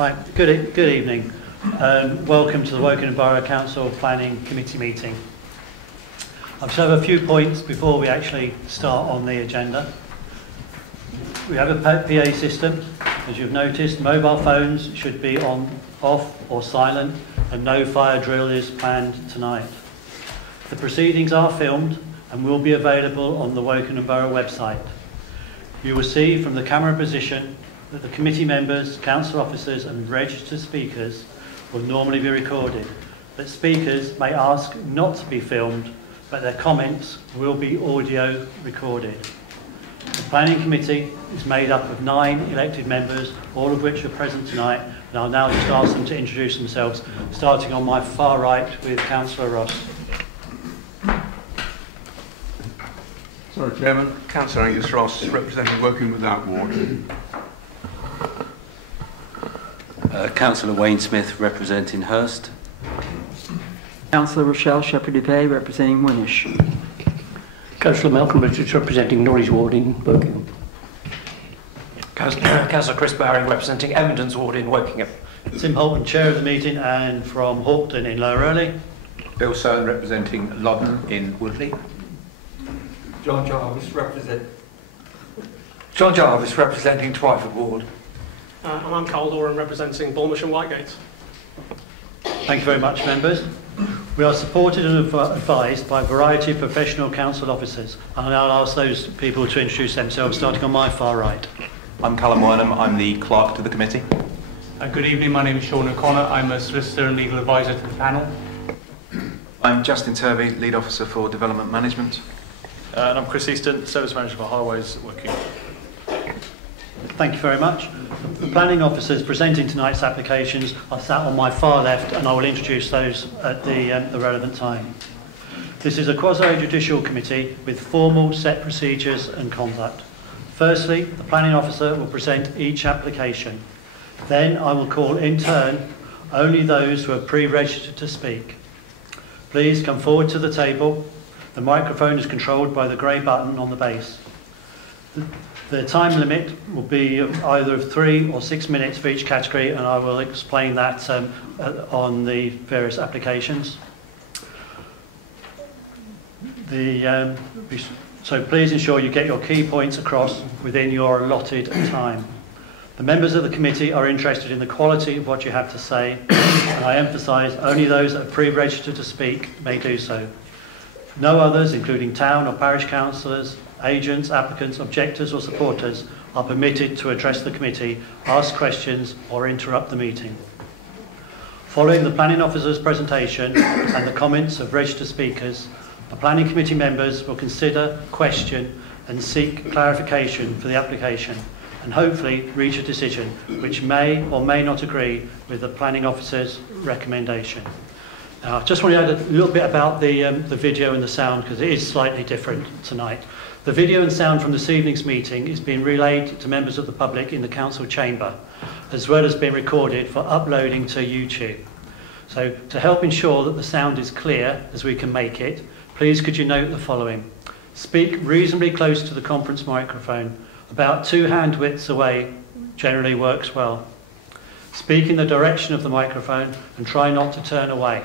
Hi, good evening. Welcome to the Woking Borough Council Planning Committee meeting. I'll just have a few points before we actually start on the agenda. We have a PA system. As you've noticed, mobile phones should be on, off or silent, and no fire drill is planned tonight. The proceedings are filmed and will be available on the Woking Borough website. You will see from the camera position that the committee members, council officers and registered speakers will normally be recorded, but speakers may ask not to be filmed, but their comments will be audio recorded. The planning committee is made up of 9 elected members, all of which are present tonight, and I'll now just ask them to introduce themselves, starting on my far right with Councillor Ross. Sorry, Chairman. Councillor Angus Ross, representing Woking Without Ward. Councillor Wayne Smith, representing Hurst. Councillor Rochelle Shepherd-Devey, representing Winnish. Councillor Malcolm Richards, representing Norwich Ward in Woking. Councillor Chris Bowring, representing Evandens Ward in Woking. Tim Holton, chair of the meeting, and from Hawkton in Lower Early. Bill Soane, representing Loddon in Woodley. John Jarvis, representing Twyford Ward. And I'm Carl Doran, representing Bulmish and Whitegate. Thank you very much, members. We are supported and advised by a variety of professional council officers. And I'll ask those people to introduce themselves, starting on my far right. I'm Callum Wernham, I'm the clerk to the committee. Good evening, my name is Sean O'Connor, I'm a solicitor and legal advisor to the panel. I'm Justin Turvey, lead officer for development management. And I'm Chris Easton, service manager for highways at Woking. Thank you very much. The planning officers presenting tonight's applications are sat on my far left, and I will introduce those at the relevant time. This is a quasi-judicial committee with formal set procedures and conduct. Firstly, the planning officer will present each application. Then I will call in turn only those who are pre-registered to speak. Please come forward to the table. The microphone is controlled by the grey button on the base. The time limit will be either of 3 or 6 minutes for each category, and I will explain that on the various applications. So please ensure you get your key points across within your allotted time. The members of the committee are interested in the quality of what you have to say, and I emphasise only those that are pre-registered to speak may do so. No others, including town or parish councillors, agents, applicants, objectors or supporters, are permitted to address the committee, ask questions or interrupt the meeting. Following the planning officer's presentation and the comments of registered speakers, the planning committee members will consider, question and seek clarification for the application, and hopefully reach a decision which may or may not agree with the planning officer's recommendation. Now, I just want to add a little bit about the video and the sound, because it is slightly different tonight. The video and sound from this evening's meeting is being relayed to members of the public in the council chamber, as well as being recorded for uploading to YouTube. So, to help ensure that the sound is clear as we can make it, please could you note the following. Speak reasonably close to the conference microphone. About 2 hand widths away generally works well. Speak in the direction of the microphone and try not to turn away.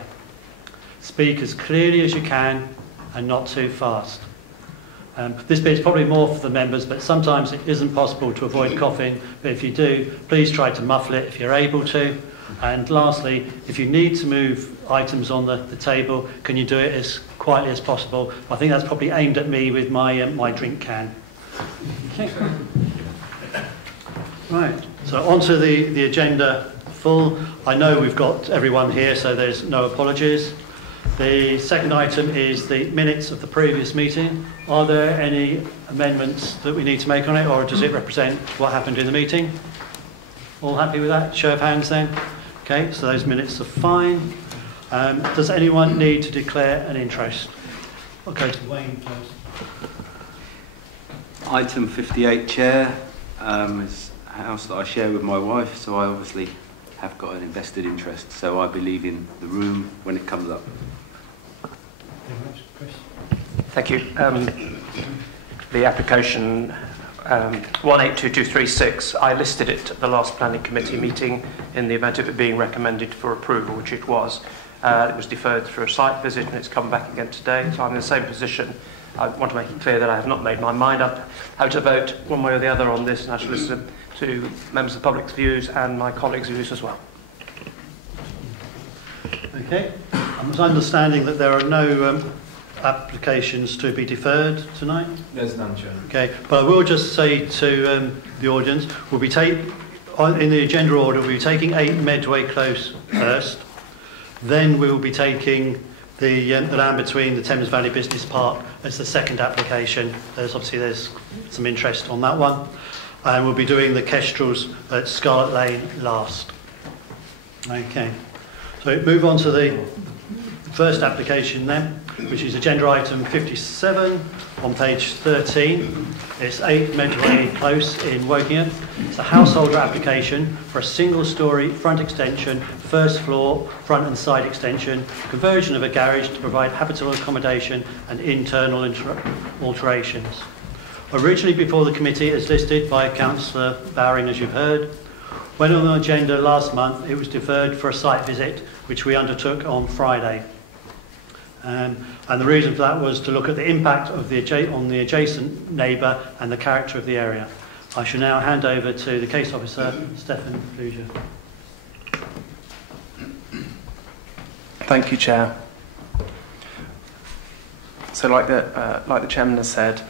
Speak as clearly as you can and not too fast. This bit's probably more for the members, but sometimes it isn't possible to avoid coughing, but if you do, please try to muffle it if you're able to. And lastly, if you need to move items on the table, can you do it as quietly as possible? I think that's probably aimed at me with my, my drink can. Okay. Right, so onto the agenda full. I know we've got everyone here, so there's no apologies. The second item is the minutes of the previous meeting. Are there any amendments that we need to make on it, or does it represent what happened in the meeting? All happy with that? Show of hands then. Okay, so those minutes are fine. Does anyone need to declare an interest? I'll go to Wayne first. Item 58, Chair, is a house that I share with my wife, so I obviously have got an invested interest, so I'll be leaving the room when it comes up. Thank you. The application 182236, I listed it at the last planning committee meeting in the event of it being recommended for approval, which it was. It was deferred through a site visit and it's come back again today, so I'm in the same position. I want to make it clear that I have not made my mind up how to vote one way or the other on this, and I shall listen to members of the public's views and my colleagues' views as well. Okay. I'm understanding that there are no applications to be deferred tonight. There's none, Chair. Okay, but I will just say to the audience, we'll be in the agenda order, we'll be taking 8 Medway Close first, then we will be taking the land between the Thames Valley Business Park as the second application. There's some interest on that one, and we'll be doing the Kestrels at Scarlet Lane last. Okay, so move on to the first application then, which is agenda item 57 on page 13. It's 8 Medway Close in Wokingham. It's a householder application for a single-storey front extension, first floor, front and side extension, conversion of a garage to provide habitable accommodation and internal alterations. Originally before the committee, as listed by Councillor Bowring, as you've heard, when on the agenda last month, it was deferred for a site visit, which we undertook on Friday. And the reason for that was to look at the impact of on the adjacent neighbour and the character of the area. I shall now hand over to the case officer, Stefan Fluger. Thank you, Chair. So, like the Chairman has said,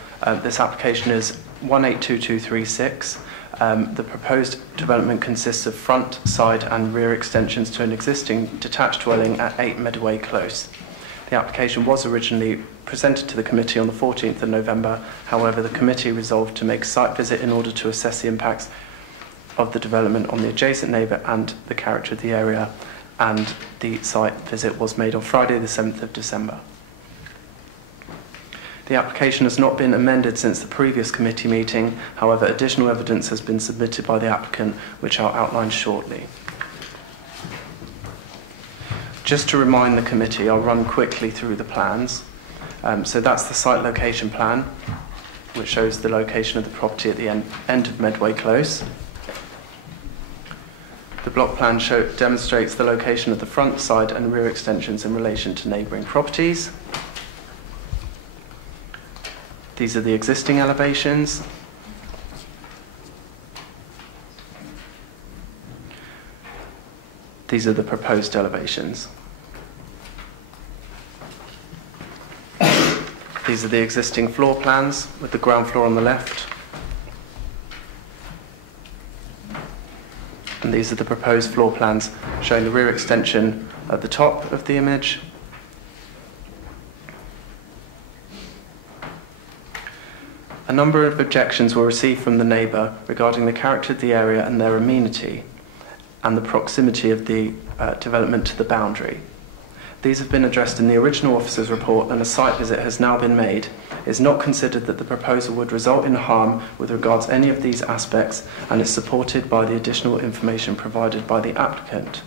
this application is 182236. The proposed development consists of front, side, and rear extensions to an existing detached dwelling at 8 Medway Close. The application was originally presented to the committee on the 14th of November. However, the committee resolved to make a site visit in order to assess the impacts of the development on the adjacent neighbour and the character of the area, and the site visit was made on Friday the 7th of December. The application has not been amended since the previous committee meeting. However, additional evidence has been submitted by the applicant, which I'll outline shortly. Just to remind the committee, I'll run quickly through the plans. So that's the site location plan, which shows the location of the property at the end of Medway Close. The block plan demonstrates the location of the front, side and rear extensions in relation to neighbouring properties. These are the existing elevations. These are the proposed elevations. These are the existing floor plans with the ground floor on the left. And these are the proposed floor plans showing the rear extension at the top of the image. A number of objections were received from the neighbour regarding the character of the area and their amenity, and the proximity of the development to the boundary. These have been addressed in the original officer's report, and a site visit has now been made. It is not considered that the proposal would result in harm with regards to any of these aspects, and is supported by the additional information provided by the applicant.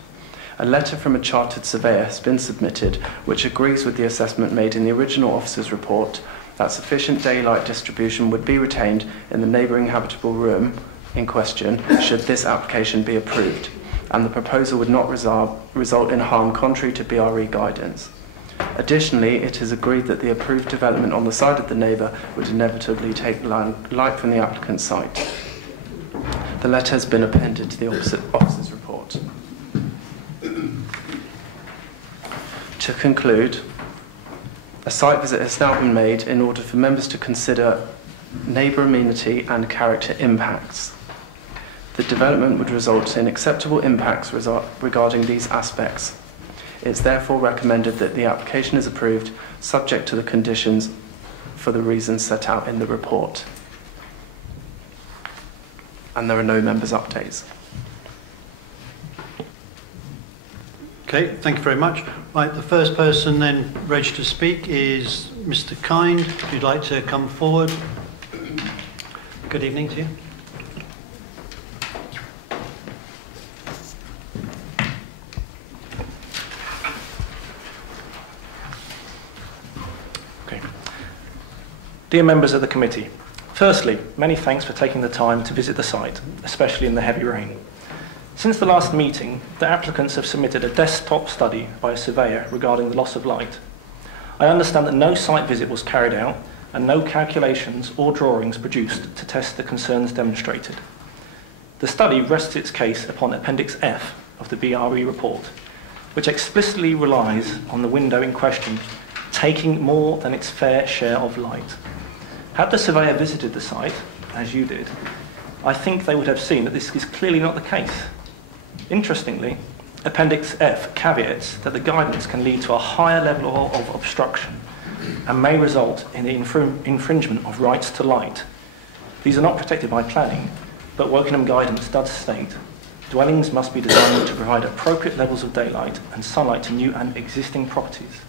A letter from a chartered surveyor has been submitted, which agrees with the assessment made in the original officer's report that sufficient daylight distribution would be retained in the neighbouring habitable room in question should this application be approved, and the proposal would not result in harm contrary to BRE guidance. Additionally, it is agreed that the approved development on the side of the neighbour would inevitably take light from the applicant's site. The letter has been appended to the officer's report. To conclude, a site visit has now been made in order for members to consider neighbour amenity and character impacts. The development would result in acceptable impacts regarding these aspects. It's therefore recommended that the application is approved, subject to the conditions for the reasons set out in the report. And there are no members' updates. Okay, thank you very much. Right, the first person then ready to speak is Mr. Kind. If you'd like to come forward. Good evening to you. Okay. Dear members of the committee, Firstly, many thanks for taking the time to visit the site, especially in the heavy rain. Since the last meeting, the applicants have submitted a desktop study by a surveyor regarding the loss of light. I understand that no site visit was carried out and no calculations or drawings produced to test the concerns demonstrated. The study rests its case upon Appendix F of the BRE report, which explicitly relies on the window in question taking more than its fair share of light. Had the surveyor visited the site, as you did, I think they would have seen that this is clearly not the case. Interestingly, Appendix F caveats that the guidance can lead to a higher level of obstruction and may result in the infringement of rights to light. These are not protected by planning, but Wokingham guidance does state dwellings must be designed to provide appropriate levels of daylight and sunlight to new and existing properties.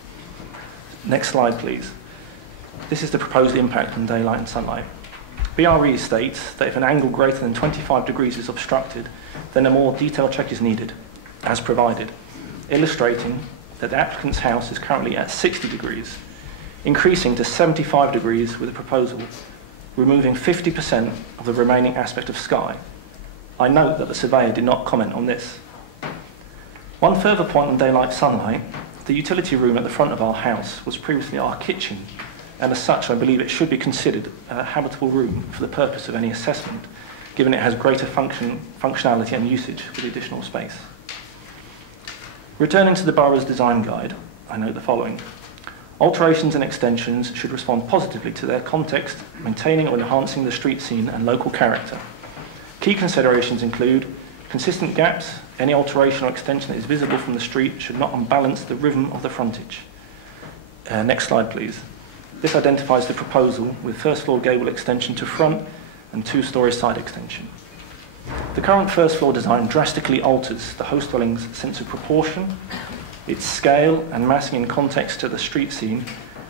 Next slide, please. This is the proposed impact on daylight and sunlight. BRE states that if an angle greater than 25 degrees is obstructed, then a more detailed check is needed, as provided, illustrating that the applicant's house is currently at 60 degrees, increasing to 75 degrees with a proposal, removing 50% of the remaining aspect of sky. I note that the surveyor did not comment on this. One further point on daylight sunlight, the utility room at the front of our house was previously our kitchen, and as such I believe it should be considered a habitable room for the purpose of any assessment, given it has greater functionality and usage for the additional space. Returning to the borough's design guide, I note the following. Alterations and extensions should respond positively to their context, maintaining or enhancing the street scene and local character. Key considerations include consistent gaps. Any alteration or extension that is visible from the street should not unbalance the rhythm of the frontage. Next slide, please. This identifies the proposal with first floor gable extension to front and two-storey side extension. The current first floor design drastically alters the host dwelling's sense of proportion, its scale and massing in context to the street scene,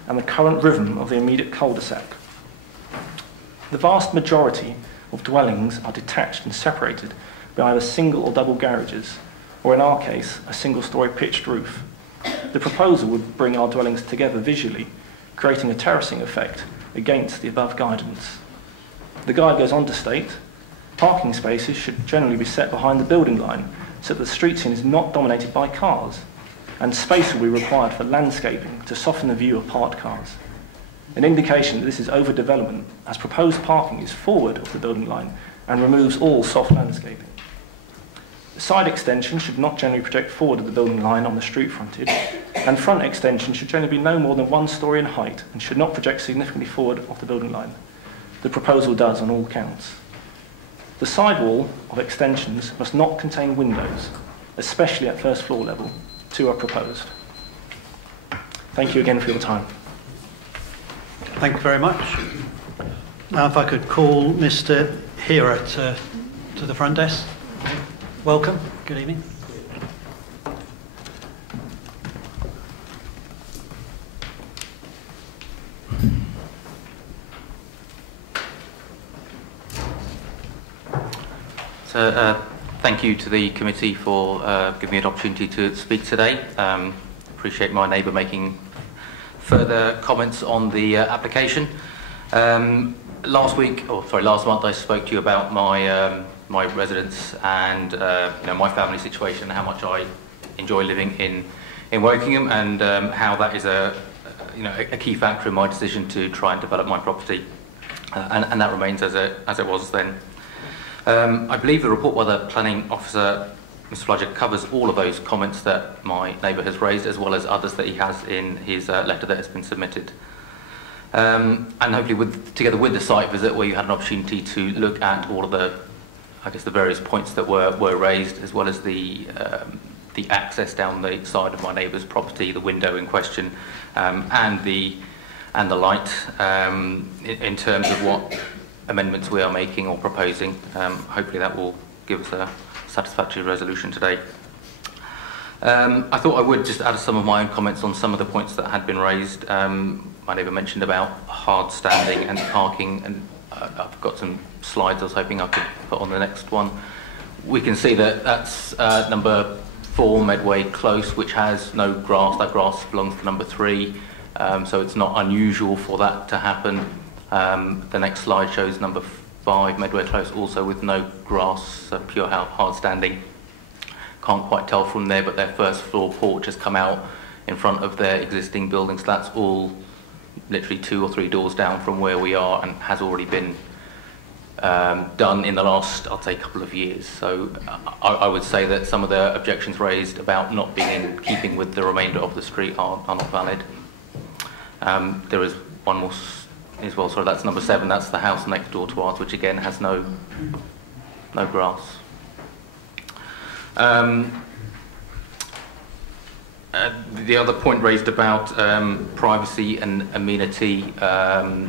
and the current rhythm of the immediate cul-de-sac. The vast majority of dwellings are detached and separated by either single or double garages, or in our case, a single-storey pitched roof. The proposal would bring our dwellings together visually, creating a terracing effect against the above guidance. The guide goes on to state, parking spaces should generally be set behind the building line so that the street scene is not dominated by cars, and space will be required for landscaping to soften the view of parked cars. An indication that this is overdevelopment, as proposed parking is forward of the building line and removes all soft landscaping. The side extension should not generally project forward of the building line on the street frontage, and front extension should generally be no more than 1 story in height and should not project significantly forward of the building line. The proposal does on all counts. The sidewall of extensions must not contain windows, especially at first floor level. 2 are proposed. Thank you again for your time. Thank you very much. Now if I could call Mr. Hera to the front desk. Welcome. Good evening. So thank you to the committee for giving me an opportunity to speak today. Appreciate my neighbour making further comments on the application. Last month I spoke to you about my residence and my family situation and how much I enjoy living in Wokingham, and how that is a key factor in my decision to try and develop my property, and that remains as it was then. I believe the report by the planning officer, Mr. Fludger, covers all of those comments that my neighbour has raised, as well as others that he has in his letter that has been submitted. And hopefully, together with the site visit, where you had an opportunity to look at all of the various points that were raised, as well as the access down the side of my neighbour's property, the window in question, and the light, in terms of what amendments we are making or proposing. Hopefully that will give us a satisfactory resolution today. I thought I would just add some of my own comments on some of the points that had been raised. My neighbour mentioned about hard standing and parking, and I've got some slides I was hoping I could put on the next one. We can see that that's number 4 Medway Close, which has no grass. That grass belongs to number 3, so it's not unusual for that to happen. The next slide shows number 5, Medway Close, also with no grass, pure hard standing. Can't quite tell from there, but their first floor porch has come out in front of their existing buildings. That's all literally 2 or 3 doors down from where we are and has already been done in the last, I'd say, couple of years. So I would say that some of the objections raised about not being in keeping with the remainder of the street are not valid. There is one more as well, sorry, that's number 7, that's the house next door to ours, which again has no grass. The other point raised about privacy and amenity,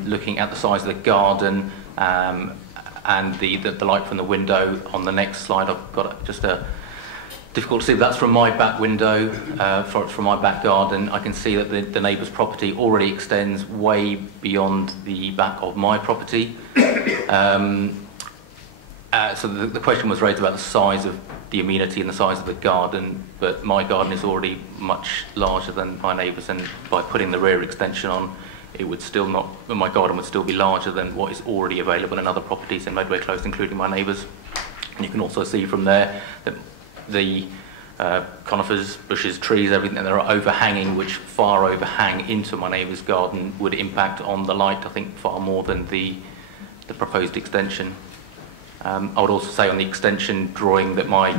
looking at the size of the garden and the light from the window. On the next slide, I've got just a difficult to see. That's from my back window, from my back garden. I can see that the neighbour's property already extends way beyond the back of my property. So the question was raised about the size of the amenity and the size of the garden, but my garden is already much larger than my neighbour's, and by putting the rear extension on, it would still not, my garden would still be larger than what is already available in other properties in Medway Close, including my neighbour's. And you can also see from there that the conifers, bushes, trees, everything that are overhanging, which far overhang into my neighbour's garden, would impact on the light, I think, far more than the proposed extension. I would also say on the extension drawing that my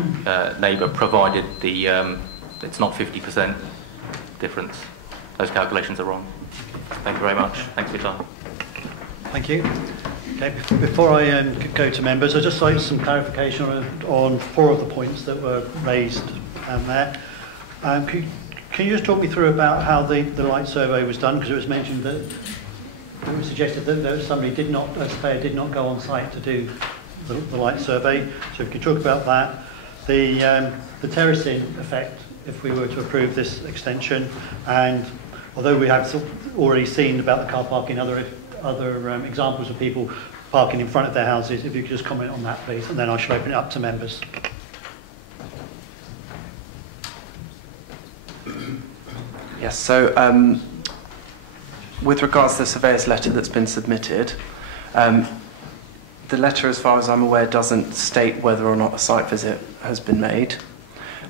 neighbour provided, it's not 50% difference. Those calculations are wrong. Thank you very much. Thanks for your time. Thank you. Okay, before I go to members, I'd just like some clarification on 4 of the points that were raised there. Can you just talk me through about how the light survey was done? Because it was mentioned that it was suggested that somebody did not, a surveyor did not go on site to do the light survey. So if you could talk about that. The terracing effect, if we were to approve this extension, and although we have already seen about the car parking, other examples of people parking in front of their houses, if you could just comment on that, please, and then I shall open it up to members. Yes, so with regards to the surveyor's letter that's been submitted, the letter, as far as I'm aware, doesn't state whether or not a site visit has been made.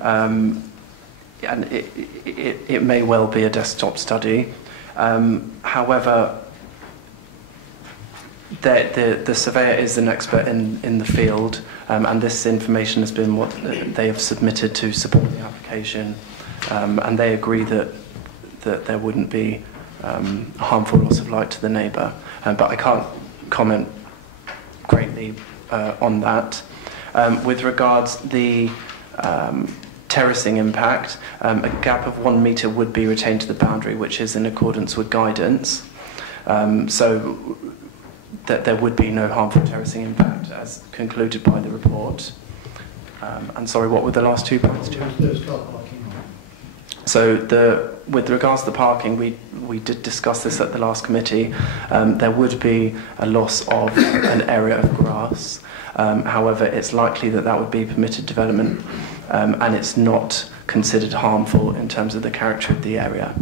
And it may well be a desktop study. However, the surveyor is an expert in the field, and this information has been what they have submitted to support the application, and they agree that there wouldn't be a harmful loss of light to the neighbour. But I can't comment greatly on that. With regards the terracing impact, a gap of 1 metre would be retained to the boundary, which is in accordance with guidance. So that there would be no harmful terracing impact as concluded by the report. And sorry, what were the last 2 points, Chair? So with regards to the parking, we did discuss this at the last committee. There would be a loss of an area of grass. However, it's likely that would be permitted development, and it's not considered harmful in terms of the character of the area.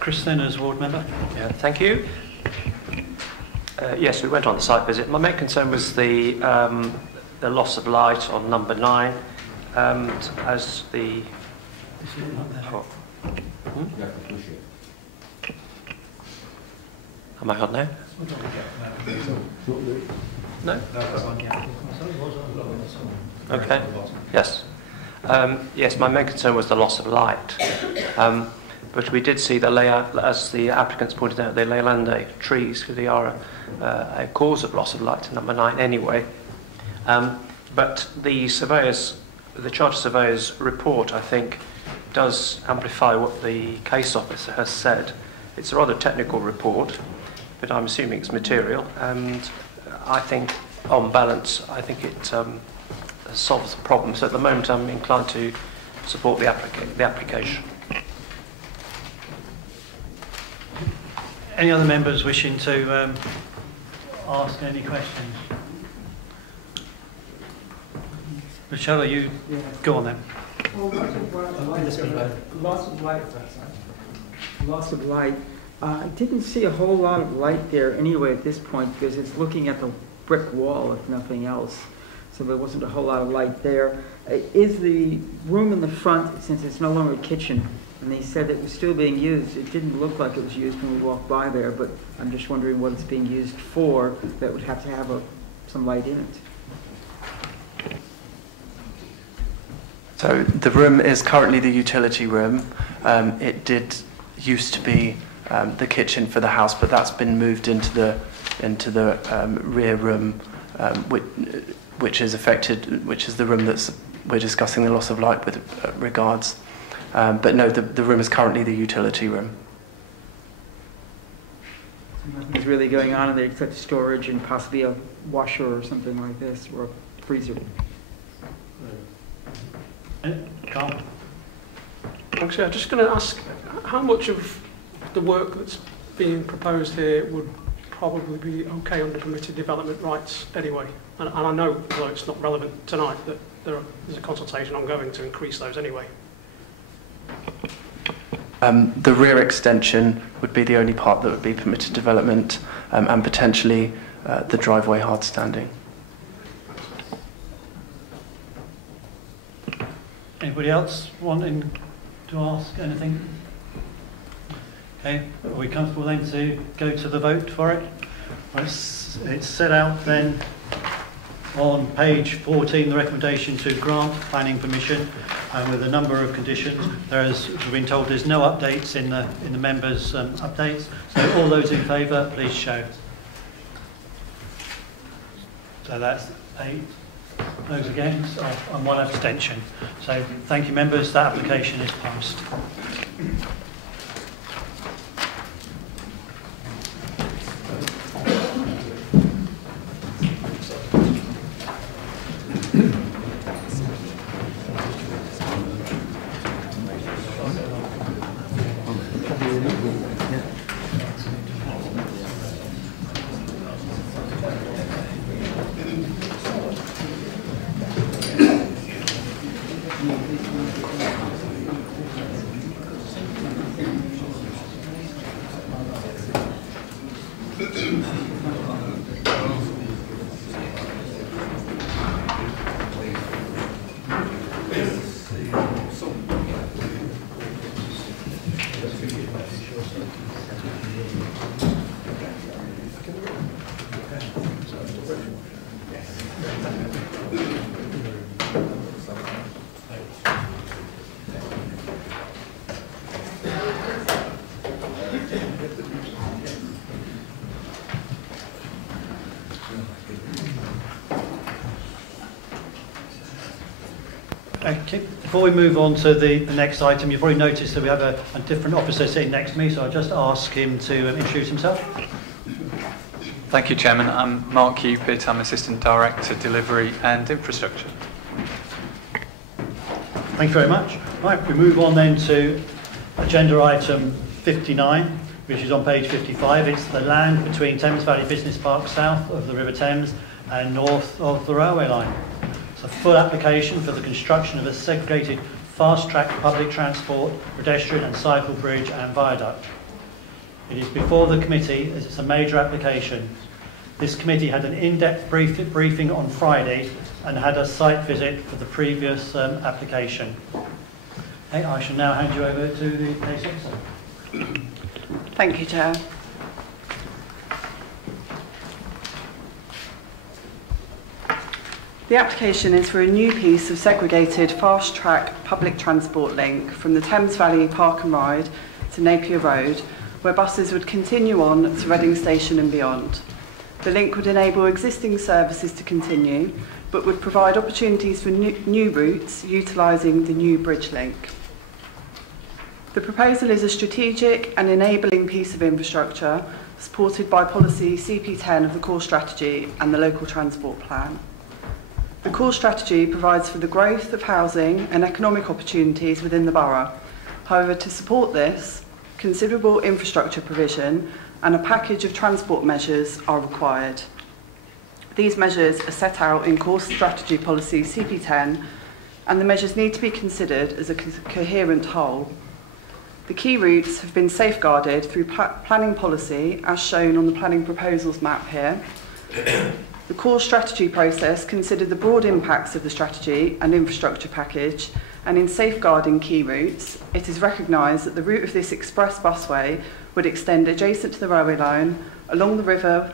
Chris, then, as ward member. Yeah, thank you. Yes, we went on the site visit. My main concern was the loss of light on number 9, and as the... Am I on now? No? Okay. Yes. Yes, my main concern was the loss of light. But we did see the layout, as the applicants pointed out, the Leyland trees, because they are a cause of loss of light to number 9 anyway. But the Charter Surveyor's report, I think, does amplify what the case officer has said. It's a rather technical report, but I'm assuming it's material, and I think, on balance, I think it solves the problem. So at the moment, I'm inclined to support the application. Any other members wishing to ask any questions? Michelle, are you? Yeah. Go on then. Loss of light I didn't see a whole lot of light there anyway at this point because it's looking at the brick wall, if nothing else. So there wasn't a whole lot of light there. Is the room in the front, since it's no longer a kitchen, and they said it was still being used, it didn't look like it was used when we walked by there, but I'm just wondering what it's being used for that would have to have some light in it. So the room is currently the utility room. It did used to be the kitchen for the house, but that's been moved into the rear room, which is the room that we're discussing the loss of light with regards. But no, the room is currently the utility room. Nothing's really going on in there except storage and possibly a washer or something like this, or a freezer. Carl? Actually, I'm just going to ask, how much of the work that's being proposed here would probably be okay under permitted development rights anyway? And I know, although it's not relevant tonight, that there's a consultation ongoing to increase those anyway. The rear extension would be the only part that would be permitted development, and potentially the driveway hard standing. Anybody else wanting to ask anything? Okay, are we comfortable then to go to the vote for it? It's set out then on page 14, the recommendation to grant planning permission with a number of conditions. We've been told there's no updates in the members' updates. So all those in favour, please show. So that's 8. Those against, and 1 abstention. So thank you, members. That application is passed. Okay. Before we move on to the next item, you've already noticed that we have a different officer sitting next to me, so I'll just ask him to introduce himself. Thank you, Chairman. I'm Mark Cupid. I'm Assistant Director, Delivery and Infrastructure. Thank you very much. Right, we move on then to agenda item 59, which is on page 55. It's the land between Thames Valley Business Park south of the River Thames and north of the railway line. A full application for the construction of a segregated fast-track public transport, pedestrian and cycle bridge and viaduct. It is before the committee as it's a major application. This committee had an in-depth briefing on Friday and had a site visit for the previous application. Okay, I shall now hand you over to the case officer. Thank you, Chair. The application is for a new piece of segregated fast-track public transport link from the Thames Valley Park and Ride to Napier Road, where buses would continue on to Reading Station and beyond. The link would enable existing services to continue, but would provide opportunities for new routes utilising the new bridge link. The proposal is a strategic and enabling piece of infrastructure supported by policy CP10 of the core strategy and the local transport plan. The core strategy provides for the growth of housing and economic opportunities within the borough. However, to support this, considerable infrastructure provision and a package of transport measures are required. These measures are set out in core strategy policy CP10, and the measures need to be considered as a coherent whole. The key routes have been safeguarded through planning policy, as shown on the planning proposals map here. The core strategy process considered the broad impacts of the strategy and infrastructure package, and in safeguarding key routes, it is recognised that the route of this express busway would extend adjacent to the railway line, along the river,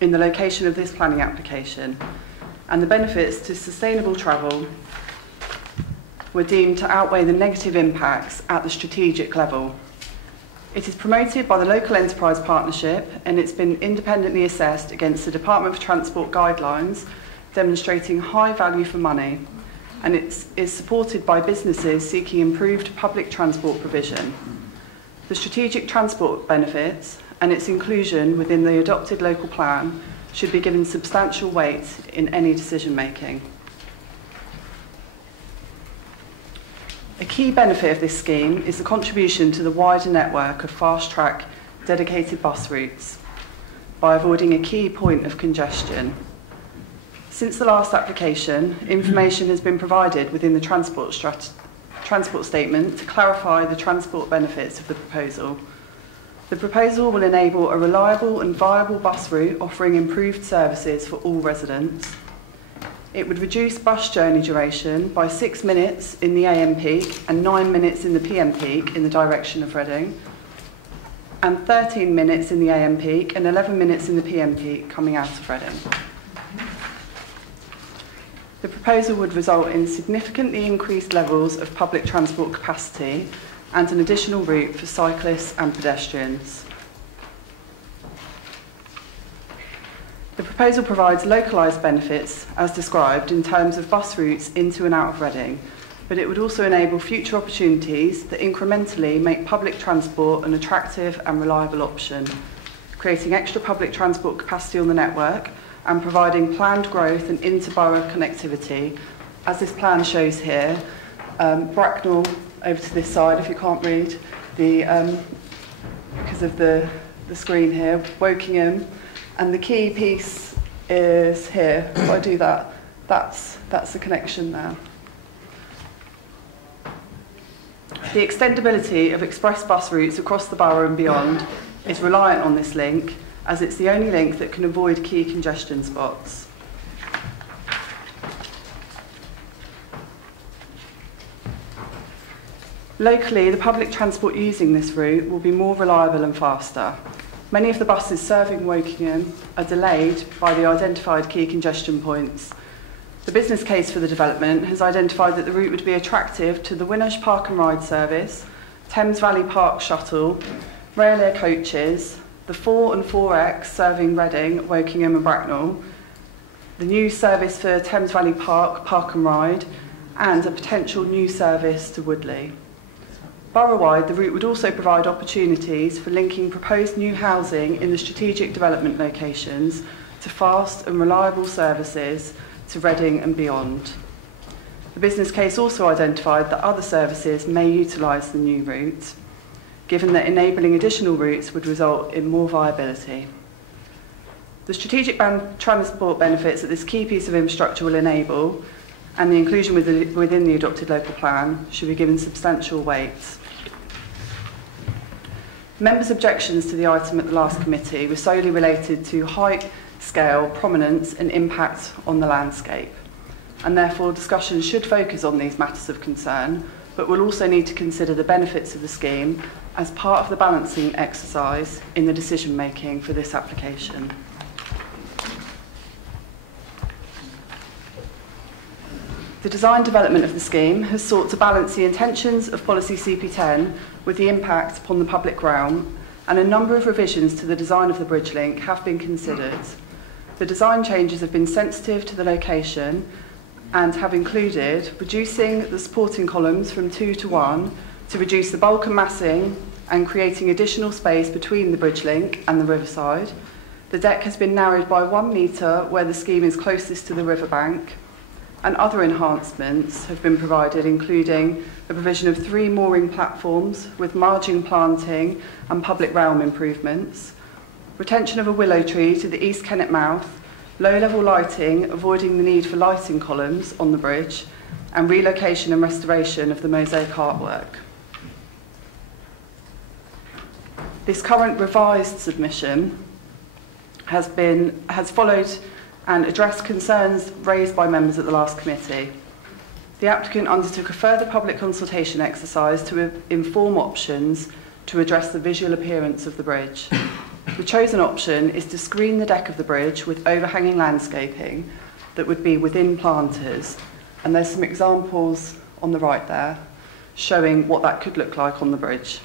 in the location of this planning application, and the benefits to sustainable travel were deemed to outweigh the negative impacts at the strategic level. It is promoted by the Local Enterprise Partnership, and it's been independently assessed against the Department for Transport guidelines, demonstrating high value for money, and it is supported by businesses seeking improved public transport provision. The strategic transport benefits and its inclusion within the adopted local plan should be given substantial weight in any decision making. A key benefit of this scheme is the contribution to the wider network of fast-track dedicated bus routes by avoiding a key point of congestion. Since the last application, information has been provided within the transport statement to clarify the transport benefits of the proposal. The proposal will enable a reliable and viable bus route offering improved services for all residents. It would reduce bus journey duration by 6 minutes in the AM peak and 9 minutes in the PM peak in the direction of Reading, and 13 minutes in the AM peak and 11 minutes in the PM peak coming out of Reading. The proposal would result in significantly increased levels of public transport capacity and an additional route for cyclists and pedestrians. The proposal provides localised benefits, as described, in terms of bus routes into and out of Reading, but it would also enable future opportunities that incrementally make public transport an attractive and reliable option, creating extra public transport capacity on the network and providing planned growth and inter-borough connectivity, as this plan shows here. Bracknell, over to this side, if you can't read, because of the screen here, Wokingham, and the key piece is here. If I do that, that's the connection there. The extendability of express bus routes across the borough and beyond is reliant on this link, as it's the only link that can avoid key congestion spots. Locally, the public transport using this route will be more reliable and faster. Many of the buses serving Wokingham are delayed by the identified key congestion points. The business case for the development has identified that the route would be attractive to the Winnersh Park and Ride service, Thames Valley Park shuttle, Rail Air coaches, the 4 and 4X serving Reading, Wokingham and Bracknell, the new service for Thames Valley Park, Park and Ride, and a potential new service to Woodley. Borough-wide, the route would also provide opportunities for linking proposed new housing in the strategic development locations to fast and reliable services to Reading and beyond. The business case also identified that other services may utilise the new route, given that enabling additional routes would result in more viability. The strategic transport benefits that this key piece of infrastructure will enable, and the inclusion within the adopted local plan, should be given substantial weight. Members' objections to the item at the last committee were solely related to height, scale, prominence and impact on the landscape, and therefore discussion should focus on these matters of concern, but will also need to consider the benefits of the scheme as part of the balancing exercise in the decision making for this application. The design development of the scheme has sought to balance the intentions of Policy CP10 with the impact upon the public realm, and a number of revisions to the design of the bridge link have been considered. The design changes have been sensitive to the location and have included reducing the supporting columns from 2 to 1 to reduce the bulk and massing and creating additional space between the bridge link and the riverside. The deck has been narrowed by 1 metre where the scheme is closest to the riverbank, and other enhancements have been provided, including the provision of 3 mooring platforms with margin planting and public realm improvements, retention of a willow tree to the East Kennet mouth, low-level lighting, avoiding the need for lighting columns on the bridge, and relocation and restoration of the mosaic artwork. This current revised submission has followed and addressed concerns raised by members at the last committee. The applicant undertook a further public consultation exercise to inform options to address the visual appearance of the bridge. The chosen option is to screen the deck of the bridge with overhanging landscaping that would be within planters, and there's some examples on the right there showing what that could look like on the bridge.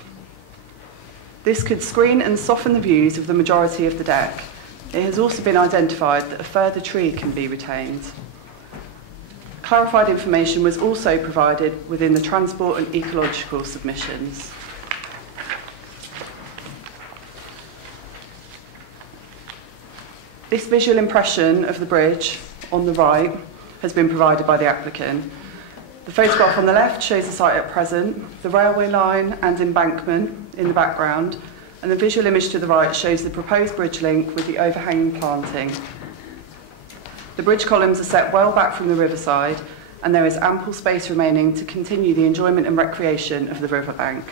This could screen and soften the views of the majority of the deck. It has also been identified that a further tree can be retained. Clarified information was also provided within the transport and ecological submissions. This visual impression of the bridge on the right has been provided by the applicant. The photograph on the left shows the site at present, the railway line and embankment in the background, and the visual image to the right shows the proposed bridge link with the overhanging planting. The bridge columns are set well back from the riverside, and there is ample space remaining to continue the enjoyment and recreation of the riverbank,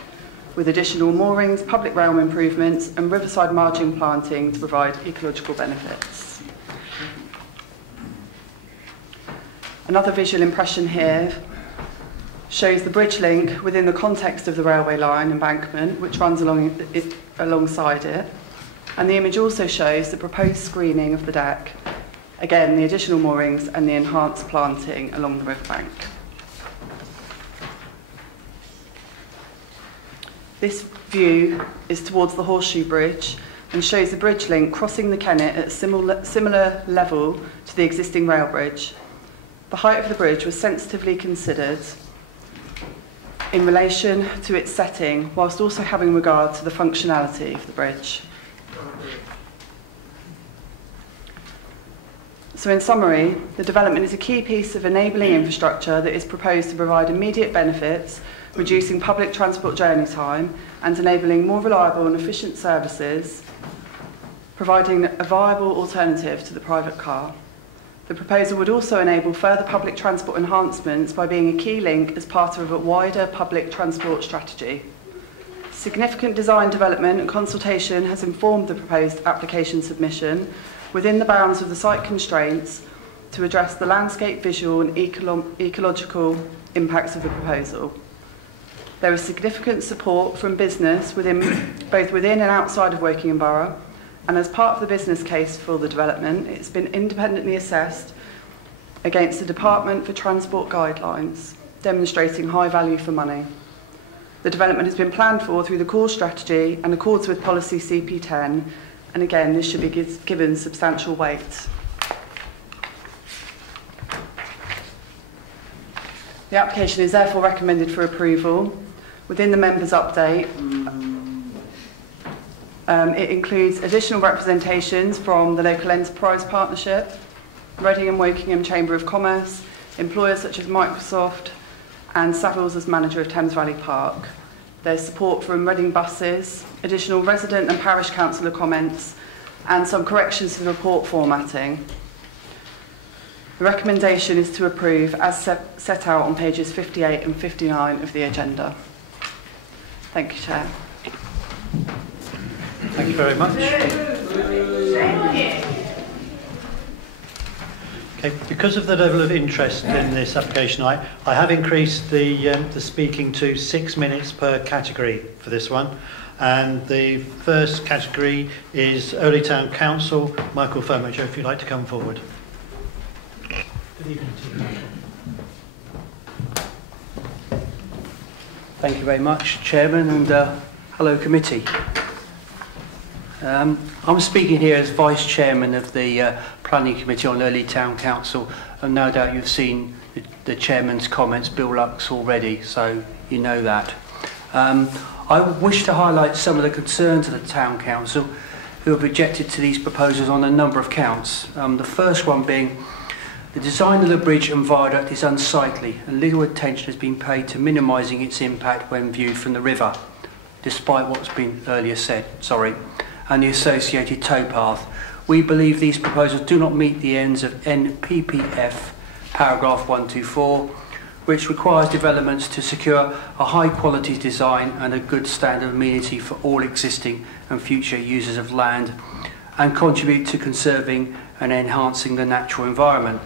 with additional moorings, public realm improvements and riverside margin planting to provide ecological benefits. Another visual impression here shows the bridge link within the context of the railway line embankment, which runs alongside it, and the image also shows the proposed screening of the deck, again the additional moorings and the enhanced planting along the riverbank. This view is towards the Horseshoe Bridge and shows the bridge link crossing the Kennet at a similar level to the existing rail bridge. The height of the bridge was sensitively considered in relation to its setting, whilst also having regard to the functionality of the bridge. So in summary, the development is a key piece of enabling infrastructure that is proposed to provide immediate benefits, reducing public transport journey time and enabling more reliable and efficient services, providing a viable alternative to the private car. The proposal would also enable further public transport enhancements by being a key link as part of a wider public transport strategy. Significant design development and consultation has informed the proposed application submission within the bounds of the site constraints to address the landscape, visual and ecological impacts of the proposal. There is significant support from business both within and outside of Wokingham Borough, and as part of the business case for the development, it's been independently assessed against the Department for Transport guidelines, demonstrating high value for money. The development has been planned for through the core strategy and accords with policy CP10, and again, this should be given substantial weight. The application is therefore recommended for approval. Within the members' update, it includes additional representations from the Local Enterprise Partnership, Reading and Wokingham Chamber of Commerce, employers such as Microsoft, and Savills as manager of Thames Valley Park. There's support from Reading buses, additional resident and parish councillor comments, and some corrections to the report formatting. The recommendation is to approve as set out on pages 58 and 59 of the agenda. Thank you, Chair. Thank you very much. Okay, because of the level of interest in this application, I have increased the speaking to 6 minutes per category for this one. And the first category is Early Town Council. Michael Fomager, if you'd like to come forward. Good evening to you. Thank you very much, Chairman, and hello, committee. I'm speaking here as Vice Chairman of the Planning Committee on Early Town Council, and no doubt you've seen the Chairman's comments, Bill Lux, already, so you know that. I wish to highlight some of the concerns of the Town Council who have objected to these proposals on a number of counts. The first one being the design of the bridge and viaduct is unsightly and little attention has been paid to minimising its impact when viewed from the river, despite what's been earlier said, and the associated towpath. We believe these proposals do not meet the ends of NPPF paragraph 124, which requires developments to secure a high quality design and a good standard of amenity for all existing and future users of land, and contribute to conserving and enhancing the natural environment.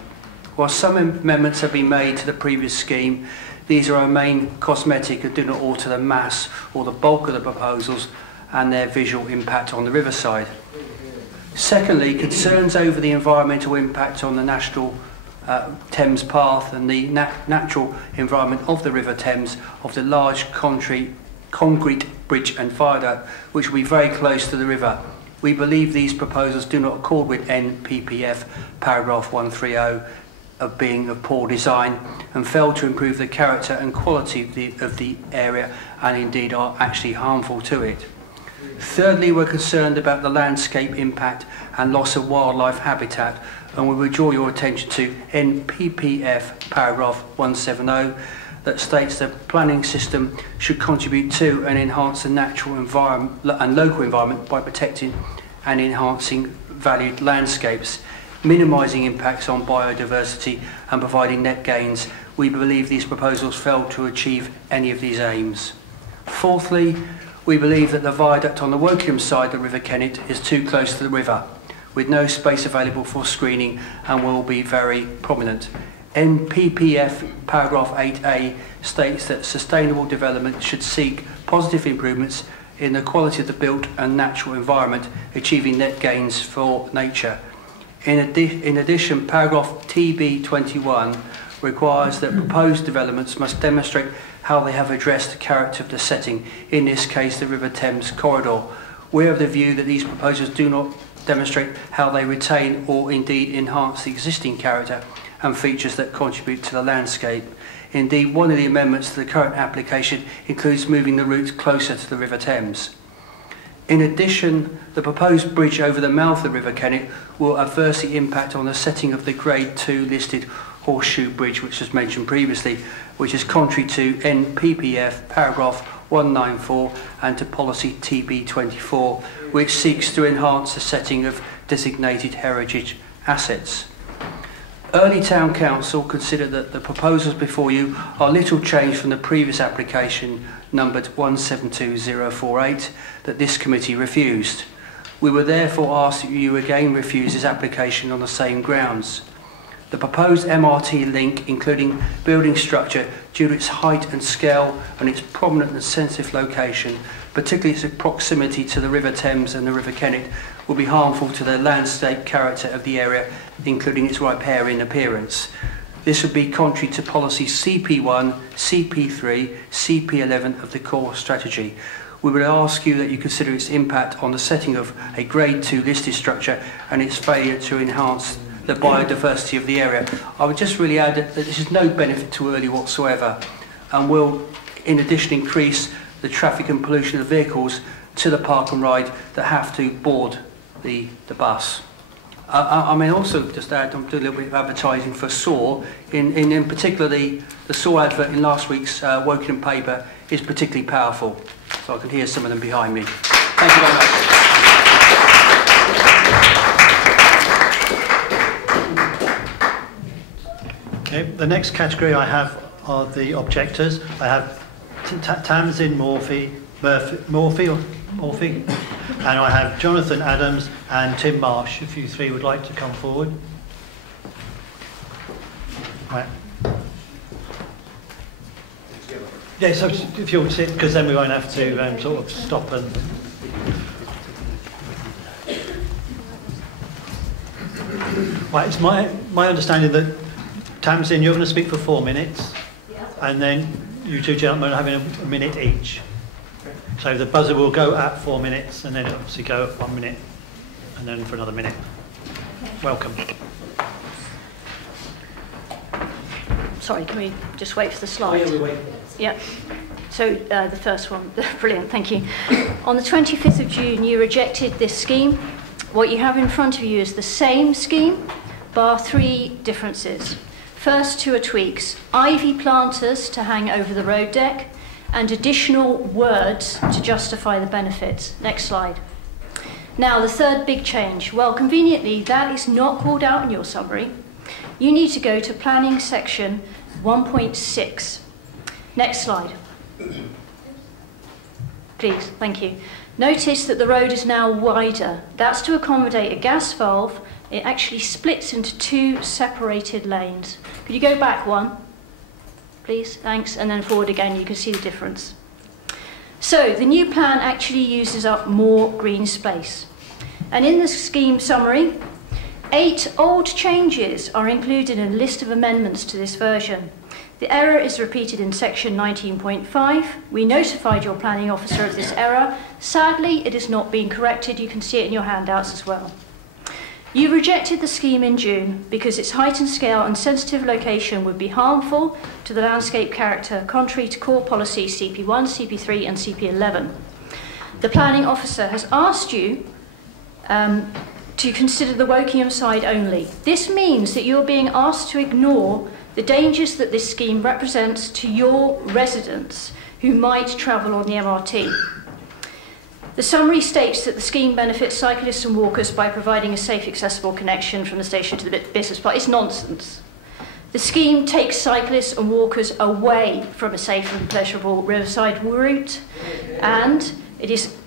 While some amendments have been made to the previous scheme, these are main cosmetic and do not alter the mass or the bulk of the proposals and their visual impact on the riverside. Secondly, concerns over the environmental impact on the National Thames Path and the natural environment of the River Thames of the large concrete bridge and viaduct, which will be very close to the river. We believe these proposals do not accord with NPPF paragraph 130 of being of poor design and fail to improve the character and quality of the area, and indeed are actually harmful to it. Thirdly, we're concerned about the landscape impact and loss of wildlife habitat, and we will draw your attention to NPPF paragraph 170 that states the planning system should contribute to and enhance the natural environment and local environment by protecting and enhancing valued landscapes, minimising impacts on biodiversity and providing net gains. We believe these proposals fail to achieve any of these aims. Fourthly, we believe that the viaduct on the Wokingham side of the River Kennet is too close to the river, with no space available for screening, and will be very prominent. NPPF paragraph 8A states that sustainable development should seek positive improvements in the quality of the built and natural environment, achieving net gains for nature. In addition, paragraph TB21 requires that proposed developments must demonstrate how they have addressed the character of the setting, in this case the River Thames corridor. We are of the view that these proposals do not demonstrate how they retain or indeed enhance the existing character and features that contribute to the landscape. Indeed, one of the amendments to the current application includes moving the route closer to the River Thames. In addition, the proposed bridge over the mouth of the River Kennet will adversely impact on the setting of the Grade 2 listed Horseshoe Bridge, which was mentioned previously, which is contrary to NPPF paragraph 194 and to policy TB24, which seeks to enhance the setting of designated heritage assets. Early Town Council considered that the proposals before you are little changed from the previous application numbered 172048 that this committee refused. We would therefore ask that you again refuse this application on the same grounds. The proposed MRT link, including building structure, due to its height and scale and its prominent and sensitive location, particularly its proximity to the River Thames and the River Kennet, will be harmful to the landscape character of the area, including its riparian appearance. This would be contrary to policy CP1, CP3, CP11 of the core strategy. We would ask you that you consider its impact on the setting of a Grade 2 listed structure and its failure to enhance the biodiversity of the area. I would just really add that this is no benefit to Early whatsoever, and will in addition increase the traffic and pollution of vehicles to the park and ride that have to board the bus. I may also just add, I'm doing a little bit of advertising for SAW, in particular the SAW advert in last week's Wokingham paper is particularly powerful, so I can hear some of them behind me. Thank you very much. Okay, the next category I have are the objectors. I have Tamsin Morphy, and I have Jonathan Adams and Tim Marsh, if you three would like to come forward. Right. Yeah, so if you'll sit, because then we won't have to sort of stop and... Right, it's my understanding that Tamsin, you're going to speak for 4 minutes, and then you two gentlemen are having a minute each. So the buzzer will go at 4 minutes, and then it'll obviously go at 1 minute, and then for another minute. Welcome. Sorry, can we just wait for the slide? Oh, yeah, we wait. Yeah. So the first one, brilliant, thank you. On the 25th of June, you rejected this scheme. What you have in front of you is the same scheme, bar 3 differences. First 2 are tweaks: ivy planters to hang over the road deck, and additional words to justify the benefits. Next slide. Now, the third big change. Well, conveniently, that is not called out in your summary. You need to go to planning section 1.6. Next slide. Please, thank you. Notice that the road is now wider. That's to accommodate a gas valve. It actually splits into 2 separated lanes. Could you go back one, please? Thanks. And then forward again, you can see the difference. So the new plan actually uses up more green space. And in the scheme summary, 8 old changes are included in a list of amendments to this version. The error is repeated in section 19.5. We notified your planning officer of this error. Sadly, it is not being corrected. You can see it in your handouts as well. You rejected the scheme in June because its height and scale and sensitive location would be harmful to the landscape character, contrary to core policy CP1, CP3 and CP11. The planning officer has asked you to consider the Wokingham side only. This means that you're being asked to ignore the dangers that this scheme represents to your residents who might travel on the MRT. The summary states that the scheme benefits cyclists and walkers by providing a safe, accessible connection from the station to the business park. It's nonsense. The scheme takes cyclists and walkers away from a safe and pleasurable riverside route,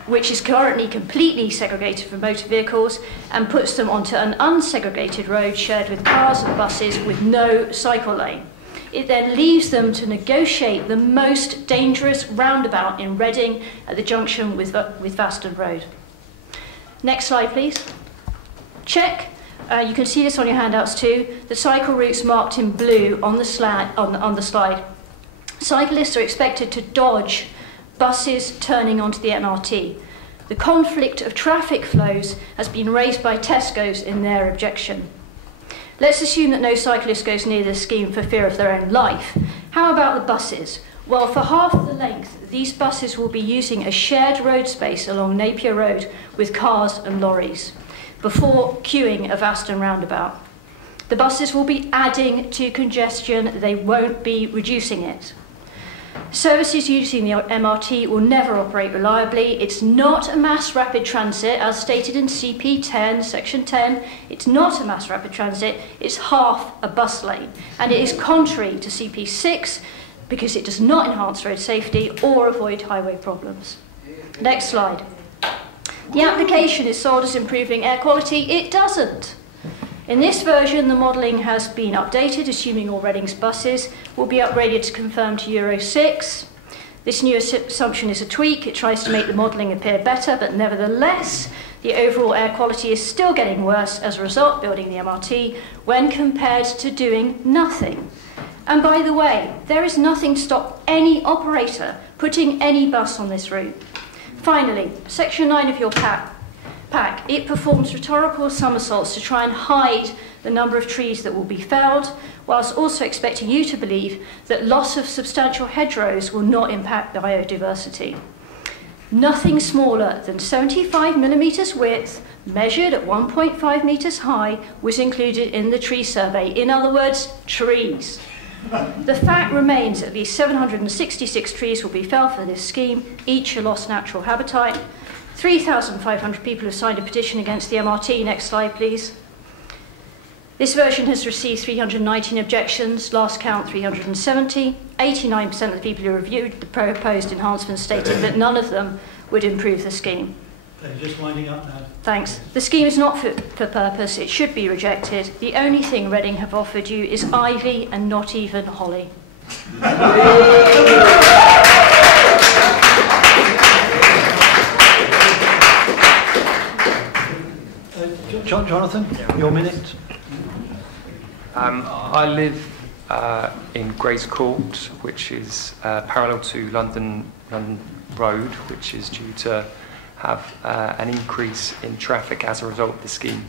which is currently completely segregated from motor vehicles, and puts them onto an unsegregated road shared with cars and buses with no cycle lane. It then leaves them to negotiate the most dangerous roundabout in Reading at the junction with Vaston Road. Next slide, please. Check. You can see this on your handouts too. The cycle routes marked in blue on the slide. Cyclists are expected to dodge buses turning onto the MRT. The conflict of traffic flows has been raised by Tesco's in their objection. Let's assume that no cyclist goes near the scheme for fear of their own life. How about the buses? Well, for half the length, these buses will be using a shared road space along Napier Road with cars and lorries before queuing a Vaston roundabout. The buses will be adding to congestion, they won't be reducing it. Services using the MRT will never operate reliably. It's not a mass rapid transit, as stated in CP10, section 10. It's not a mass rapid transit, it's half a bus lane. And it is contrary to CP6 because it does not enhance road safety or avoid highway problems. Next slide. The application is sold as improving air quality. It doesn't. In this version, the modelling has been updated, assuming all Reading's buses will be upgraded to conform to Euro 6. This new assumption is a tweak. It tries to make the modelling appear better, but nevertheless, the overall air quality is still getting worse as a result of building the MRT when compared to doing nothing. And by the way, there is nothing to stop any operator putting any bus on this route. Finally, section 9 of your pack, it performs rhetorical somersaults to try and hide the number of trees that will be felled, whilst also expecting you to believe that loss of substantial hedgerows will not impact biodiversity. Nothing smaller than 75 millimetres width, measured at 1.5 metres high, was included in the tree survey. In other words, trees. The fact remains at least 766 trees will be felled for this scheme, each a lost natural habitat. 3,500 people have signed a petition against the MRT. Next slide, please. This version has received 319 objections, last count 370. 89% of the people who reviewed the proposed enhancements stated that none of them would improve the scheme. They're just winding up now. Thanks. The scheme is not fit for purpose. It should be rejected. The only thing Reading have offered you is ivy and not even holly. Jonathan, your minute. I live in Grace Court, which is parallel to London Road, which is due to have an increase in traffic as a result of the scheme.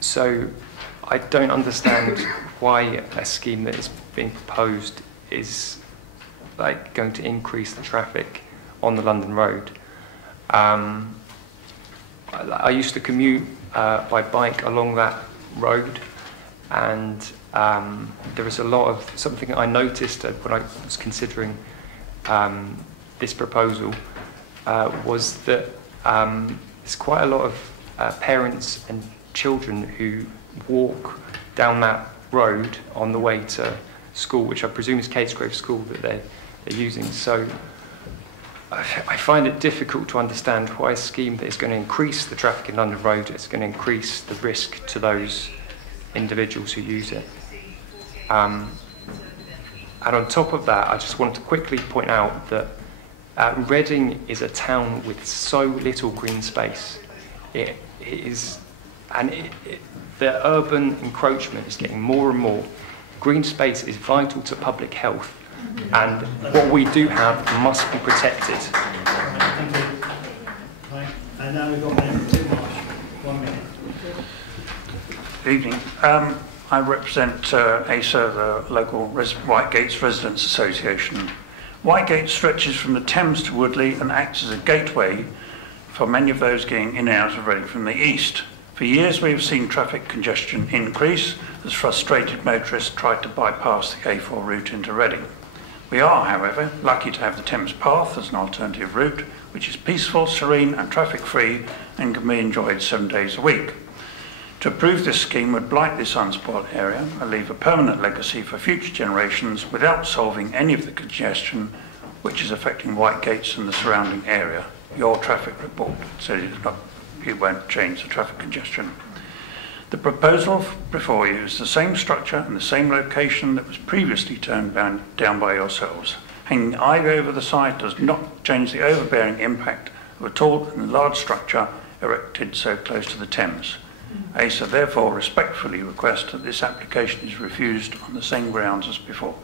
So I don't understand why a scheme that is being proposed is going to increase the traffic on the London Road. I used to commute by bike along that road, and there was a lot of something I noticed when I was considering this proposal was that there's quite a lot of parents and children who walk down that road on the way to school, which I presume is Catesgrove School that they're using. So I find it difficult to understand why a scheme that is going to increase the traffic in London Road is going to increase the risk to those individuals who use it. And on top of that, I just want to quickly point out that Reading is a town with so little green space. The urban encroachment is getting more and more. Green space is vital to public health, and what we do have must be protected. Thank you. Right. And now we've got two more. 1 minute. Good evening. I represent ASA, the local Whitegates Residents Association. Whitegate stretches from the Thames to Woodley and acts as a gateway for many of those getting in and out of Reading from the east. For years we have seen traffic congestion increase as frustrated motorists tried to bypass the A4 route into Reading. We are, however, lucky to have the Thames Path as an alternative route, which is peaceful, serene and traffic-free and can be enjoyed 7 days a week. To approve this scheme would blight this unspoilt area and leave a permanent legacy for future generations without solving any of the congestion which is affecting Whitegates and the surrounding area. Your traffic report says it won't change the traffic congestion. The proposal before you is the same structure and the same location that was previously turned down by yourselves. Hanging ivy over the side does not change the overbearing impact of a tall and large structure erected so close to the Thames. ASA therefore respectfully request that this application is refused on the same grounds as before.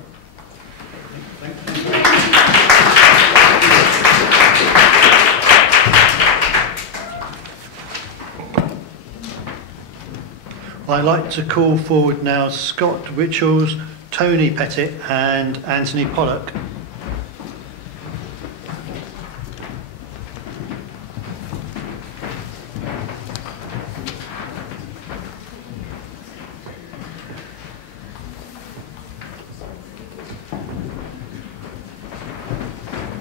I'd like to call forward now Scott Richards, Tony Pettit and Anthony Pollock.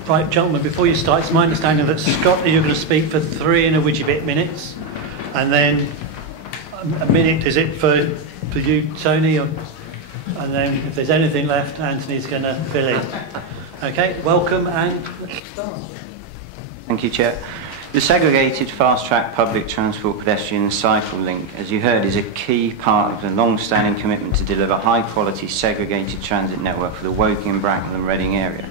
Right, gentlemen, before you start, it's my understanding that Scott, you're going to speak for 3 and a widgy bit minutes, and then a minute, is it for you, Tony? And then if there's anything left, Anthony's going to fill in. Okay, welcome, and let's start. Thank you, Chair. The segregated fast-track public transport pedestrian and cycle link, as you heard, is a key part of the long-standing commitment to deliver high-quality segregated transit network for the Woking, Bracknell and Reading area.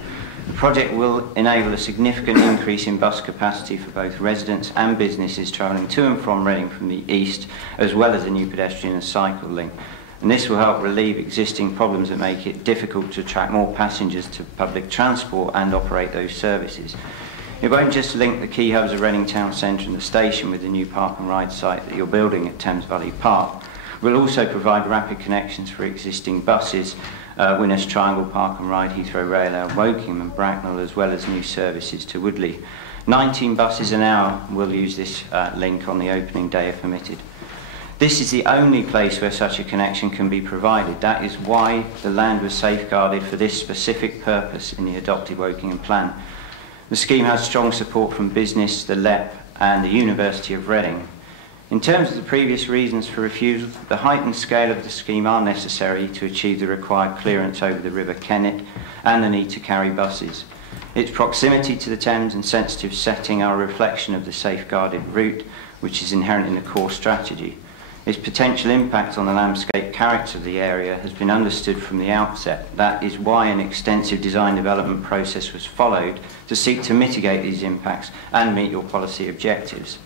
The project will enable a significant increase in bus capacity for both residents and businesses travelling to and from Reading from the east, as well as a new pedestrian and cycle link. And this will help relieve existing problems that make it difficult to attract more passengers to public transport and operate those services. It won't just link the key hubs of Reading Town Centre and the station with the new park and ride site that you're building at Thames Valley Park. We'll also provide rapid connections for existing buses, Winners Triangle, Park and Ride, Heathrow Rail, Woking and Bracknell, as well as new services to Woodley. 19 buses an hour will use this link on the opening day if permitted. This is the only place where such a connection can be provided. That is why the land was safeguarded for this specific purpose in the adopted Woking plan. The scheme has strong support from business, the LEP and the University of Reading. In terms of the previous reasons for refusal, the height and scale of the scheme are necessary to achieve the required clearance over the River Kennet and the need to carry buses. Its proximity to the Thames and sensitive setting are a reflection of the safeguarded route, which is inherent in the core strategy. Its potential impact on the landscape character of the area has been understood from the outset. That is why an extensive design development process was followed to seek to mitigate these impacts and meet your policy objectives.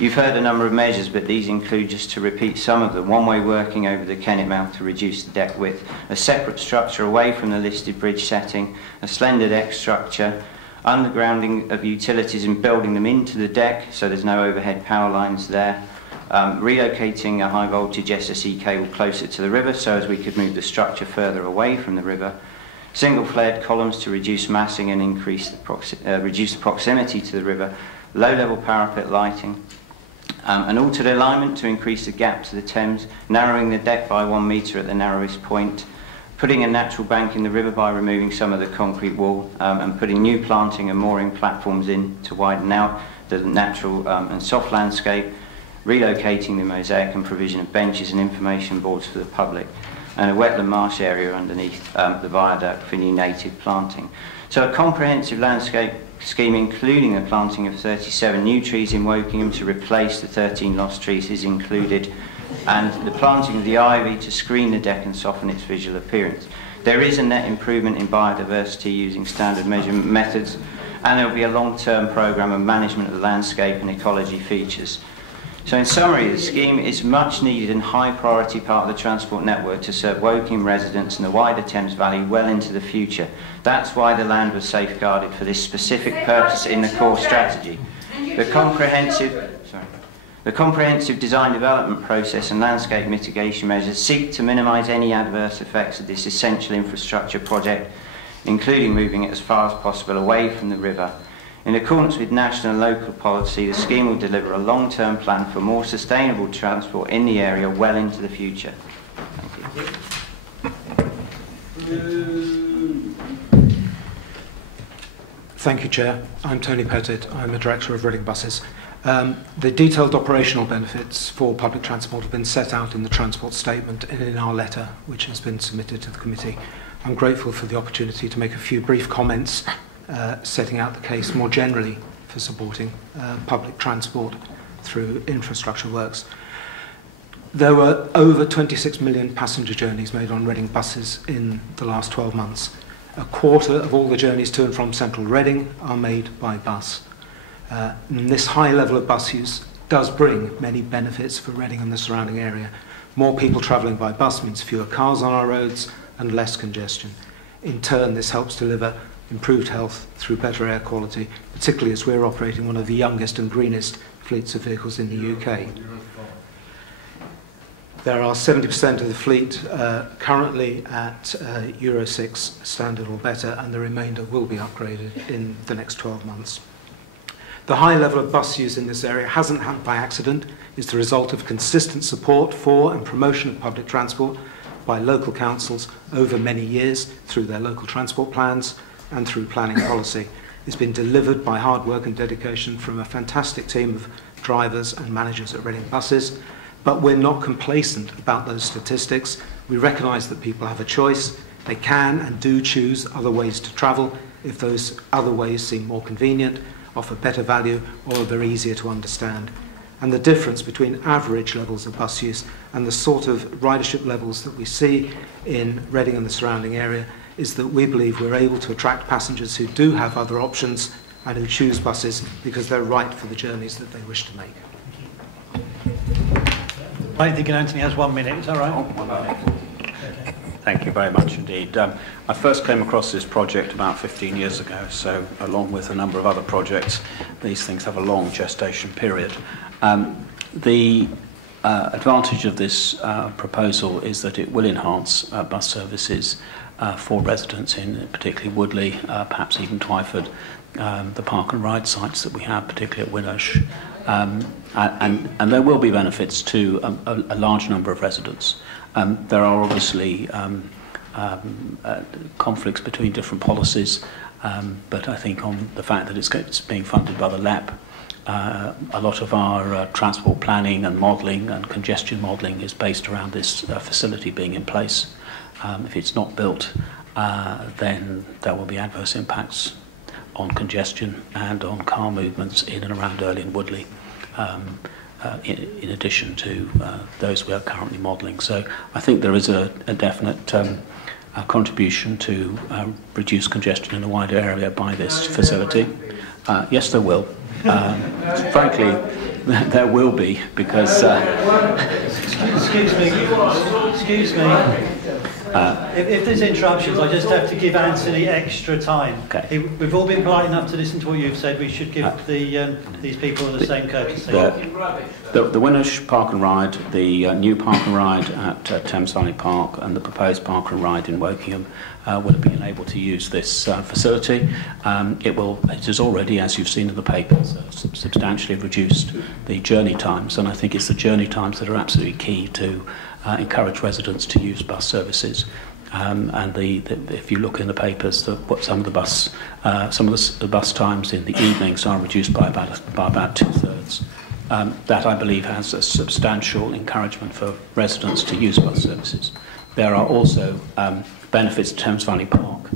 You've heard a number of measures, but these include, just to repeat some of them, one-way working over the Kennet mouth to reduce the deck width, a separate structure away from the listed bridge setting, a slender deck structure, undergrounding of utilities and building them into the deck so there's no overhead power lines there, relocating a high voltage SSE cable closer to the river so as we could move the structure further away from the river, single flared columns to reduce massing and reduce the proximity to the river, low-level parapet lighting, an altered alignment to increase the gap to the Thames, narrowing the deck by 1 metre at the narrowest point, putting a natural bank in the river by removing some of the concrete wall, and putting new planting and mooring platforms in to widen out the natural and soft landscape, relocating the mosaic and provision of benches and information boards for the public. and a wetland marsh area underneath the viaduct for new native planting. So a comprehensive landscape scheme including the planting of 37 new trees in Wokingham to replace the 13 lost trees is included, and the planting of the ivy to screen the deck and soften its visual appearance. There is a net improvement in biodiversity using standard measurement methods, and there will be a long-term programme of management of the landscape and ecology features. So in summary, the scheme is much needed and high priority part of the transport network to serve Woking residents and the wider Thames Valley well into the future. That's why the land was safeguarded for this specific purpose in the core strategy. The comprehensive design development process and landscape mitigation measures seek to minimise any adverse effects of this essential infrastructure project, including moving it as far as possible away from the river. In accordance with national and local policy, the scheme will deliver a long-term plan for more sustainable transport in the area well into the future. Thank you. Thank you, Chair. I'm Tony Pettit. I'm a Director of Reading Buses. The detailed operational benefits for public transport have been set out in the transport statement and in our letter, which has been submitted to the committee. I'm grateful for the opportunity to make a few brief comments setting out the case more generally for supporting public transport through infrastructure works. There were over 26 million passenger journeys made on Reading buses in the last 12 months. A quarter of all the journeys to and from central Reading are made by bus. And this high level of bus use does bring many benefits for Reading and the surrounding area. More people travelling by bus means fewer cars on our roads and less congestion. In turn, this helps deliver improved health through better air quality, particularly as we're operating one of the youngest and greenest fleets of vehicles in the UK. There are 70% of the fleet currently at Euro 6 standard or better, and the remainder will be upgraded in the next 12 months. The high level of bus use in this area hasn't happened by accident. It's the result of consistent support for and promotion of public transport by local councils over many years through their local transport plans and through planning policy. It's been delivered by hard work and dedication from a fantastic team of drivers and managers at Reading Buses, but we're not complacent about those statistics. We recognise that people have a choice. They can and do choose other ways to travel if those other ways seem more convenient, offer better value, or are very easier to understand. And the difference between average levels of bus use and the sort of ridership levels that we see in Reading and the surrounding area is that we believe we're able to attract passengers who do have other options and who choose buses because they're right for the journeys that they wish to make. I think Anthony has 1 minute. Is that right? Thank you very much indeed. I first came across this project about 15 years ago, so along with a number of other projects, these things have a long gestation period. The advantage of this proposal is that it will enhance bus services for residents in particularly Woodley, perhaps even Twyford, the park and ride sites that we have, particularly at Winnersh. And there will be benefits to a large number of residents. There are obviously conflicts between different policies, but I think on the fact that it's being funded by the LEP, a lot of our transport planning and modelling and congestion modelling is based around this facility being in place. If it's not built, then there will be adverse impacts on congestion and on car movements in and around Early and Woodley, in addition to those we are currently modelling. So I think there is a definite contribution to reduce congestion in the wider area by this facility. Yes, there will. Frankly, there will be, because... Excuse me. If there's interruptions, I just have to give Anthony extra time. Okay. We've all been polite enough to listen to what you've said. We should give these people the same courtesy. The Winnersh Park and Ride, the new Park and Ride at Thames Valley Park, and the proposed Park and Ride in Wokingham will have been able to use this facility. It has already, as you've seen in the papers, substantially reduced the journey times, and I think it's the journey times that are absolutely key to encourage residents to use bus services. And if you look in the papers, some of the bus times in the evenings are reduced by about 2/3. That, I believe, has a substantial encouragement for residents to use bus services. There are also benefits to Thames Valley Park,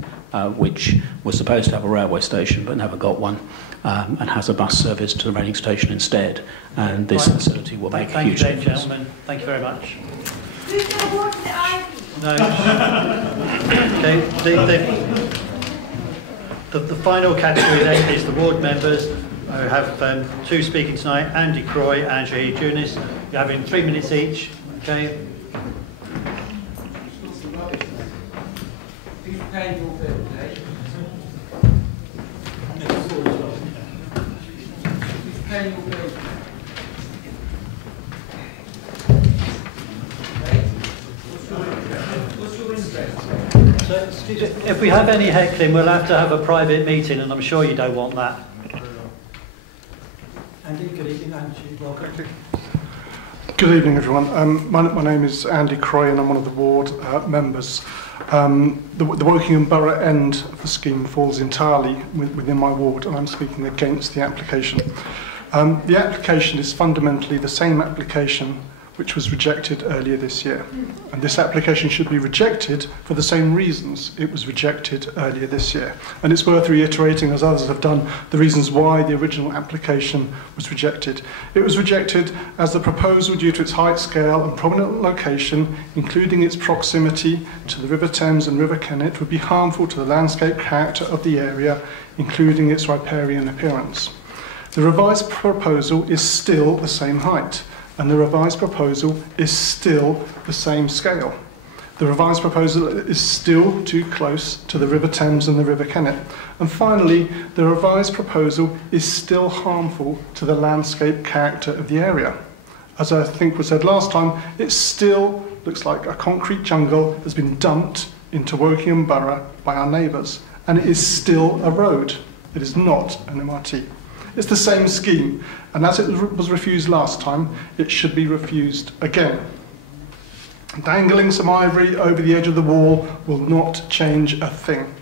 which was supposed to have a railway station but never got one, and has a bus service to the Reading station instead. And this facility will make a huge difference. Thank you, gentlemen. Thank you very much. No. Okay. The final category then is the ward members who have two speaking tonight: Andy Croy and Shahid Yunis. You're having 3 minutes each. Okay. So, if we have any heckling, we'll have to have a private meeting, and I'm sure you don't want that. Andy, good evening. Andy, welcome. Good evening, everyone. My name is Andy Croy, and I'm one of the ward members. The Wokingham Borough end of the scheme falls entirely within my ward, and I'm speaking against the application. The application is fundamentally the same application which was rejected earlier this year. And this application should be rejected for the same reasons it was rejected earlier this year. And it's worth reiterating, as others have done, the reasons why the original application was rejected. It was rejected as the proposal, due to its height, scale and prominent location, including its proximity to the River Thames and River Kennet, would be harmful to the landscape character of the area, including its riparian appearance. The revised proposal is still the same height, and the revised proposal is still the same scale. The revised proposal is still too close to the River Thames and the River Kennet. And finally, the revised proposal is still harmful to the landscape character of the area. As I think was said last time, it still looks like a concrete jungle has been dumped into Wokingham Borough by our neighbours, and it is still a road. It is not an MRT. It's the same scheme, and as it was refused last time, it should be refused again. Dangling some ivory over the edge of the wall will not change a thing.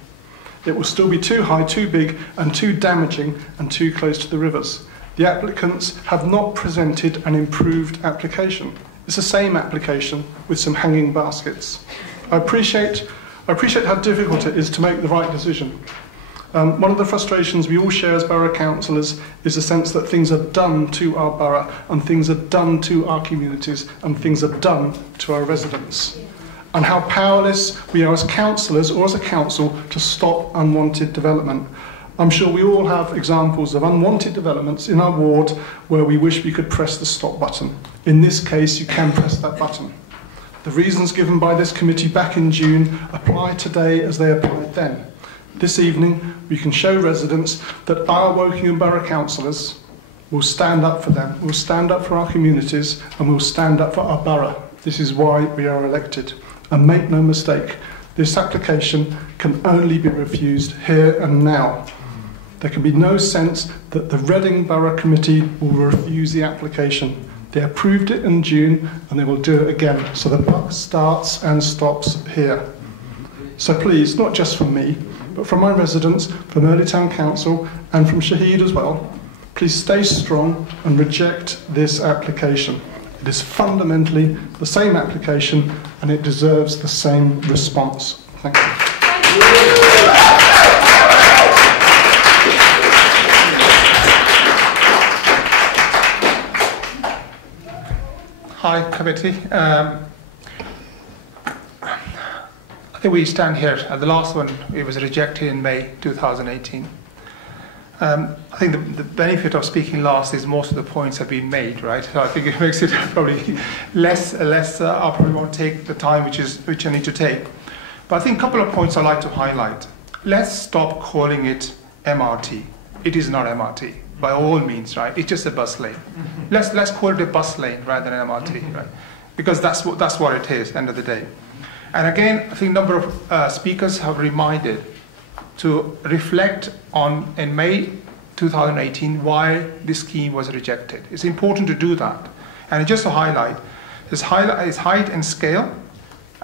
It will still be too high, too big, and too damaging, and too close to the rivers. The applicants have not presented an improved application. It's the same application with some hanging baskets. I appreciate how difficult it is to make the right decision. One of the frustrations we all share as borough councillors is the sense that things are done to our borough, and things are done to our communities, and things are done to our residents. And how powerless we are as councillors or as a council to stop unwanted development. I'm sure we all have examples of unwanted developments in our ward where we wish we could press the stop button. In this case, you can press that button. The reasons given by this committee back in June apply today as they applied then. This evening, we can show residents that our Wokingham Borough councillors will stand up for them, will stand up for our communities, and will stand up for our borough. This is why we are elected. And make no mistake, this application can only be refused here and now. There can be no sense that the Reading Borough Committee will refuse the application. They approved it in June, and they will do it again. So the buck starts and stops here. So please, not just from me, but from my residents, from Early Town Council, and from Shahid as well, please stay strong and reject this application. It is fundamentally the same application, and it deserves the same response. Thank you. Hi, committee. I think we stand here. The last one, it was rejected in May 2018. I think the benefit of speaking last is most of the points have been made, right? So I think it makes it probably less. I probably won't take the time which I need to take. But I think a couple of points I'd like to highlight. Let's stop calling it MRT. It is not MRT by all means, right? It's just a bus lane. Let's call it a bus lane rather than an MRT, right? Because that's what it is. End of the day. And again, I think a number of speakers have reminded to reflect on, in May 2018, why this scheme was rejected. It's important to do that. And just to highlight, its height and scale,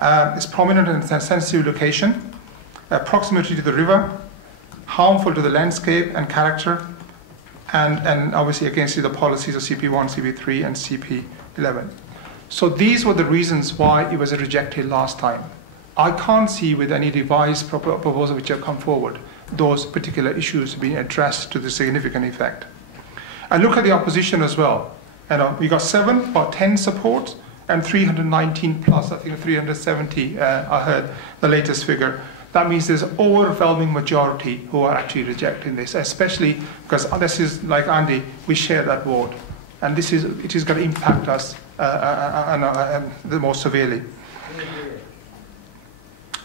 its prominent and sensitive location, proximity to the river, harmful to the landscape and character, and obviously against the policies of CP1, CP3, and CP11. So these were the reasons why it was rejected last time. I can't see with any revised proposal which have come forward those particular issues being addressed to the significant effect. And look at the opposition as well. We got 7 or 10 support and 319 plus, I think 370, I heard the latest figure. That means there's an overwhelming majority who are actually rejecting this, especially because this is, like Andy, we share that ward. And it is going to impact us the more severely.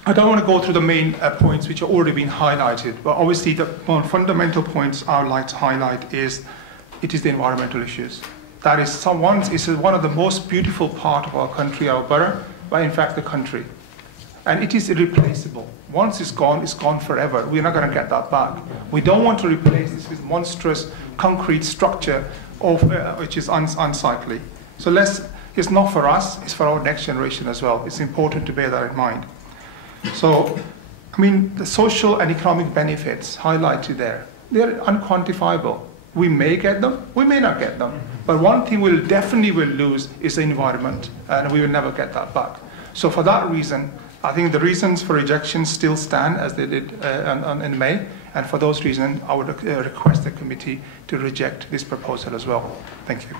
I don't want to go through the main points which have already been highlighted, but obviously the more fundamental points I would like to highlight is the environmental issues. That is one of the most beautiful part of our country, our borough, but in fact the country. And it is irreplaceable. Once it's gone forever. We're not going to get that back. We don't want to replace this with monstrous concrete structure which is unsightly. So it's not for us, it's for our next generation as well. It's important to bear that in mind. So, I mean, the social and economic benefits highlighted there, they're unquantifiable. We may get them, we may not get them. But one thing we'll definitely lose is the environment, and we will never get that back. So for that reason, I think the reasons for rejection still stand as they did in May, and for those reasons, I would request the committee to reject this proposal as well. Thank you.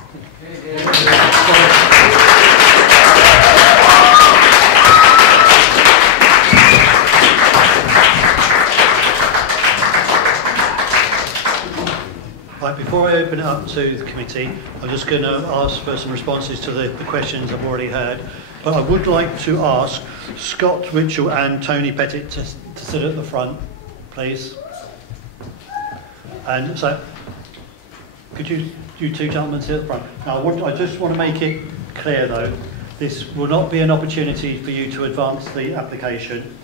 Right, before I open it up to the committee, I'm just going to ask for some responses to the questions I've already heard. But I would like to ask Scott Ritchell and Tony Pettit to sit at the front, please. And so, could you two gentlemen sit at the front? Now, I just want to make it clear, though, this will not be an opportunity for you to advance the application.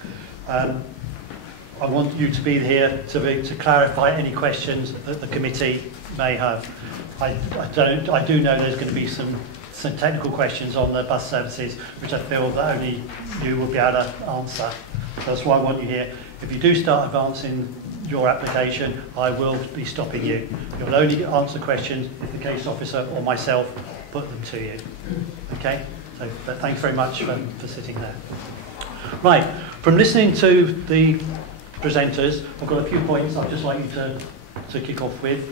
I want you to be here to clarify any questions that the committee may have. I do know there's going to be some technical questions on the bus services, which I feel that only you will be able to answer. That's why I want you here. If you do start advancing your application, I will be stopping you. You'll only answer questions if the case officer or myself put them to you. Okay? So, but thanks very much for sitting there. Right, from listening to the presenters, I've got a few points I'd just like you to kick off with,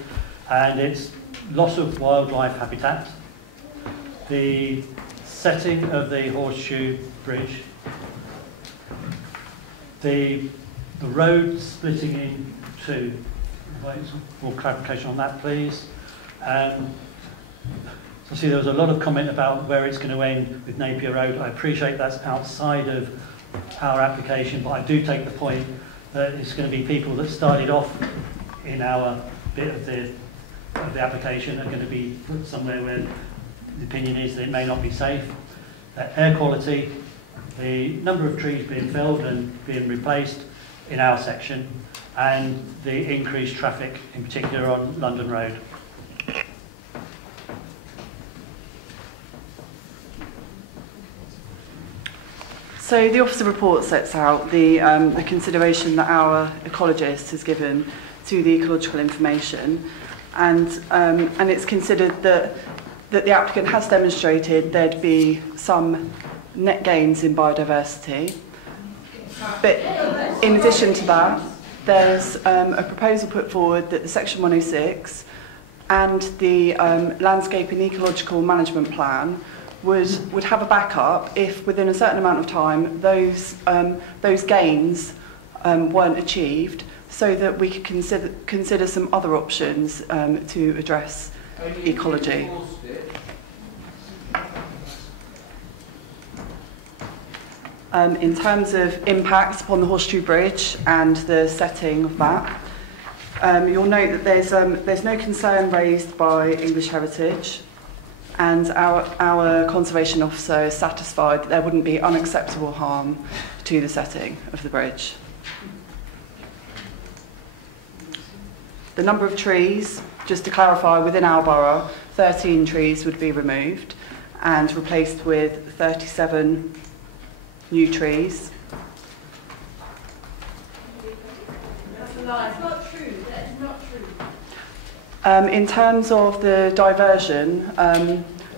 and it's loss of wildlife habitat, the setting of the Horseshoe Bridge, the road splitting in two. More clarification on that, please. So see, there was a lot of comment about where it's going to end with Napier Road. I appreciate that's outside of our application, but I do take the point that it's going to be people that started off in our bit of the application are going to be put somewhere where the opinion is that it may not be safe. Air quality, the number of trees being felled and being replaced in our section, and the increased traffic, in particular on London Road. So the officer report sets out the consideration that our ecologist has given to the ecological information, and it's considered that the applicant has demonstrated there'd be some net gains in biodiversity. But in addition to that, there's a proposal put forward that the Section 106 and the Landscape and Ecological Management Plan would have a backup if within a certain amount of time those gains weren't achieved, so that we could consider some other options to address ecology. In terms of impact upon the Horseshoe Bridge and the setting of that, you'll note that there's no concern raised by English Heritage, and our conservation officer is satisfied that there wouldn't be unacceptable harm to the setting of the bridge. The number of trees, just to clarify, within our borough, 13 trees would be removed and replaced with 37 new trees. That's a lie. It's not true. That's not true. In terms of the diversion,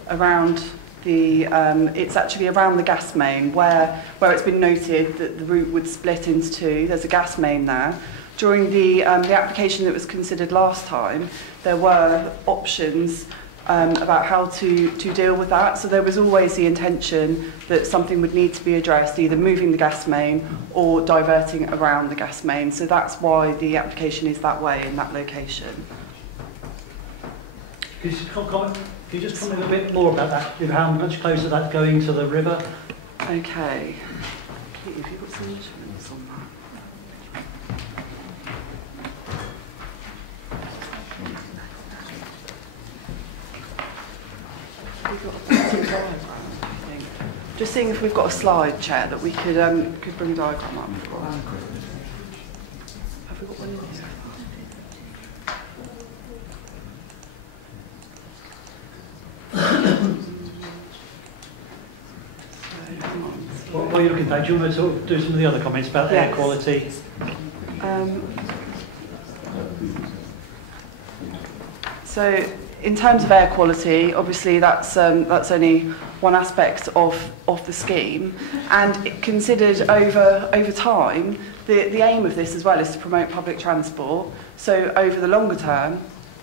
around it's actually around the gas main where it's been noted that the route would split into two. There's a gas main there. During the application that was considered last time, there were options about how to deal with that. So there was always the intention that something would need to be addressed, either moving the gas main or diverting around the gas main. So that's why the application is that way in that location. Can you just comment a bit more about that? How much closer that's going to the river? Okay. Have you got some measurements on that? Just seeing if we've got a slide, Chair, that we could bring a diagram up. Have we got one in here? What are you looking at? Do you want to sort of do some of the other comments about air quality? So, in terms of air quality, obviously that's only one aspect of the scheme, and it considered over time, the aim of this as well is to promote public transport. So over the longer term,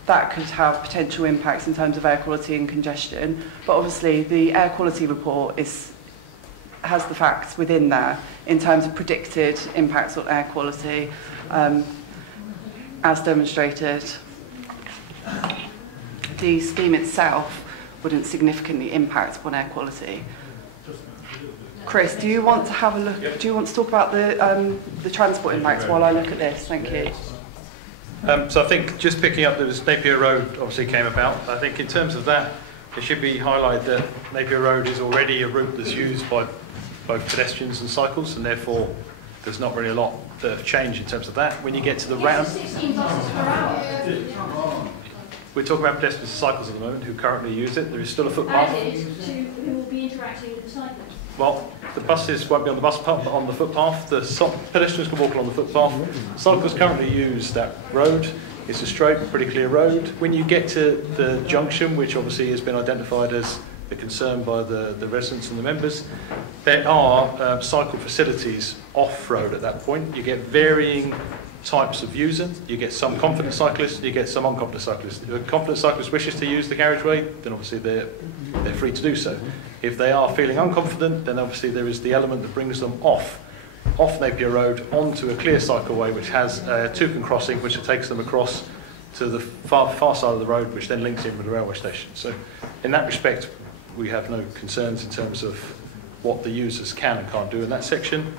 that could have potential impacts in terms of air quality and congestion. But obviously, the air quality report has the facts within there in terms of predicted impacts on air quality, as demonstrated. The scheme itself wouldn't significantly impact upon air quality. Chris, do you want to have a look? Do you want to talk about the transport impacts while I look at this? Thank you. So I think just picking up that Napier Road obviously came about. I think in terms of that, it should be highlighted that Napier Road is already a route that's used by both pedestrians and cycles, and therefore there's not really a lot of change in terms of that. When you get to the round... 16 buses per hour. We're talking about pedestrians and cycles at the moment who currently use it. There is still a footpath. Who will be interacting with the cyclists? Well, the buses won't be on the bus path, but on the footpath. The pedestrians can walk along the footpath. Cyclists currently use that road. It's a straight, pretty clear road. When you get to the junction, which obviously has been identified as a concern by the residents and the members, there are cycle facilities off-road at that point. You get varying types of user. You get some confident cyclists, you get some unconfident cyclists. If a confident cyclist wishes to use the carriageway, then obviously they're free to do so. If they are feeling unconfident, then obviously there is the element that brings them off Napier Road onto a clear cycleway which has a toucan crossing which takes them across to the far side of the road, which then links in with the railway station. So in that respect, we have no concerns in terms of what the users can and can't do in that section.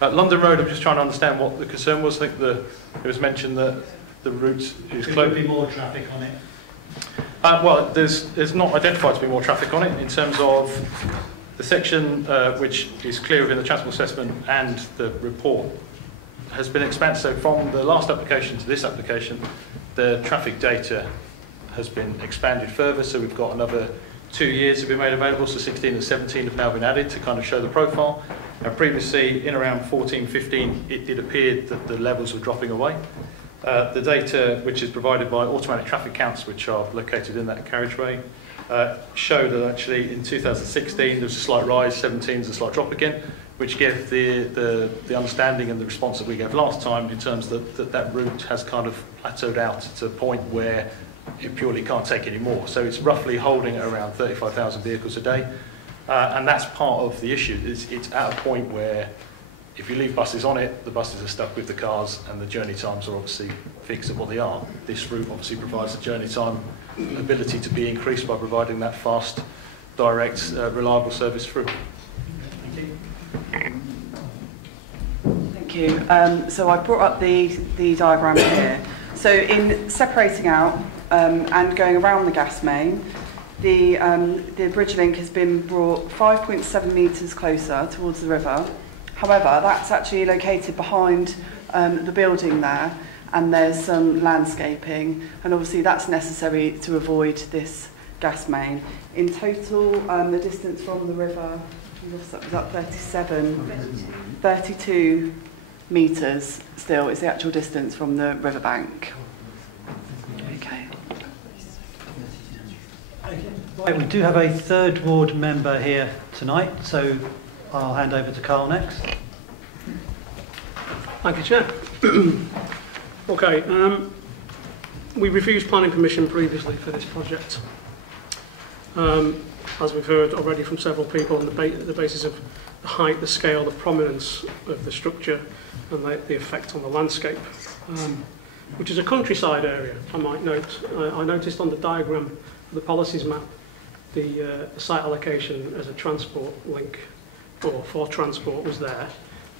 London Road, I'm just trying to understand what the concern was. I think it was mentioned that the route is closed. There will be more traffic on it. Well, there's not identified to be more traffic on it in terms of the section which is clear within the transport assessment and the report has been expanded. So from the last application to this application, the traffic data has been expanded further. So we've got another 2 years have been made available. So 16 and 17 have now been added to kind of show the profile. And previously, in around 14, 15, it did appear that the levels were dropping away. The data, which is provided by automatic traffic counts, which are located in that carriageway, show that actually in 2016 there was a slight rise, 17 is a slight drop again, which gave the understanding and the response that we gave last time in terms that route has kind of plateaued out to a point where it purely can't take any more. So it's roughly holding at around 35,000 vehicles a day. And that's part of the issue. It's at a point where if you leave buses on it, the buses are stuck with the cars and the journey times are obviously fixed at what they are. This route obviously provides the journey time ability to be increased by providing that fast, direct, reliable service through. Thank you. So I brought up the diagram here. So in separating out and going around the gas main, the bridge link has been brought 5.7 metres closer towards the river. However, that's actually located behind the building there, and there's some landscaping, and obviously that's necessary to avoid this gas main. In total, the distance from the river was up 32 metres still is the actual distance from the riverbank. Okay. Right, we do have a third ward member here tonight, so I'll hand over to Carl next. Thank you, Chair. Okay, we refused planning permission previously for this project. As we've heard already from several people on the basis of the height, the scale, the prominence of the structure and the effect on the landscape, which is a countryside area, I might note. I noticed on the diagram of the policies map the site allocation as a transport link or for transport was there,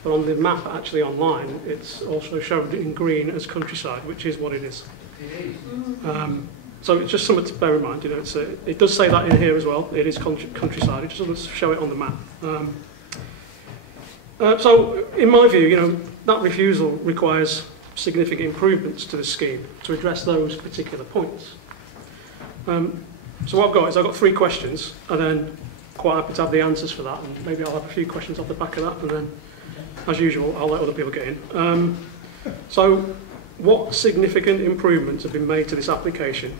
but on the map actually online it's also showed in green as countryside, which is what it is. So it's just something to bear in mind. You know, it does say that in here as well. It is countryside. It just doesn't show it on the map. So, in my view, you know, that refusal requires significant improvements to the scheme to address those particular points. So what I've got 3 questions, and then quite happy to have the answers for that, and maybe I'll have a few questions off the back of that, and then, as usual, I'll let other people get in. So, what significant improvements have been made to this application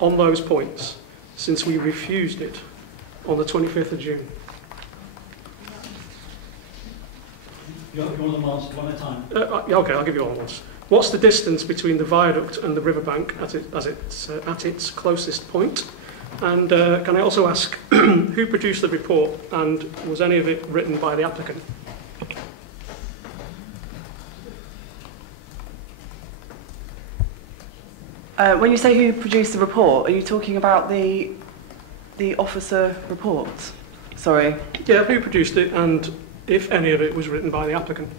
on those points since we refused it on the 25th of June? You want them answered one at a time? Okay, I'll give you all at once. What's the distance between the viaduct and the riverbank at its closest point? And can I also ask who produced the report, and was any of it written by the applicant? When you say who produced the report, are you talking about the officer report? Sorry. Yeah, who produced it, and if any of it was written by the applicant?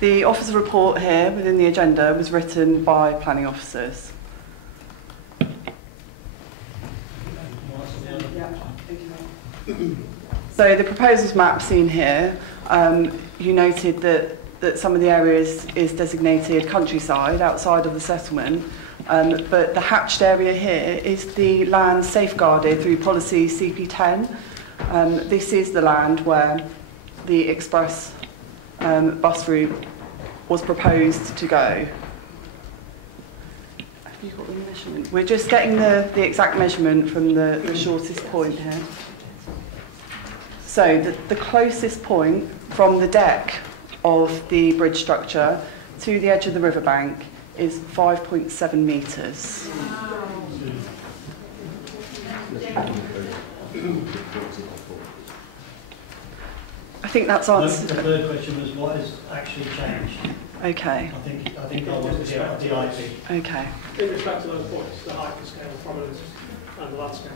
The officer report here within the agenda was written by planning officers. So the proposals map seen here, you noted that some of the areas is designated countryside outside of the settlement, but the hatched area here is the land safeguarded through policy CP10. This is the land where the express bus route was proposed to go. Have you got the measurement? We're just getting the exact measurement from the shortest point here. So the closest point from the deck of the bridge structure to the edge of the riverbank is 5.7 metres. I think that's answered. The third question was what has actually changed. Okay. I think I was here at the IP. Okay. In respect to those points, the height, the scale, prominence, and the landscape.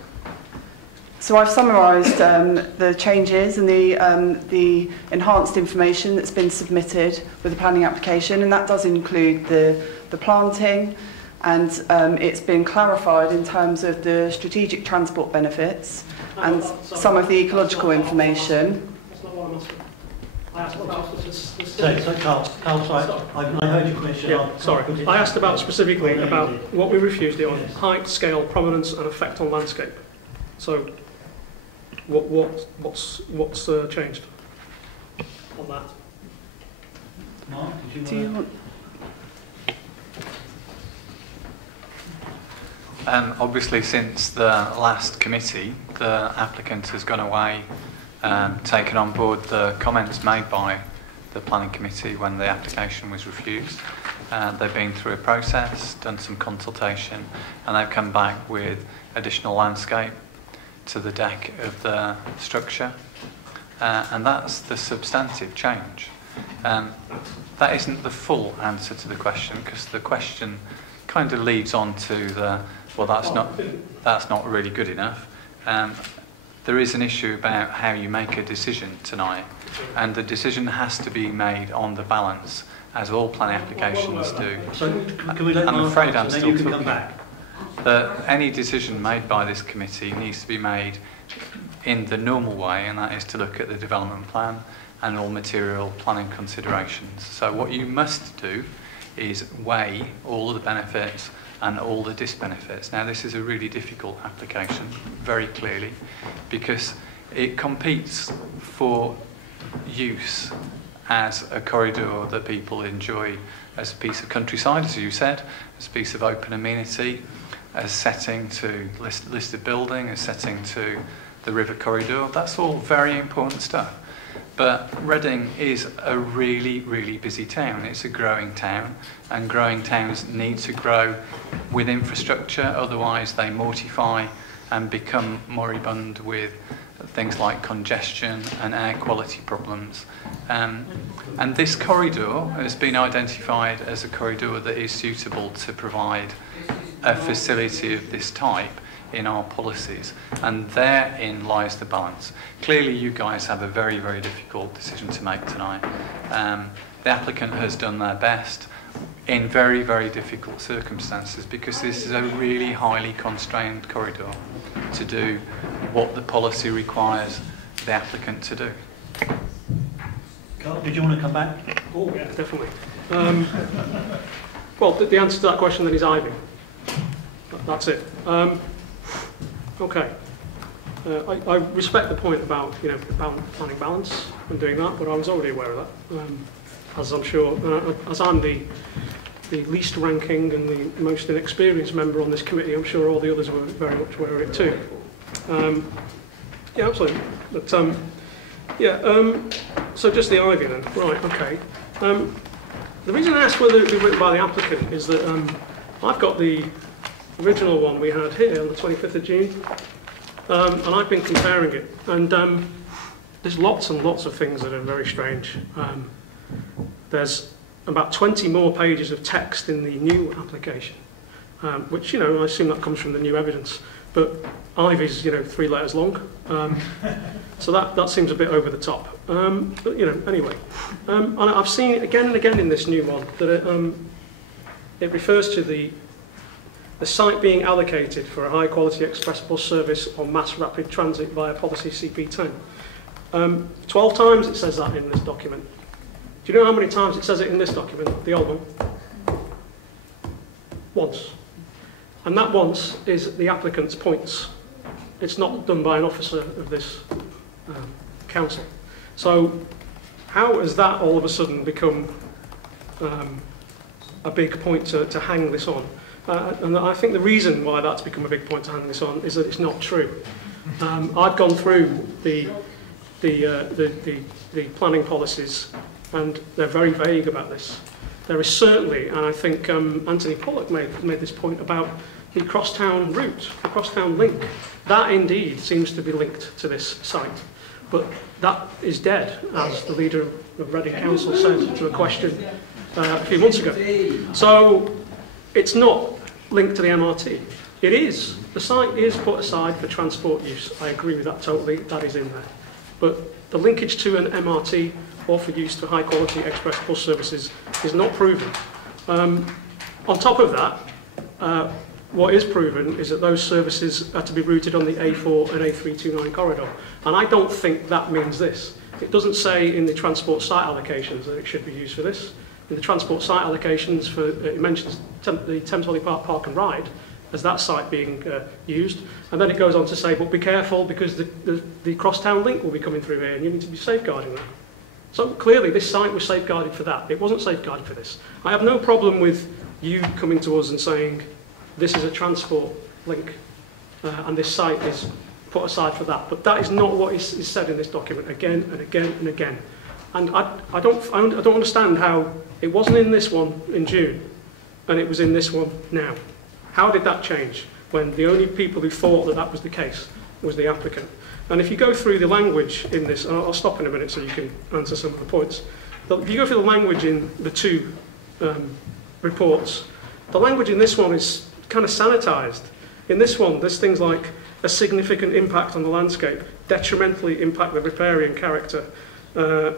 So I've summarised the changes and the enhanced information that's been submitted with the planning application, and that does include the planting, and it's been clarified in terms of the strategic transport benefits and some of the ecological information. That's not what I'm asking. I asked about Carl, sorry, I heard your question. Yeah, sorry. I asked about specifically about what we refused it on: height, scale, prominence, and effect on landscape. So, what's changed on that? Mark, did you want? Obviously, since the last committee, the applicant has gone away, taken on board the comments made by the planning committee when the application was refused. They've been through a process, done some consultation, and they've come back with additional landscape to the deck of the structure, and that's the substantive change. That isn't the full answer to the question, because the question kind of leads on to the, well, that's not really good enough. There is an issue about how you make a decision tonight, and the decision has to be made on the balance, as all planning applications do. So can we let I'm Mark afraid answer, I'm then still you can talking. come back. That any decision made by this committee needs to be made in the normal way, and that is to look at the development plan and all material planning considerations. So what you must do is weigh all of the benefits and all the disbenefits. Now, this is a really difficult application, very clearly, because it competes for use as a corridor that people enjoy, as a piece of countryside, as you said, as a piece of open amenity, as setting to listed building, as setting to the river corridor. That's all very important stuff. But Reading is a really, really busy town. It's a growing town, and growing towns need to grow with infrastructure, otherwise they mortify and become moribund with things like congestion and air quality problems. And this corridor has been identified as a corridor that is suitable to provide a facility of this type in our policies, and therein lies the balance. Clearly you guys have a very, very difficult decision to make tonight. The applicant has done their best in very, very difficult circumstances, because this is a really highly constrained corridor to do what the policy requires the applicant to do. Carl, did you want to come back? Oh yeah, definitely. Well, the answer to that question then is ivy. That's it. Okay. I respect the point about planning balance and doing that, but I was already aware of that. As I'm sure, as I'm the least ranking and the most inexperienced member on this committee, I'm sure all the others were very much aware of it too. Yeah, absolutely. But so just the ivy then. Right. Okay. The reason I asked whether it would be written by the applicant is that I've got the original one we had here on the 25th of June, and I've been comparing it, and there's lots and lots of things that are very strange. There's about 20 more pages of text in the new application, which, I assume that comes from the new evidence, but ivy's, 3 letters long, so that seems a bit over the top. But, anyway. And I've seen it again and again in this new one, that it refers to the site being allocated for a high-quality express bus service or mass rapid transit via policy CP10. 12 times it says that in this document. Do you know how many times it says it in this document, the old one? Once. And that once is the applicant's points. It's not done by an officer of this council. So how has that all of a sudden become a big point to hang this on? And I think the reason why that's become a big point to hang this on is that it's not true. I've gone through the planning policies, and they're very vague about this. There is certainly, and I think Anthony Pollock made this point about the crosstown route, the crosstown link. That indeed seems to be linked to this site. But that is dead, as the leader of Reading Council said to a question a few months ago. So it's not linked to the MRT. It is. The site is put aside for transport use. I agree with that totally. That is in there. But the linkage to an MRT or for use for high-quality express bus services is not proven. On top of that, what is proven is that those services are to be routed on the A4 and A329 corridor. And I don't think that means this. It doesn't say in the transport site allocations that it should be used for this. In the transport site allocations, it mentions the Thames Valley Park and Ride as that site being used. And then it goes on to say, but be careful because the crosstown link will be coming through here and you need to be safeguarding that. So clearly this site was safeguarded for that. It wasn't safeguarded for this. I have no problem with you coming to us and saying this is a transport link and this site is put aside for that. But that is not what is said in this document again and again and again. And I don't understand how it wasn't in this one in June and it was in this one now. How did that change when the only people who thought that that was the case was the applicant? And if you go through the language in this, and I'll stop in a minute so you can answer some of the points. If you go through the language in the two reports, the language in this one is kind of sanitised. In this one, there's things like a significant impact on the landscape, detrimentally impact the riparian character,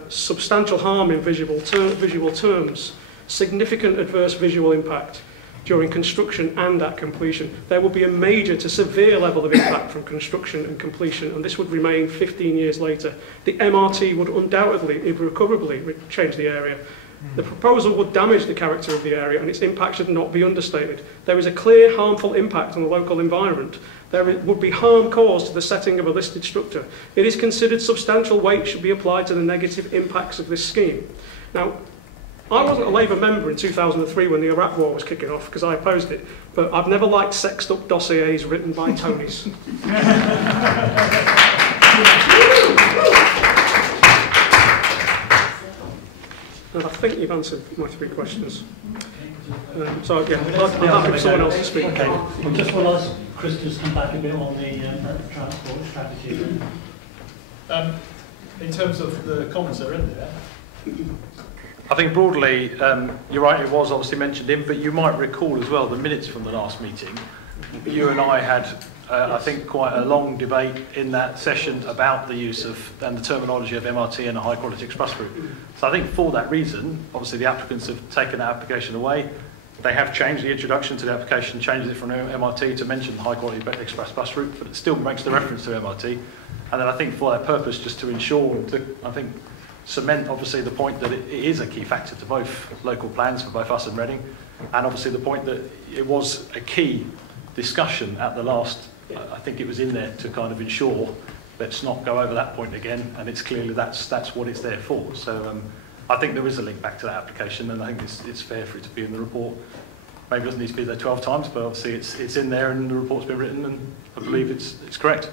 substantial harm in visual terms, significant adverse visual impact during construction and at completion. There will be a major to severe level of impact from construction and completion, and this would remain 15 years later. The MRT would undoubtedly, irrecoverably, change the area. The proposal would damage the character of the area, and its impact should not be understated. There is a clear harmful impact on the local environment. There would be harm caused to the setting of a listed structure. It is considered substantial weight should be applied to the negative impacts of this scheme. Now, I wasn't a Labour member in 2003 when the Iraq War was kicking off because I opposed it, but I've never liked sexed up dossiers written by Tonys. And I think you've answered my 3 questions. So yeah, I'm happy for someone else to speak. Okay, well, just want to ask Chris to just come back a bit on the transport strategy. In terms of the comments that are in there, I think broadly, you're right, it was obviously mentioned in, but you might recall as well the minutes from the last meeting. You and I had, I think, quite a long debate in that session about the use of and the terminology of MRT and a high-quality express route. So I think for that reason, obviously the applicants have taken that application away. They have changed the introduction to the application, changed it from MRT to mention the high-quality express bus route, but it still makes the reference to MRT. And then I think for that purpose, just to ensure, I think, cement obviously the point that it is a key factor to both local plans for both us and Reading, and obviously the point that it was a key discussion at the last, I think it was in there to kind of ensure let's not go over that point again, and it's clearly that's what it's there for. So I think there is a link back to that application, and I think it's fair for it to be in the report. Maybe it doesn't need to be there 12 times, but obviously it's in there and the report's been written, and I believe it's correct.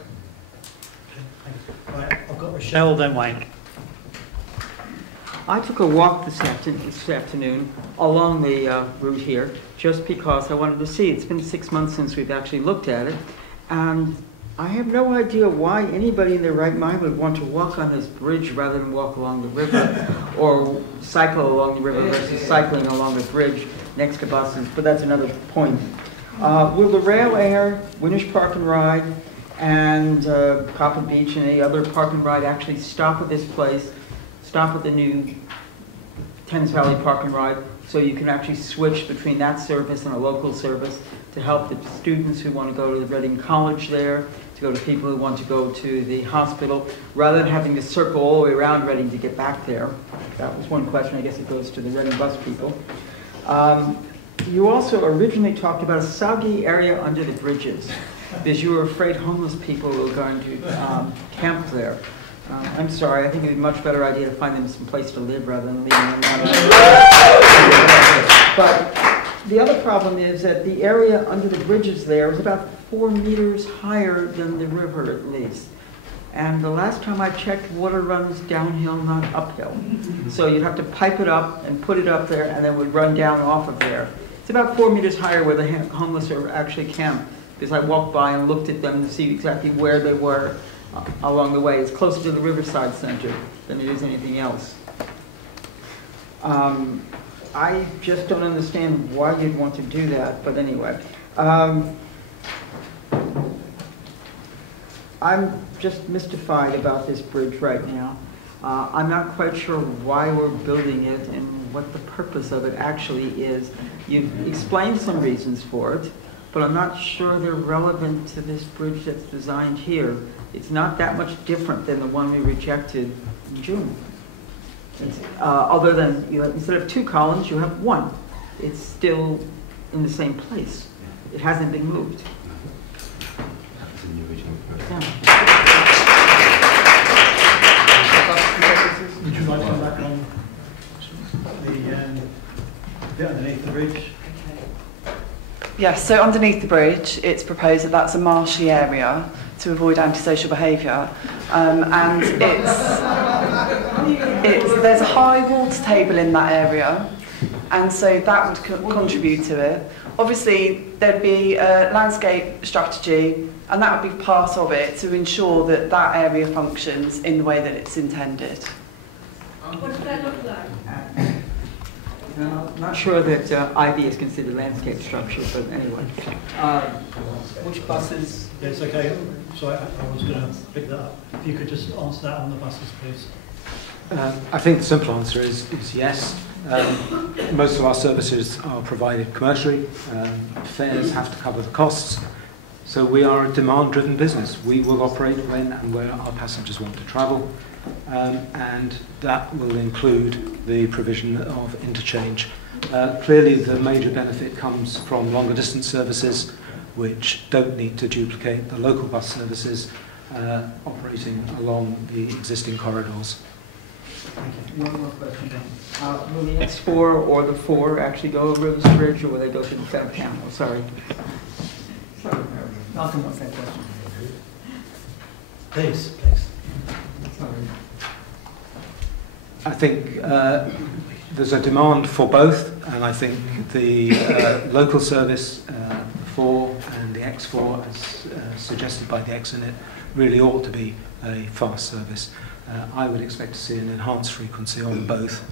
Right, I've got Rochelle, then Wayne. I took a walk this afternoon along the route here just because I wanted to see. It's been 6 months since we've actually looked at it, and I have no idea why anybody in their right mind would want to walk on this bridge rather than walk along the river or cycle along the river versus cycling along the bridge next to buses, but that's another point. Will the rail air, Winnish Park and Ride, and Coppin Beach and any other park and ride actually stop at this place, stop at the new Thames Valley Park and Ride, so you can actually switch between that service and a local service to help the students who want to go to the Reading College there, to go to people who want to go to the hospital, rather than having to circle all the way around Reading to get back there. That was one question. I guess it goes to the Reading bus people. You also originally talked about a soggy area under the bridges, because you were afraid homeless people were going to camp there. I'm sorry, I think it would be a much better idea to find them some place to live rather than leaving them out. But the other problem is that the area under the bridges there is about 4 meters higher than the river at least. And the last time I checked, water runs downhill, not uphill. So you'd have to pipe it up and put it up there and then it would run down off of there. It's about 4 meters higher where the homeless are actually camped, because I walked by and looked at them to see exactly where they were along the way. It's closer to the Riverside Center than it is anything else. I just don't understand why you'd want to do that, but anyway. I'm just mystified about this bridge right now. I'm not quite sure why we're building it and what the purpose of it actually is. You've explained some reasons for it, but I'm not sure they're relevant to this bridge that's designed here. It's not that much different than the one we rejected in June. Other than, instead of 2 columns, you have 1. It's still in the same place. It hasn't been moved. Yeah. Would you like to come back on the bit underneath the bridge? Yes, so underneath the bridge, it's proposed that that's a marshy area to avoid antisocial behaviour, and there's a high water table in that area, and so that would contribute to it. Obviously, there'd be a landscape strategy, and that would be part of it to ensure that that area functions in the way that it's intended. What does that look like? I'm not sure that ivy is considered landscape structure, but anyway. Which buses? Yeah, it's okay. Sorry, I was going to pick that up. If you could just answer that on the buses, please. I think the simple answer is yes. Most of our services are provided commercially. Fares have to cover the costs. So we are a demand-driven business. We will operate when and where our passengers want to travel. And that will include the provision of interchange. Clearly, the major benefit comes from longer distance services, which don't need to duplicate the local bus services operating along the existing corridors. One more question then. Will the X4 or the 4 actually go over this bridge, or will they go through the South Channel? Sorry. Sorry, Malcolm wants that question. Please. Sorry. I think there's a demand for both, and I think the local service 4 and the X4, as suggested by the Exonet, really ought to be a fast service. I would expect to see an enhanced frequency on both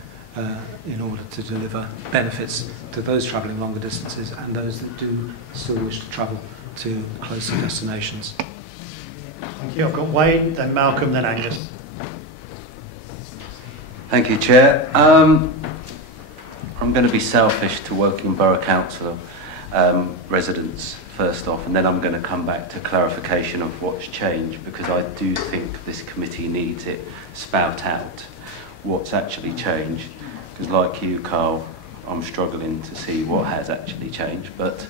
in order to deliver benefits to those travelling longer distances and those that do still wish to travel to closer destinations. Thank you. I've got Wayne, then Malcolm, then Angus. Thank you, Chair. I'm going to be selfish to Woking Borough Council residents first off, and then I'm going to come back to clarification of what's changed, because I do think this committee needs it spout out what's actually changed. Because like you, Carl, I'm struggling to see what has actually changed, but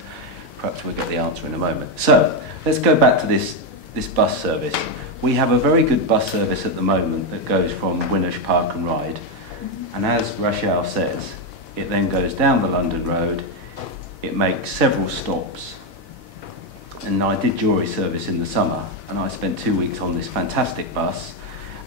perhaps we'll get the answer in a moment. So let's go back to this bus service. We have a very good bus service at the moment that goes from Winnersh Park and Ride, and as Rachel says, it then goes down the London Road, it makes several stops, and I did jury service in the summer, and I spent 2 weeks on this fantastic bus,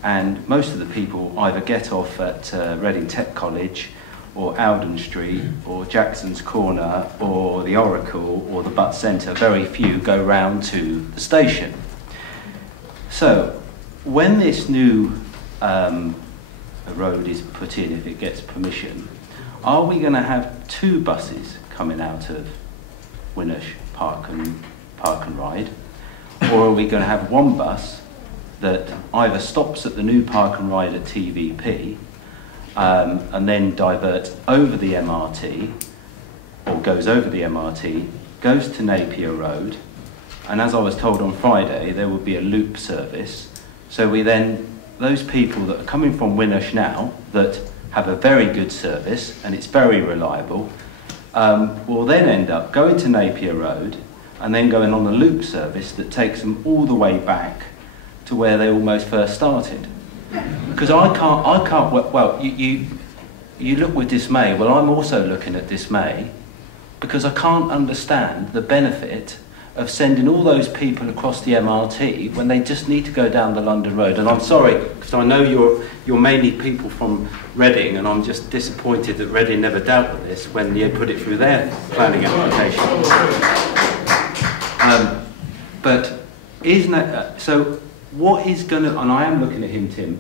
and most of the people either get off at Reading Tech College, or Alden Street, or Jackson's Corner, or the Oracle, or the Butt Centre. Very few go round to the station. So, when this new road is put in, if it gets permission, are we going to have 2 buses coming out of Winnersh Park and Ride, or are we going to have 1 bus that either stops at the new Park and Ride at TVP and then diverts over the MRT, or goes over the MRT, goes to Napier Road, and as I was told on Friday, there will be a loop service. So we then, those people that are coming from Winnersh now, that have a very good service, and it's very reliable, will then end up going to Napier Road, and then going on a loop service that takes them all the way back to where they almost first started. Because I can't, well, you look with dismay. Well, I'm also looking at dismay, because I can't understand the benefit of sending all those people across the MRT when they just need to go down the London Road. And I'm sorry, because I know you're mainly people from Reading, and I'm just disappointed that Reading never dealt with this when they put it through their planning application. But isn't that, so what is going to, and I am looking at him, Tim,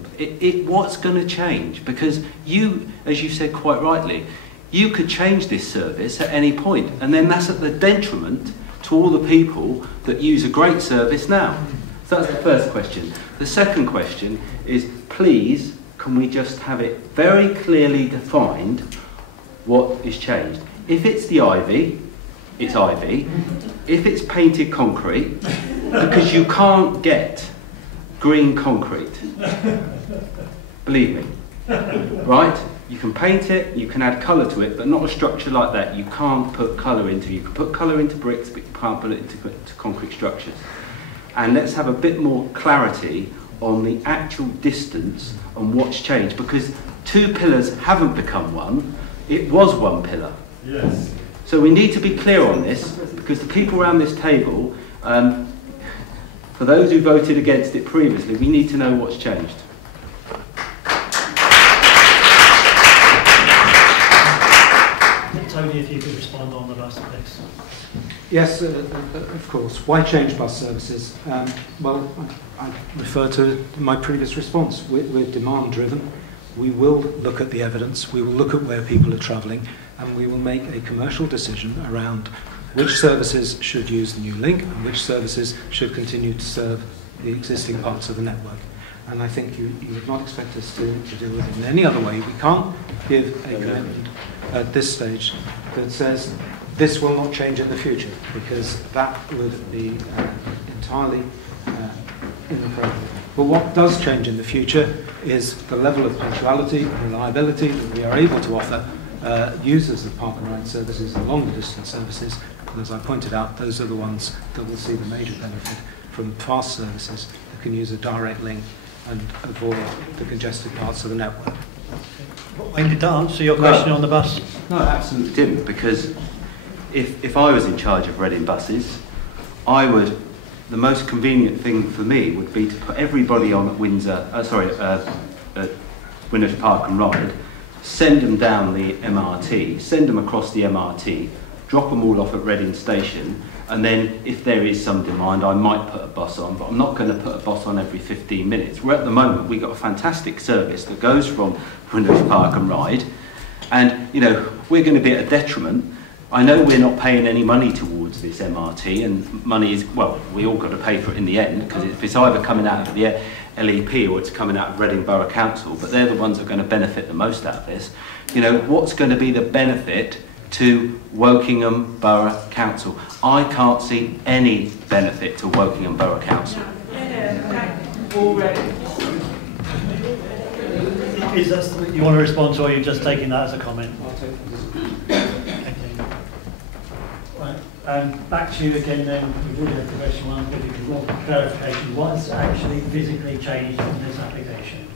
what's going to change? Because you, as you said quite rightly, you could change this service at any point, and then that's at the detriment to all the people that use a great service now. So that's the first question. The second question is, please, can we just have it very clearly defined what is changed? If it's the ivy, it's ivy. If it's painted concrete, because you can't get green concrete, believe me, right? You can paint it, you can add colour to it, but not a structure like that. You can't put colour into. You can put colour into bricks, but you can't put it into concrete structures. And let's have a bit more clarity on the actual distance and what's changed, because 2 pillars haven't become 1. It was 1 pillar. Yes. So we need to be clear on this, because the people around this table, for those who voted against it previously, we need to know what's changed. Tony, if you could respond on the bus, please. Yes, of course. Why change bus services? Well, I refer to my previous response. We're demand-driven. We will look at the evidence. We will look at where people are travelling, and we will make a commercial decision around which services should use the new link and which services should continue to serve the existing parts of the network. And I think you would not expect us to do it in any other way. We can't give a commitment at this stage that says this will not change in the future, because that would be entirely inappropriate. But what does change in the future is the level of punctuality and reliability that we are able to offer users of Park and Ride services and longer distance services. And as I pointed out, those are the ones that will see the major benefit from fast services that can use a direct link and avoid the congested parts of the network. Wayne, did that answer your question on the bus? No, it absolutely didn't, because if I was in charge of Reading buses, the most convenient thing for me would be to put everybody on at Winnersh Park and Ride, send them down the MRT, send them across the MRT, drop them all off at Reading Station, and then if there is some demand, I might put a bus on, but I'm not going to put a bus on every 15 minutes. Where at the moment, we've got a fantastic service that goes from Winnersh Park and Ride, and, you know, we're going to be at a detriment. I know we're not paying any money towards this MRT, and money is, well, we all got to pay for it in the end, because if it's either coming out of the LEP or it's coming out of Reading Borough Council, but they're the ones that are going to benefit the most out of this. You know, what's going to be the benefit to Wokingham Borough Council? I can't see any benefit to Wokingham Borough Council. Is that something you want to respond to, or are you just taking that as a comment? Right. Back to you again then, we've already had the question one, but if you want clarification, what's actually physically changed in this application?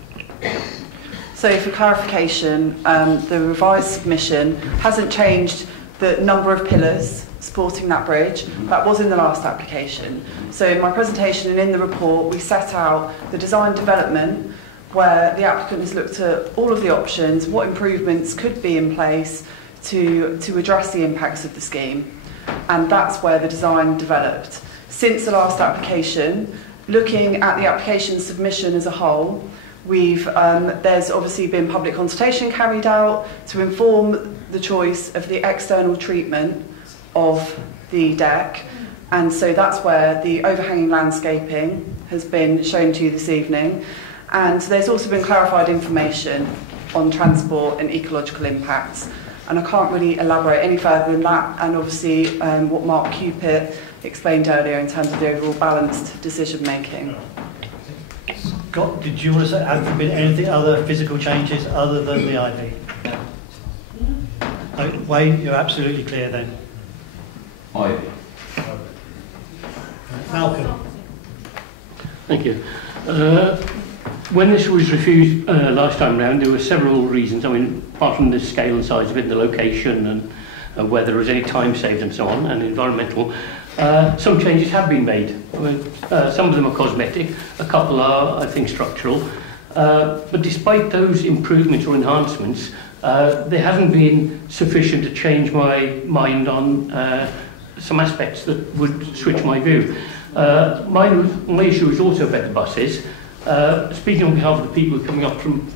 So for clarification, the revised submission hasn't changed the number of pillars supporting that bridge. That was in the last application. So in my presentation and in the report, we set out the design development where the applicant has looked at all of the options, what improvements could be in place to address the impacts of the scheme. And that's where the design developed. Since the last application, looking at the application submission as a whole, there's obviously been public consultation carried out to inform the choice of the external treatment of the deck, and so that's where the overhanging landscaping has been shown to you this evening, and there's also been clarified information on transport and ecological impacts, and I can't really elaborate any further than that, and obviously what Mark Cupit explained earlier in terms of the overall balanced decision making. Scott, did you want to say, have there been anything other physical changes other than the IP? No. Wayne, you're absolutely clear then. Ivy. Malcolm. Thank you. When this was refused last time round, there were several reasons. I mean, apart from the scale and size of it, the location and whether there was any time saved and so on, and environmental, some changes have been made. I mean, some of them are cosmetic, a couple are, I think, structural. But despite those improvements or enhancements, there hasn't been sufficient to change my mind on some aspects that would switch my view. My issue is also about the buses. Speaking on behalf of the people coming up from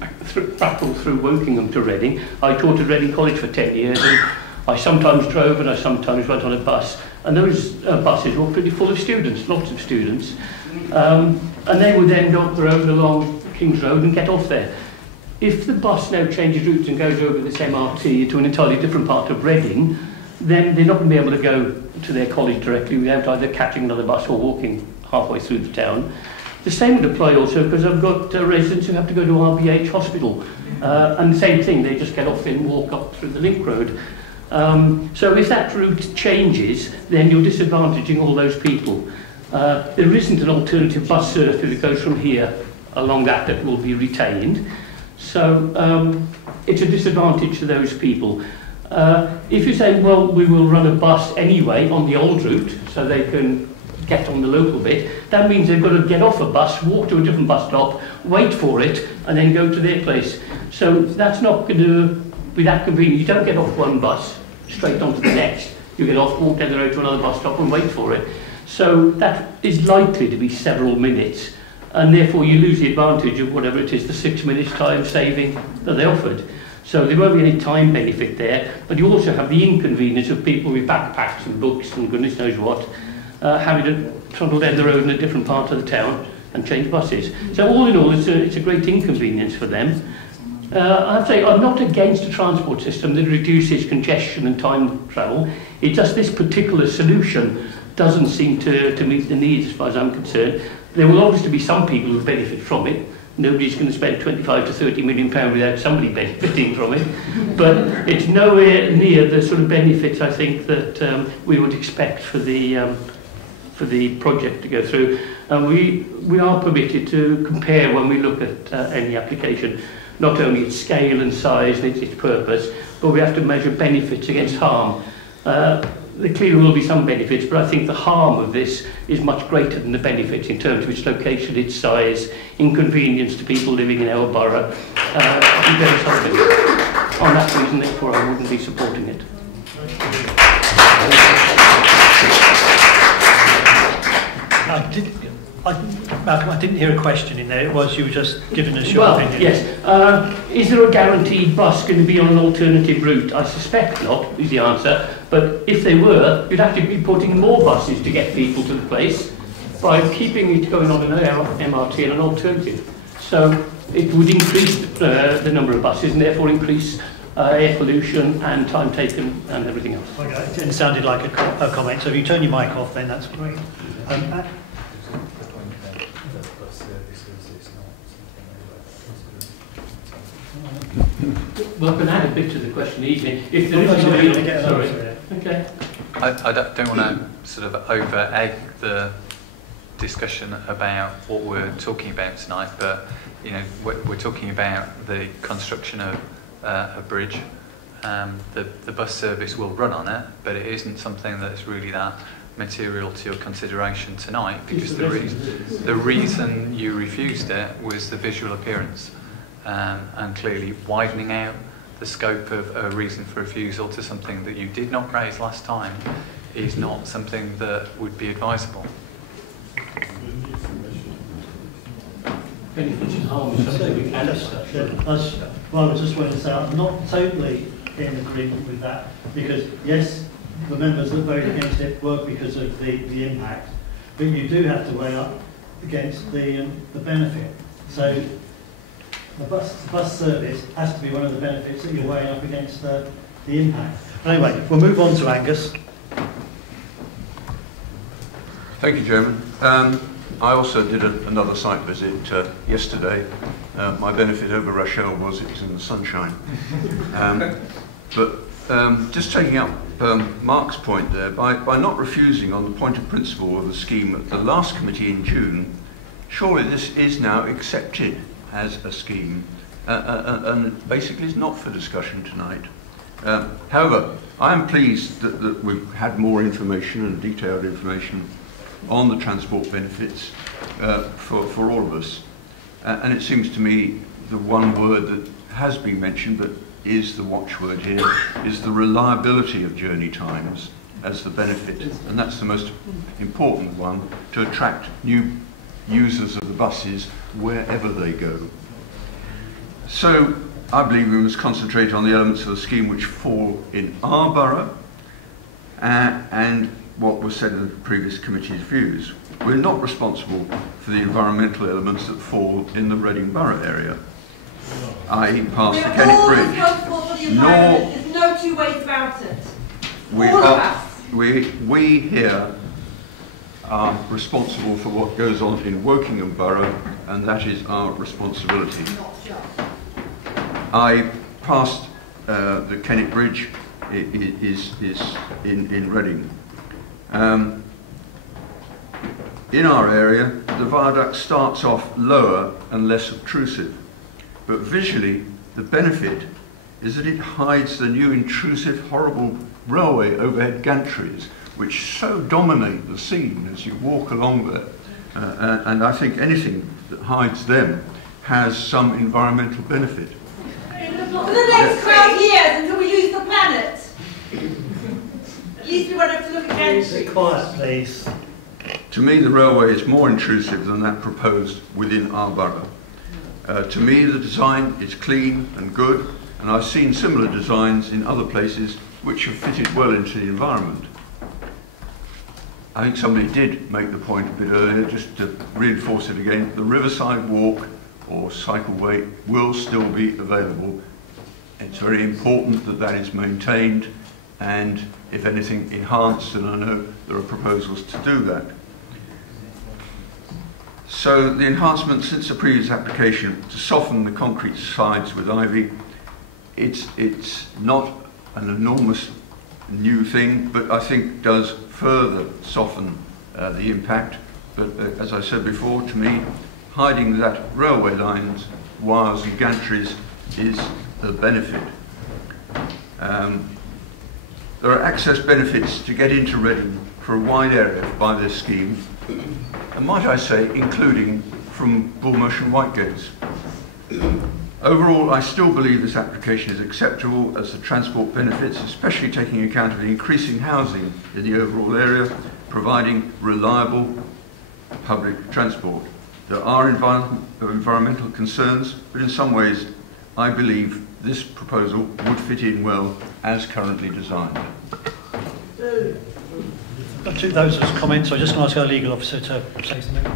Bracknell through Wokingham to Reading, I taught at Reading College for 10 years, and I sometimes drove and I sometimes went on a bus, and those buses were pretty full of students, lots of students, and they would then go up the road along King's Road and get off there. If the bus now changes routes and goes over this MRT to an entirely different part of Reading, then they're not going to be able to go to their college directly without either catching another bus or walking halfway through the town. The same would apply also because I've got residents who have to go to RBH Hospital, and the same thing, they just get off and walk up through the link road. So if that route changes, then you're disadvantaging all those people. There isn't an alternative bus service that goes from here along that will be retained. So it's a disadvantage to those people. If you say, well, we will run a bus anyway on the old route so they can get on the local bit, that means they've got to get off a bus, walk to a different bus stop, wait for it, and then go to their place. So that's not going to be that convenient. You don't get off one bus straight onto the next. You get off, walk down the road to another bus stop and wait for it. So that is likely to be several minutes, and therefore you lose the advantage of whatever it is, the 6 minutes time saving that they offered. So there won't be any time benefit there, but you also have the inconvenience of people with backpacks and books and goodness knows what, having to trundle down the road in a different part of the town and change buses. So all in all, it's a great inconvenience for them. I'd say I'm not against a transport system that reduces congestion and time travel. It's just this particular solution doesn't seem to meet the needs as far as I'm concerned. There will obviously be some people who benefit from it. Nobody's going to spend 25 to 30 million pounds without somebody benefiting from it. But it's nowhere near the sort of benefits I think that we would expect for the for the project to go through. And we are permitted to compare when we look at any application, not only its scale and size and its purpose, but we have to measure benefits against harm. There clearly will be some benefits, but I think the harm of this is much greater than the benefits in terms of its location, its size, inconvenience to people living in our borough. And various other things. On that reason, therefore, I wouldn't be supporting it. Malcolm, I didn't hear a question in there. It was you were just giving us your opinion. Yes. Is there a guaranteed bus going to be on an alternative route? I suspect not, is the answer. But if they were, you'd have to be putting more buses to get people to the place by keeping it going on an MRT and an alternative. So it would increase the number of buses and therefore increase air pollution and time taken and everything else. Okay, it sounded like a comment. So if you turn your mic off, then that's great. Well, I can add a bit to the question easily. If there is sorry. Okay. I don't want to sort of over-egg the discussion about what we're talking about tonight, but you know, we're talking about the construction of a bridge. The bus service will run on it, but it isn't something that's really that material to your consideration tonight, because the reason you refused it was the visual appearance, and clearly widening out the scope of a reason for refusal to something that you did not raise last time is not something that would be advisable. Benefits and harm is something we can discuss. Well, I was just going to say I'm not totally in agreement with that, because yes, the members that voted against it were because of the impact, but you do have to weigh up against the benefit. So the bus service has to be one of the benefits that you're weighing up against the impact. Anyway, we'll move on to Angus. Thank you, Chairman. I also did another site visit yesterday. My benefit over Rochelle was it was in the sunshine. But just taking up Mark's point there, by not refusing on the point of principle of the scheme at the last committee in June, surely this is now accepted as a scheme and basically is not for discussion tonight. However, I am pleased that we've had more information and detailed information on the transport benefits for all of us. And it seems to me the one word that has been mentioned but is the watchword here is the reliability of journey times as the benefit, and that's the most important one, to attract new users of the buses wherever they go. So I believe we must concentrate on the elements of the scheme which fall in our borough and what was said in the previous committee's views. We're not responsible for the environmental elements that fall in the Reading Borough area, i.e. past the Kennet Bridge. We're all responsible for the environment. There's no two ways about it. All of us. We here are responsible for what goes on in Wokingham Borough, and that is our responsibility. I passed the Kennet Bridge is in Reading. In our area, the viaduct starts off lower and less obtrusive, but visually the benefit is that it hides the new intrusive, horrible railway overhead gantries which so dominate the scene as you walk along there. And I think anything that hides them has some environmental benefit. For the next 12 years until we lose the planet. At least we won't have to look again. Be quiet, please. To me, the railway is more intrusive than that proposed within our borough. To me, the design is clean and good, and I've seen similar designs in other places which have fitted well into the environment. I think somebody did make the point a bit earlier, just to reinforce it again, the riverside walk or cycleway will still be available. It's very important that that is maintained and, if anything, enhanced, and I know there are proposals to do that. So the enhancement since the previous application to soften the concrete sides with ivy, it's not an enormous new thing, but I think does further soften the impact, but as I said before, to me, hiding that railway lines, wires and gantries is the benefit. There are access benefits to get into Reading for a wide area by this scheme, and might I say, including from Bullmarsh and Whitegates. Overall, I still believe this application is acceptable as the transport benefits, especially taking account of the increasing housing in the overall area, providing reliable public transport. There are environmental concerns, but in some ways, I believe this proposal would fit in well as currently designed. I've got those as comments, so I'm just going to ask our legal officer to say something.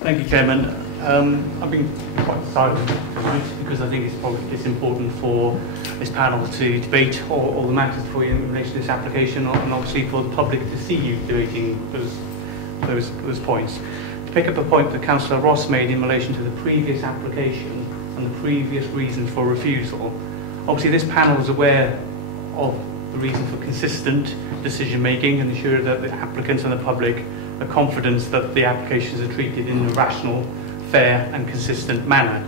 Thank you, Chairman. I've been quite silent tonight because I think it's important for this panel to debate all the matters for you in relation to this application, and obviously for the public to see you debating those points. To pick up a point that Councillor Ross made in relation to the previous application and the previous reason for refusal, obviously this panel is aware of the reason for consistent decision making and ensure that the applicants and the public are confident that the applications are treated in a rational, fair and consistent manner.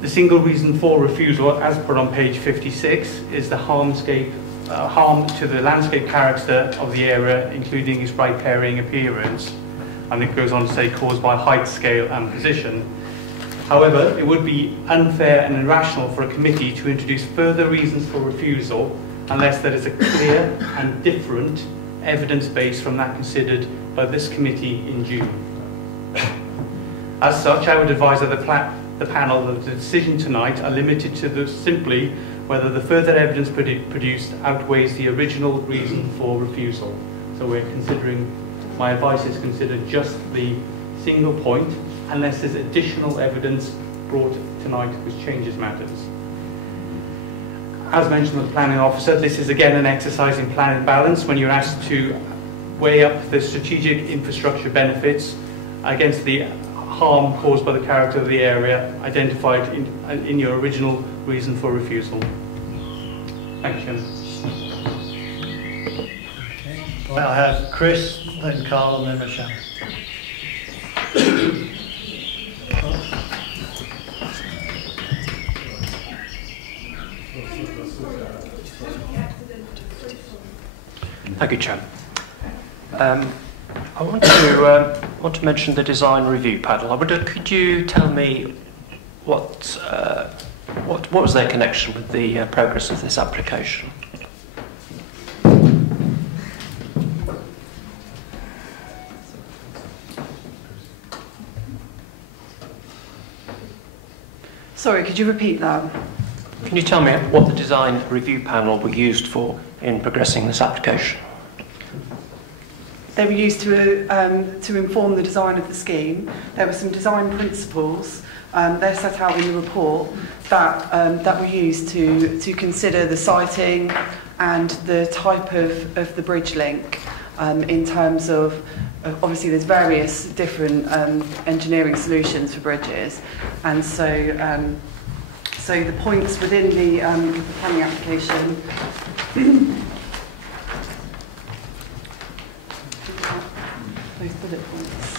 The single reason for refusal, as put on page 56, is the harm to the landscape character of the area, including its riparian appearance, and it goes on to say caused by height, scale and position. However, it would be unfair and irrational for a committee to introduce further reasons for refusal unless there is a clear and different evidence base from that considered by this committee in June. As such, I would advise that the panel that the decision tonight are limited to simply whether the further evidence produced outweighs the original reason for refusal. So we're considering, my advice is consider just the single point unless there's additional evidence brought tonight which changes matters. As mentioned by the planning officer, this is again an exercise in planning balance when you're asked to weigh up the strategic infrastructure benefits against the harm caused by the character of the area identified in your original reason for refusal. Thank you. Right, I have Chris, then Carl and then Michelle. Thank you, Chair. I want to mention the design review panel. I wonder, could you tell me what was their connection with the progress of this application? Sorry, could you repeat that? Can you tell me what the design review panel were used for in progressing this application? They were used to inform the design of the scheme. There were some design principles they're set out in the report that were used to consider the siting and the type of the bridge link in terms of obviously there's various different engineering solutions for bridges, and so the points within the planning application those bullet points.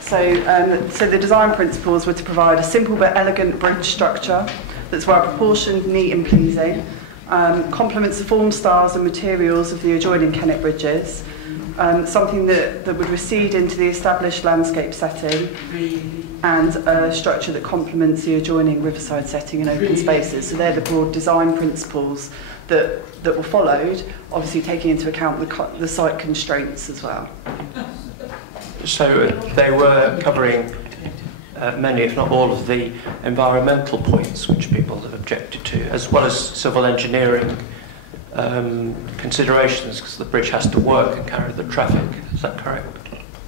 So the design principles were to provide a simple but elegant bridge structure that's well proportioned, neat and pleasing, complements the form, styles and materials of the adjoining Kennet bridges, something that would recede into the established landscape setting, and a structure that complements the adjoining riverside setting and open spaces. So they're the broad design principles that were followed, obviously taking into account the site constraints as well. So they were covering many, if not all, of the environmental points which people have objected to, as well as civil engineering considerations, because the bridge has to work and carry the traffic. Is that correct?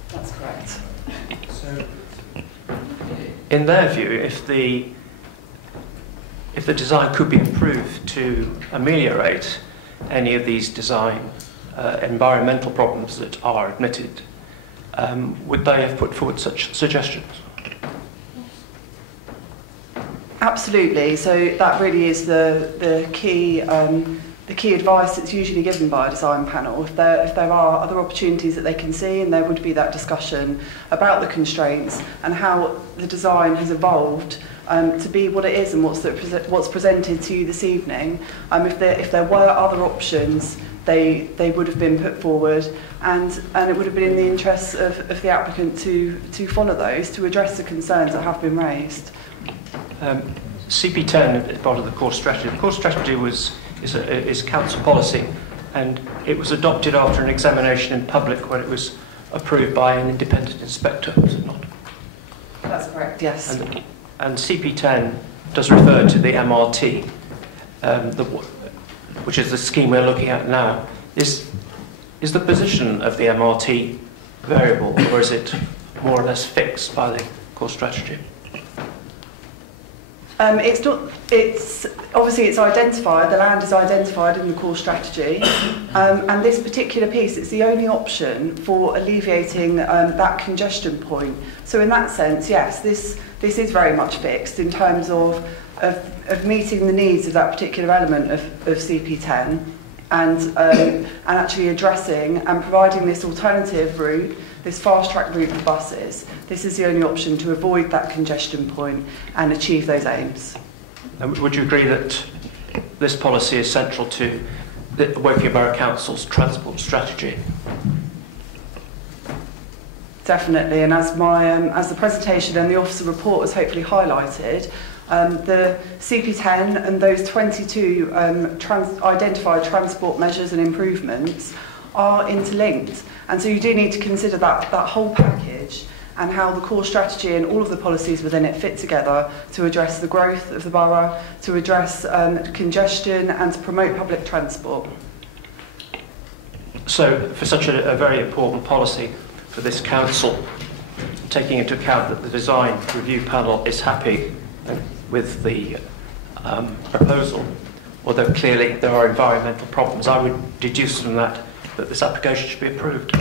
That's correct. So, in their view, if the design could be improved to ameliorate any of these design environmental problems that are admitted, would they have put forward such suggestions? Absolutely. So that really is the key advice that's usually given by a design panel. If there are other opportunities that they can see, and there would be that discussion about the constraints and how the design has evolved to be what it is and what's presented to you this evening. If there were other options, they would have been put forward, and it would have been in the interests of the applicant to follow those, to address the concerns that have been raised. CP10 is part of the core strategy. The core strategy is council policy, and it was adopted after an examination in public when it was approved by an independent inspector, was it not? That's correct, yes. And CP10 does refer to the MRT, which is the scheme we're looking at now. Is the position of the MRT variable, or is it more or less fixed by the core strategy? It's not. It's obviously it's identified. The land is identified in the core strategy, and this particular piece, it's the only option for alleviating that congestion point. So in that sense, yes, this is very much fixed in terms of meeting the needs of that particular element of CP10, and actually addressing and providing this alternative route, this fast-track route for buses. This is the only option to avoid that congestion point and achieve those aims. And would you agree that this policy is central to the Woking Borough Council's transport strategy? Definitely, and as the presentation and the officer report has hopefully highlighted, the CP10 and those 22 identified transport measures and improvements are interlinked. And so you do need to consider that whole package and how the core strategy and all of the policies within it fit together to address the growth of the borough, to address congestion and to promote public transport. So for such a very important policy for this council, taking into account that the design review panel is happy with the proposal, although clearly there are environmental problems, I would deduce from that this application should be approved.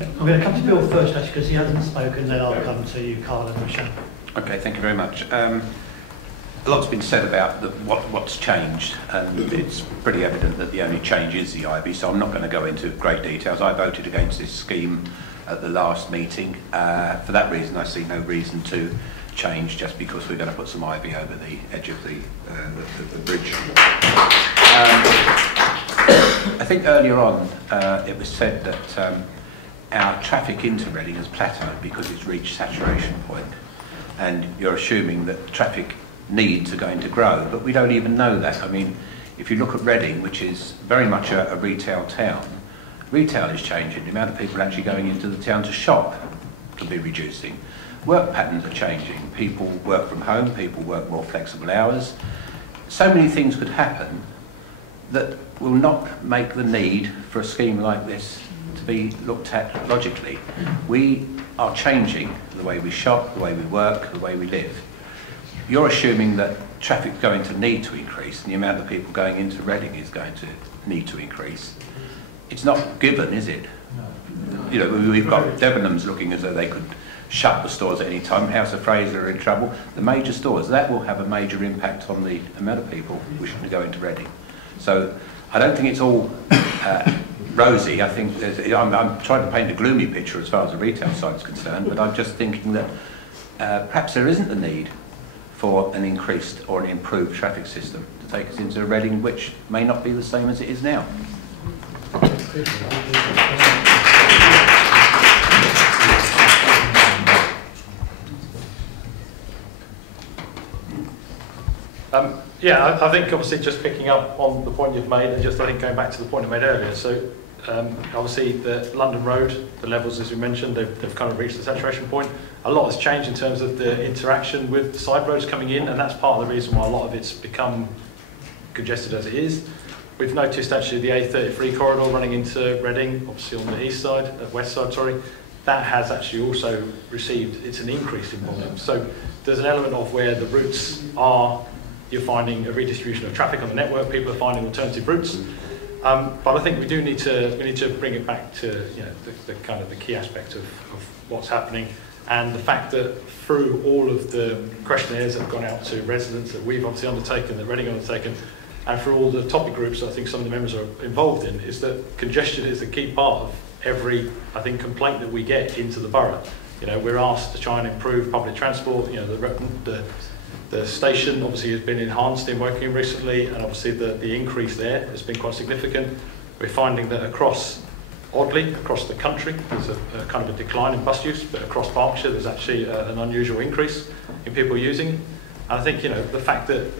I'm going to come to Bill first, actually, because he hasn't spoken, then I'll come to you, Carl and Michelle. Okay, thank you very much. A lot's been said about what's changed, and it's pretty evident that the only change is the IB, so I'm not going to go into great details. I voted against this scheme at the last meeting. For that reason, I see no reason to change just because we're going to put some ivy over the edge of the bridge. I think earlier on it was said that our traffic into Reading has plateaued because it's reached saturation point, and you're assuming that traffic needs are going to grow, but we don't even know that. I mean, if you look at Reading, which is very much a retail town, retail is changing. The amount of people actually going into the town to shop can be reducing. Work patterns are changing. People work from home, people work more flexible hours. So many things could happen that will not make the need for a scheme like this to be looked at logically. We are changing the way we shop, the way we work, the way we live. You're assuming that traffic's going to need to increase and the amount of people going into Reading is going to need to increase. It's not given, is it? You know, we've got Debenhams looking as though they could shut the stores at any time. House of Fraser are in trouble. The major stores, that will have a major impact on the amount of people wishing to go into Reading. So I don't think it's all rosy. I think I'm trying to paint a gloomy picture as far as the retail side is concerned, but I'm just thinking that perhaps there isn't the need for an increased or an improved traffic system to take us into Reading, which may not be the same as it is now. Yeah, I think obviously just picking up on the point you've made, and just I think going back to the point I made earlier. So obviously the London Road, the levels as we mentioned, they've kind of reached the saturation point. A lot has changed in terms of the interaction with the side roads coming in, and that's part of the reason why a lot of it's become congested as it is. We've noticed actually the A33 corridor running into Reading, obviously on the east side, west side, sorry, that has actually also received, it's an increase in volume. So there's an element of where the routes are, you're finding a redistribution of traffic on the network, people are finding alternative routes. But I think we need to bring it back to the kind of the key aspect of what's happening. And the fact that through all of the questionnaires that have gone out to residents that we've obviously undertaken, that Reading undertaken, and for all the topic groups that I think some of the members are involved in, is that congestion is a key part of every, I think, complaint that we get into the borough. You know, we're asked to try and improve public transport. You know, the station obviously has been enhanced in Woking recently, and obviously the increase there has been quite significant. We're finding that oddly, across the country, there's a kind of a decline in bus use, but across Berkshire there's actually an unusual increase in people using it. And I think, you know, the fact that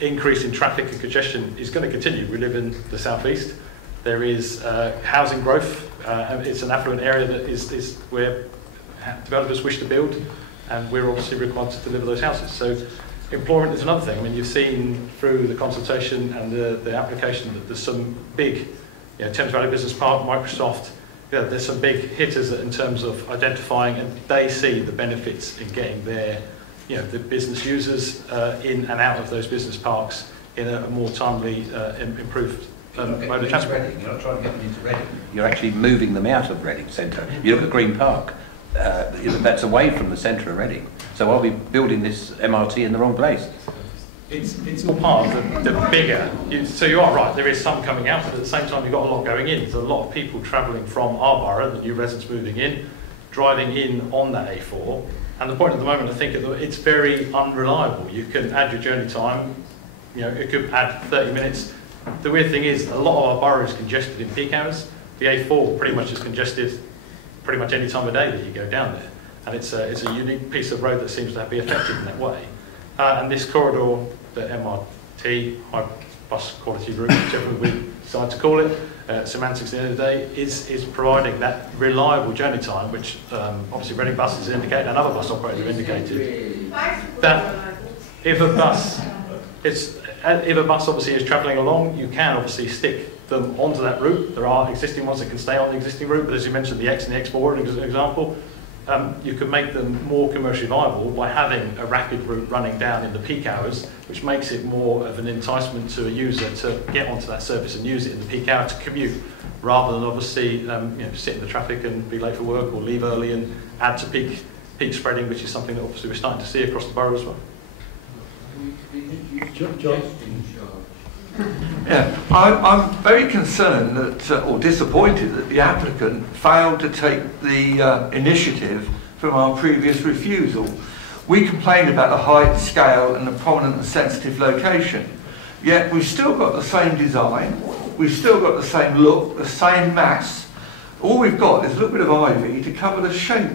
increase in traffic and congestion is going to continue. We live in the southeast. There is housing growth. It's an affluent area that is where developers wish to build, and we're obviously required to deliver those houses. So employment is another thing. I mean, you've seen through the consultation and the application that there's some big, you know, Thames Valley Business Park, Microsoft, you know, there's some big hitters in terms of identifying, and they see the benefits in getting their, you know, the business users in and out of those business parks in a more timely, improved mode of transport. You're not trying to get them into Reading. You're actually moving them out of Reading Centre. You look at Green Park, that's away from the centre of Reading. So are we building this MRT in the wrong place? It's all part of the bigger. So you are right, there is some coming out, but at the same time you've got a lot going in. There's a lot of people travelling from our borough, the new residents moving in, driving in on that A4. And the point at the moment, I think, it's very unreliable. You can add your journey time, you know, it could add 30 minutes. The weird thing is, a lot of our borough is congested in peak hours. The A4 pretty much is congested pretty much any time of day that you go down there. And it's a unique piece of road that seems to be affected in that way. And this corridor, the MRT, high bus quality route, whichever we decide to call it, semantics at the end of the day, is providing that reliable journey time, which obviously Reading buses indicate and other bus operators have indicated. That if a bus obviously is travelling along, you can obviously stick them onto that route. There are existing ones that can stay on the existing route, but as you mentioned, the X and the X4 as an example, you can make them more commercially viable by having a rapid route running down in the peak hours, which makes it more of an enticement to a user to get onto that service and use it in the peak hour to commute, rather than obviously you know, sit in the traffic and be late for work or leave early and add to peak spreading, which is something that obviously we're starting to see across the borough as well. John? Yeah, I'm very concerned that, or disappointed that the applicant failed to take the initiative from our previous refusal. We complained about the height, scale and the prominent and sensitive location, yet we've still got the same design, we've still got the same look, the same mass. All we've got is a little bit of ivy to cover the shape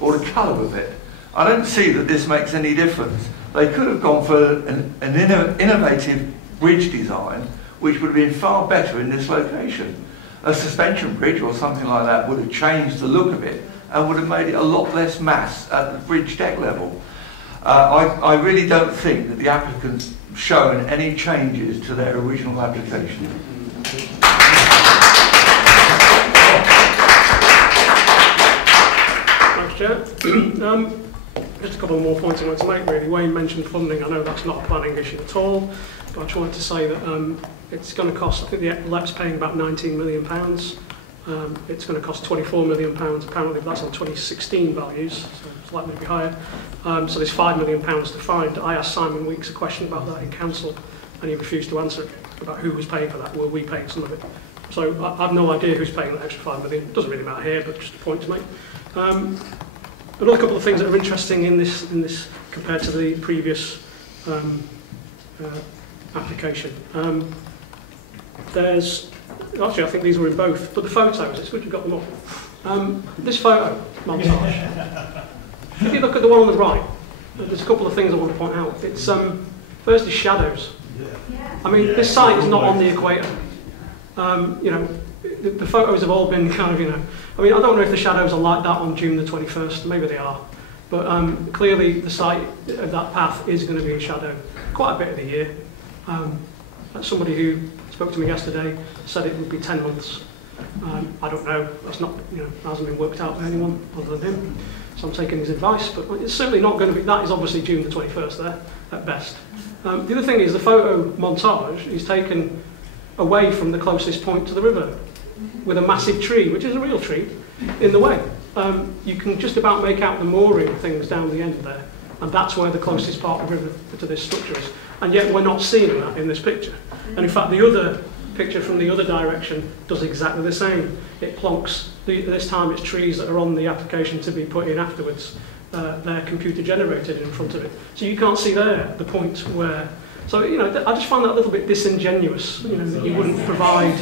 or the colour of it. I don't see that this makes any difference. They could have gone for an innovative bridge design, which would have been far better in this location. A suspension bridge or something like that would have changed the look of it and would have made it a lot less mass at the bridge deck level. I really don't think that the applicant's shown any changes to their original application. Thanks, Chair. Just a couple more points I wanted to make, really. Wayne mentioned funding. I know that's not a planning issue at all, but I just wanted to say that it's going to cost, I think the LEP's paying about £19 million. It's going to cost £24 million, apparently that's on 2016 values, so it's likely to be higher. So there's £5 million to find. I asked Simon Weeks a question about that in council, and he refused to answer it, about who was paying for that. Were we paying some of it? So I have no idea who's paying that extra £5 million. It doesn't really matter here, but just a point to make. Another couple of things that are interesting in this compared to the previous application. There's actually, I think these were in both, but the photos, it's good you've got them up. This photo montage. If you look at the one on the right, there's a couple of things I want to point out. It's first is shadows. I mean, this site is not on the equator. You know, the photos have all been kind of, you know, I mean, I don't know if the shadows are like that on June the 21st, maybe they are, but clearly the site of that path is going to be in shadow quite a bit of the year. Somebody who spoke to me yesterday said it would be 10 months. I don't know, that's not, you know, hasn't been worked out by anyone other than him, so I'm taking his advice, but it's certainly not going to be, that is obviously June the 21st there, at best. The other thing is the photo montage is taken away from the closest point to the river, with a massive tree, which is a real tree, in the way. you can just about make out the mooring things down the end there, and that's where the closest part of the river to this structure is. And yet we're not seeing that in this picture. And in fact, the other picture from the other direction does exactly the same. It plonks, this time it's trees that are on the application to be put in afterwards. They're computer generated in front of it. So you can't see there the point where, so you know, I just find that a little bit disingenuous, you know, that you wouldn't provide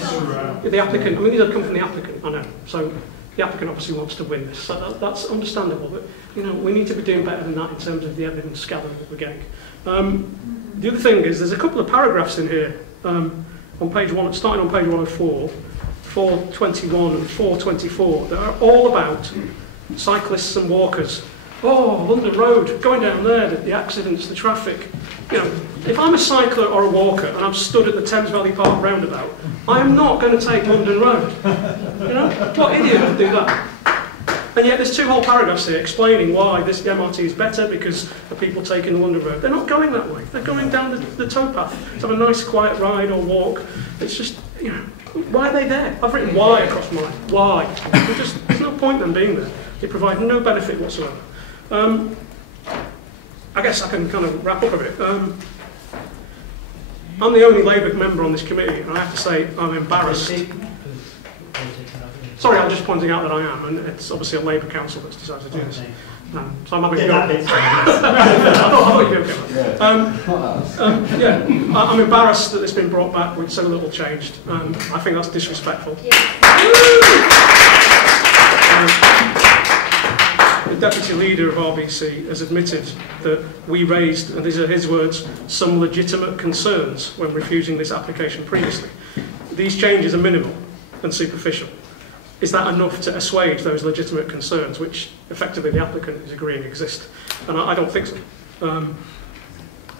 the applicant. I mean, these are come from the applicant, I know. So the applicant obviously wants to win this. So that's understandable, but you know, we need to be doing better than that in terms of the evidence gathering that we're getting. The other thing is, there's a couple of paragraphs in here on page 1, starting on page 104, 421 and 424, that are all about cyclists and walkers. Oh, London Road, going down there, the accidents, the traffic. You know, if I'm a cycler or a walker and I'm stood at the Thames Valley Park roundabout, I am not going to take London Road. You know, what idiot would do that? And yet there's 2 whole paragraphs here explaining why this MRT is better because of people taking the London Road. They're not going that way. They're going down the towpath to have a nice quiet ride or walk. It's just, you know, why are they there? I've written why across mine. Why? There's no point in them being there. They provide no benefit whatsoever. I guess I can kind of wrap up a bit. I'm the only Labour member on this committee, and I have to say I'm embarrassed. Sorry, I'm just pointing out that I am, and it's obviously a Labour council that's decided to do this. So I'm having to go. I'm embarrassed that it's been brought back with so little changed. I think that's disrespectful. The deputy leader of RBC has admitted that we raised, and these are his words, some legitimate concerns when refusing this application previously. These changes are minimal and superficial. Is that enough to assuage those legitimate concerns, which effectively the applicant is agreeing exist? And I don't think so.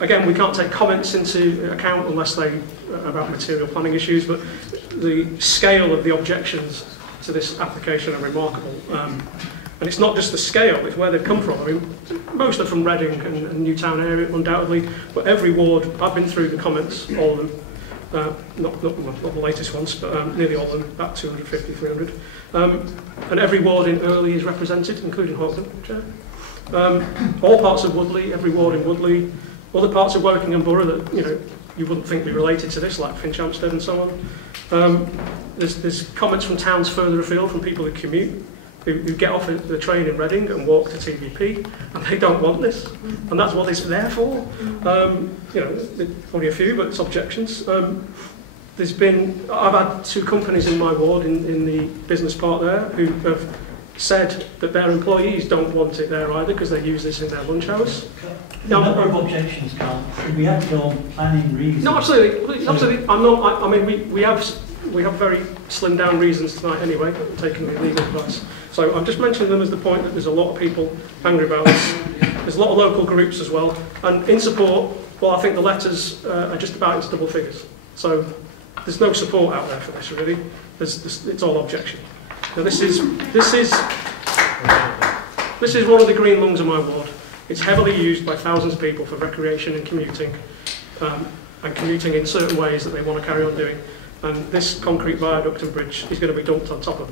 Again, we can't take comments into account unless they about material planning issues, but the scale of the objections to this application are remarkable. And it's not just the scale, it's where they've come from. I mean, most are from Reading and Newtown area, undoubtedly, but every ward, I've been through the comments, all of them. Not the latest ones, but nearly all of them, about 250, 300. And every ward in Earley is represented, including Houghton, Chair. All parts of Woodley, every ward in Woodley, other parts of Woking and Borough that you wouldn't think be related to this, like Finchampstead and so on. There's comments from towns further afield, from people who commute, who get off the train in Reading and walk to TVP, and they don't want this, and that's what it's there for. Only a few, but it's objections. I've had 2 companies in my ward in the business park there who have said that their employees don't want it there either because they use this in their lunch hours. A number of objections, Carl. We have to go on planning reasons. No, absolutely. I'm not. I mean, we have very slimmed down reasons tonight anyway, taking the legal advice. So I'm just mentioning them as the point that there's a lot of people angry about this. There's a lot of local groups as well. And in support, well, I think the letters are just about into double figures. So there's no support out there for this, really. It's all objection. Now this is one of the green lungs of my ward. It's heavily used by thousands of people for recreation and commuting in certain ways that they want to carry on doing. And this concrete viaduct and bridge is going to be dumped on top of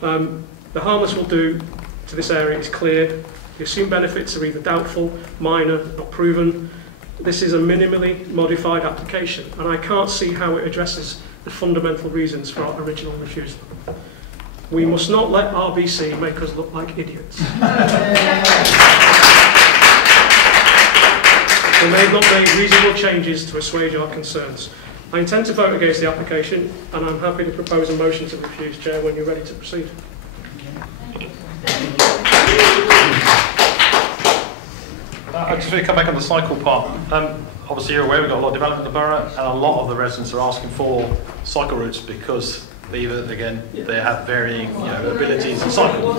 them. The harm this will do to this area is clear. The assumed benefits are either doubtful, minor, not proven. This is a minimally modified application, and I can't see how it addresses the fundamental reasons for our original refusal. We must not let RBC make us look like idiots. We may have not made reasonable changes to assuage our concerns. I intend to vote against the application, and I'm happy to propose a motion to refuse, Chair, when you're ready to proceed. I just want to come back on the cycle part. Obviously you're aware we've got a lot of development in the borough, and a lot of the residents are asking for cycle routes because they have varying abilities to cycle.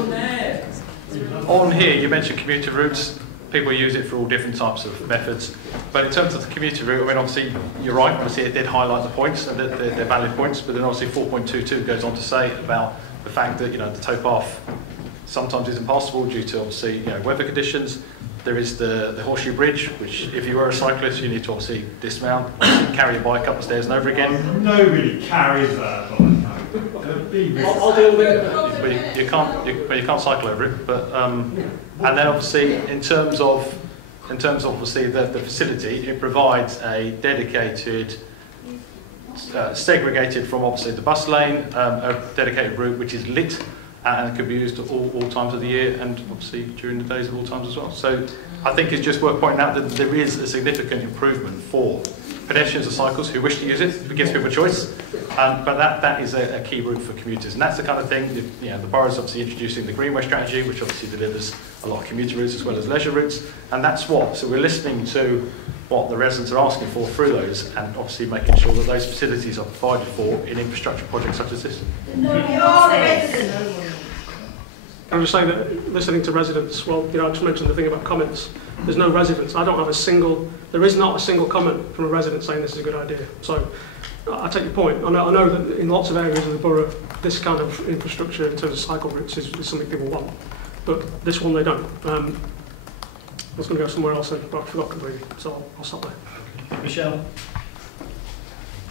On here you mentioned commuter routes. People use it for all different types of methods. But in terms of the commuter route, I mean, obviously, you're right, obviously it did highlight the points, and they're valid points, but then obviously 4.22 goes on to say about the fact that, the towpath sometimes is impassable due to, obviously, weather conditions. There is the Horseshoe Bridge, which if you were a cyclist, you need to obviously dismount, carry your bike up the stairs and over again. Nobody carries that. I'll deal with it. you can't cycle over it. But and then obviously in terms of obviously the facility, it provides a dedicated, segregated from obviously the bus lane, a dedicated route which is lit and it can be used at all times of the year and obviously during the days at all times as well. So I think it's just worth pointing out that there is a significant improvement for pedestrians and cyclists who wish to use it. It gives people a choice, but that is a key route for commuters, and that's the kind of thing that, you know, the borough's obviously introducing the Greenway strategy, which obviously delivers a lot of commuter routes as well as leisure routes, and that's what. So we're listening to what the residents are asking for through those, and obviously making sure that those facilities are provided for in infrastructure projects such as this. Can I just say that listening to residents, well, you know, I just mentioned the thing about comments. There's no residents. I don't have there is not a single comment from a resident saying this is a good idea. So I take your point. I know that in lots of areas of the borough, this kind of infrastructure in terms of cycle routes is something people want. But this one they don't. I was going to go somewhere else, but I forgot completely. So I'll stop there. Michelle?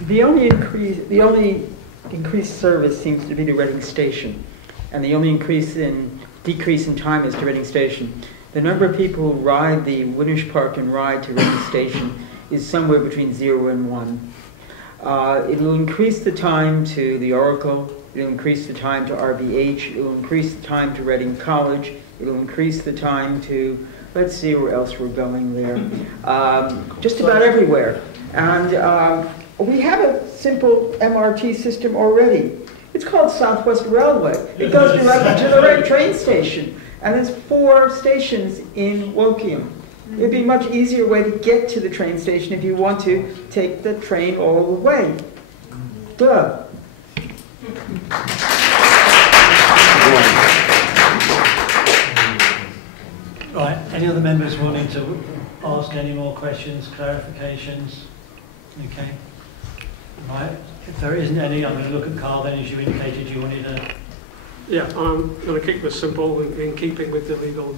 The only increased service seems to be to Reading Station. And the only decrease in time is to Reading Station. The number of people who ride the Winnish Park and ride to Reading Station is somewhere between 0 and 1. It'll increase the time to the Oracle, it'll increase the time to RBH, it'll increase the time to Reading College, it'll increase the time to, let's see where else we're going there, just about everywhere. And we have a simple MRT system already. It's called Southwest Railway. It goes directly to the train station. And there's 4 stations in Woking. It'd be a much easier way to get to the train station if you want to take the train all the way. Duh. Right, any other members wanting to ask any more questions, clarifications? Okay. Right, if there isn't any, I'm going to look at Carl then, as you indicated you wanted a... Yeah, I'm going to keep this simple in keeping with the legal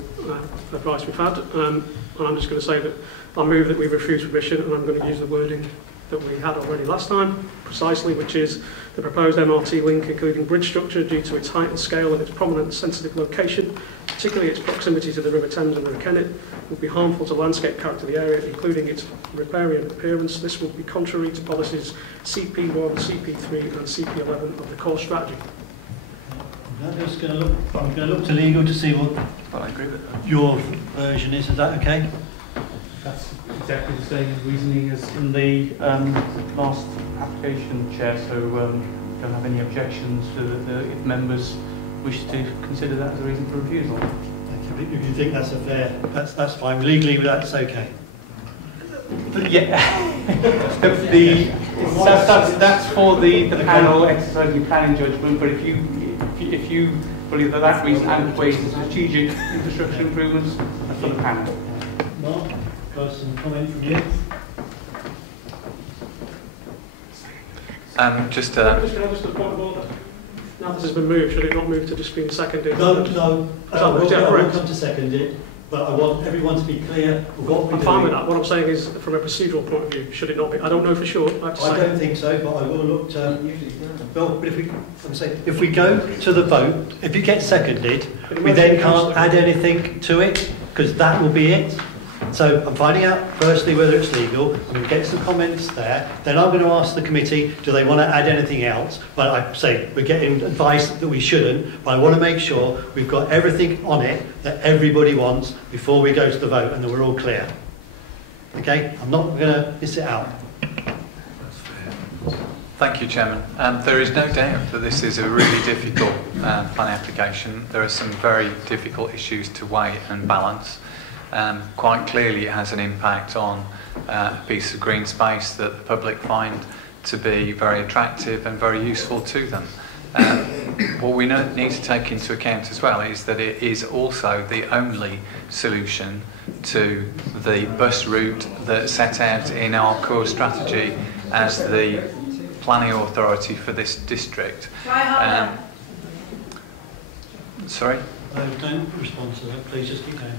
advice we've had. And I'm just going to say that I move that we refuse permission, and I'm going to use the wording that we had already last time, precisely, which is the proposed MRT link, including bridge structure, due to its height and scale and its prominent and sensitive location, particularly its proximity to the River Thames and River Kennet, would be harmful to landscape character of the area, including its riparian appearance. This would be contrary to policies CP1, CP3 and CP11 of the core strategy. I'm going to look to legal to see what I agree with that. Your version is. Is that okay? That's exactly the same reasoning as in the last application, Chair, so don't have any objections to if members wish to consider that as a reason for refusal. If you think that's a fair, that's fine. Legally, that's okay. But yeah, that's for the panel exercising planning judgment. But if you believe that reason outweighs the strategic infrastructure improvements, that's for the panel. Mark, got some comment from you. Just a point of order. Now this has been moved, should it not move to just being seconded? No. I will come to second it, but I want everyone to be clear of what we're doing. I'm fine with that. What I'm saying is, from a procedural point of view, should it not be? I don't know for sure. I don't think so, but I will look to... Well, but if we go to the vote, if it gets seconded, we then can't add anything to it, because that will be it. So I'm finding out firstly whether it's legal. I'm going to get some comments there. Then I'm going to ask the committee, do they want to add anything else? But I say we're getting advice that we shouldn't, but I want to make sure we've got everything on it that everybody wants before we go to the vote and that we're all clear. Okay? I'm not going to miss it out. Thank you, Chairman. There is no doubt that this is a really difficult planning application. There are some very difficult issues to weigh and balance. Quite clearly it has an impact on a piece of green space that the public find to be very attractive and very useful to them. What we need to take into account as well is that it is also the only solution to the bus route that's set out in our core strategy as the planning authority for this district. Sorry? Don't respond to that, please just keep going.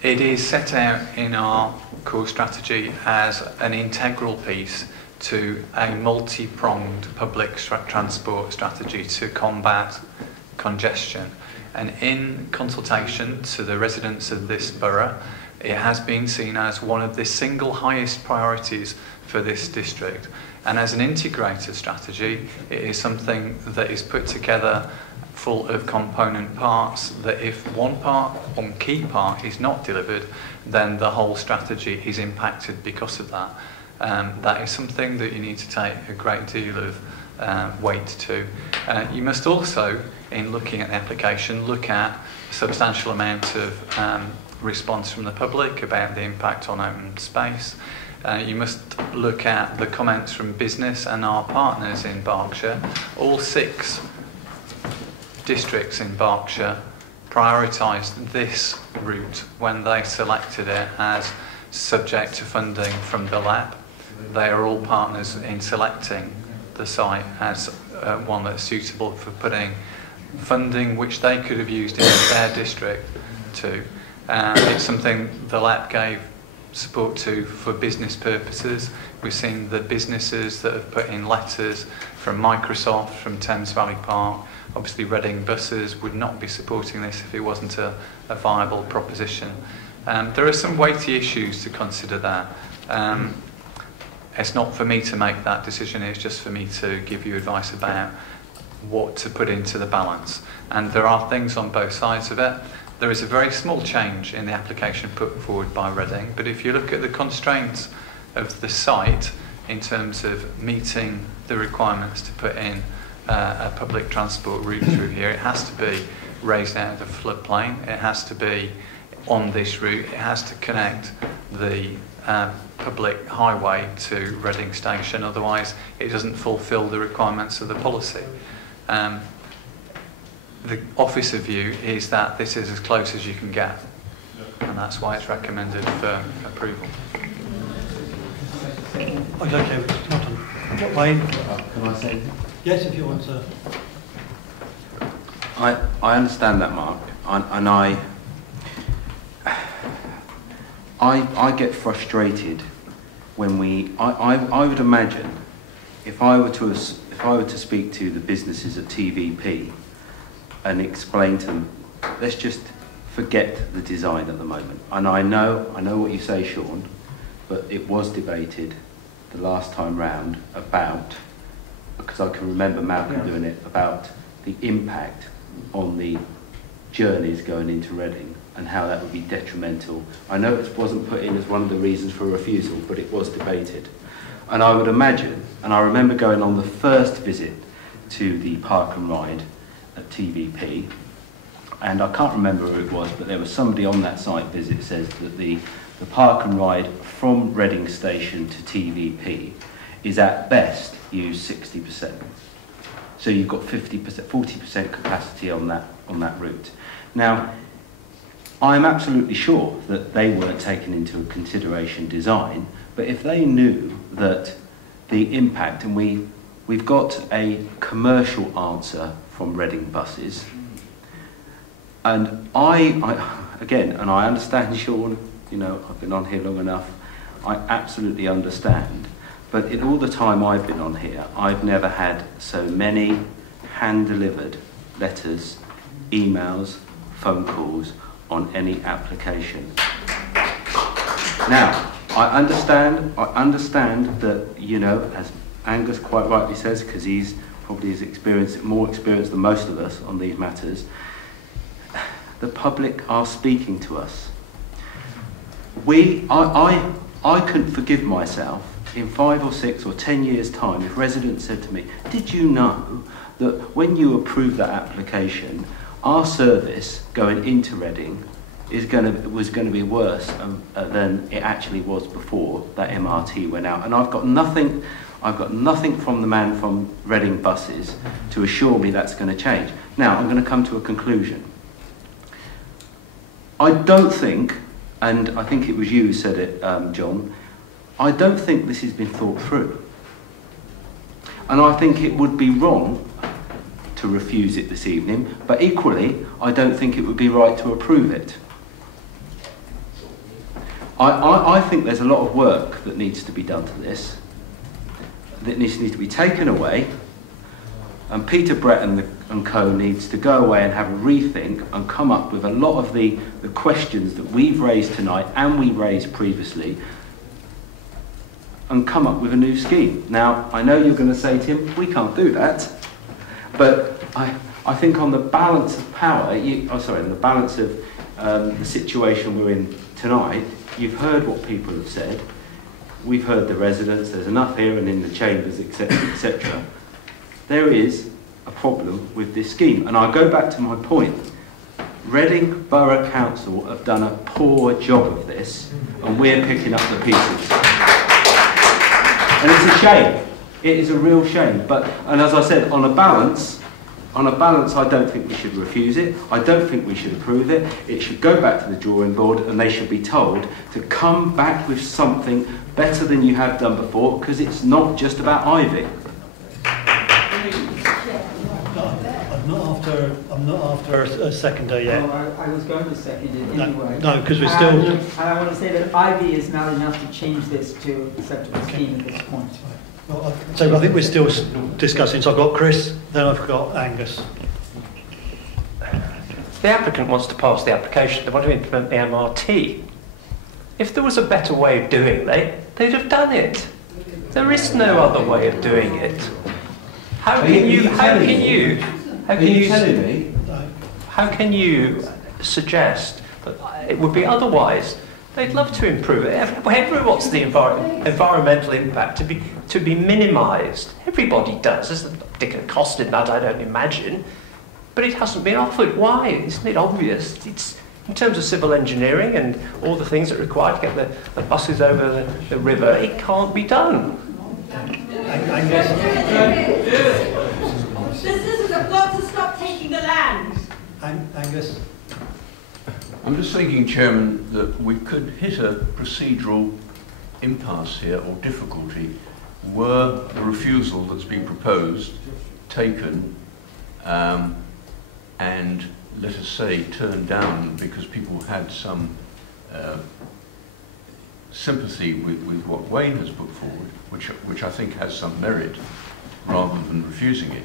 It is set out in our core strategy as an integral piece to a multi-pronged public transport strategy to combat congestion. And in consultation to the residents of this borough, it has been seen as one of the single highest priorities for this district. And as an integrated strategy, it is something that is put together full of component parts that if one key part is not delivered, then the whole strategy is impacted because of that. That is something that you need to take a great deal of weight to. You must also, in looking at the application, look at a substantial amount of response from the public about the impact on open space. You must look at the comments from business and our partners in Berkshire. All 6 districts in Berkshire prioritised this route when they selected it as subject to funding from the LAP. They are all partners in selecting the site as one that's suitable for putting funding which they could have used in their district to. It's something the LAP gave support to for business purposes. We've seen the businesses that have put in letters from Microsoft, from Thames Valley Park. Obviously Reading buses would not be supporting this if it wasn't a viable proposition. There are some weighty issues to consider there. It's not for me to make that decision, it's just for me to give you advice about what to put into the balance. And there are things on both sides of it. There is a very small change in the application put forward by Reading, but if you look at the constraints of the site in terms of meeting the requirements to put in a public transport route through here, it has to be raised out of the floodplain, it has to be on this route, it has to connect the public highway to Reading Station, otherwise it doesn't fulfil the requirements of the policy. The officer view is that this is as close as you can get, and that's why it's recommended for approval. Okay, not on. Wayne? Can I say anything? Yes, if you want to. I understand that, Mark, and I get frustrated when I would imagine if I were to speak to the businesses at TVP and explain to them, let's just forget the design at the moment. And I know what you say, Sean, but it was debated the last time round about, because I can remember Malcolm doing it, about the impact on the journeys going into Reading and how that would be detrimental. I know it wasn't put in as one of the reasons for refusal, but it was debated. And I would imagine, and I remember going on the first visit to the Park and Ride at TVP, and I can't remember who it was, but there was somebody on that site visit says that the Park and Ride from Reading Station to TVP is at best used 60%. So you've got 50%, 40% capacity on that route. Now, I'm absolutely sure that they weren't taken into consideration design, but if they knew that the impact, and we've got a commercial answer from Reading buses, and I again, and I understand, Sean, you know, I've been on here long enough, I absolutely understand, but in all the time I've been on here, I've never had so many hand-delivered letters, emails, phone calls on any application. Now, I understand that, you know, as Angus quite rightly says, because he's probably more experienced than most of us on these matters, the public are speaking to us. I couldn't forgive myself in 5 or 6 or 10 years' time if residents said to me, did you know that when you approved that application, our service going into Reading was going to be worse than it actually was before that MRT went out? And I've got nothing from the man from Reading Buses to assure me that's going to change. Now, I'm going to come to a conclusion. I don't think, and I think it was you who said it, John, I don't think this has been thought through. And I think it would be wrong to refuse it this evening, but equally, I don't think it would be right to approve it. I think there's a lot of work that needs to be done to this, that this needs to be taken away, and Peter Brett and co needs to go away and have a rethink and come up with a lot of the questions that we've raised tonight and we raised previously, and come up with a new scheme. Now, I know you're going to say to him, we can't do that, but I think on the balance of power, on the balance of the situation we're in tonight, you've heard what people have said, we've heard the residents, there's enough here and in the chambers, etc., etc. There is a problem with this scheme, and I'll go back to my point. Reading Borough Council have done a poor job of this, and we're picking up the pieces. And it's a shame. It is a real shame. And as I said, on a balance, I don't think we should refuse it. I don't think we should approve it. It should go back to the drawing board, and they should be told to come back with something better than you have done before, because it's not just about ivy. I'm not after a seconder yet. Well, I was going to second it anyway. No, because we're still... And I want to say that ivy is not enough to change this to acceptable scheme at this point. Well, so I think we're still discussing. So I've got Chris, then I've got Angus. The applicant wants to pass the application. They want to implement the MRT. If there was a better way of doing it, they'd have done it. There is no other way of doing it. How can you suggest that it would be otherwise? They'd love to improve it. Everyone wants the environmental impact to be minimised. Everybody does. There's a particular cost in that, I don't imagine. But it hasn't been offered. Why? Isn't it obvious? It's in terms of civil engineering and all the things that are required to get the buses over the river, it can't be done. Citizens have got to stop taking the land. Angus? I'm just thinking, Chairman, that we could hit a procedural impasse here, or difficulty, were the refusal that's been proposed taken and, let us say, turned down because people had some sympathy with what Wayne has put forward, which I think has some merit, rather than refusing it.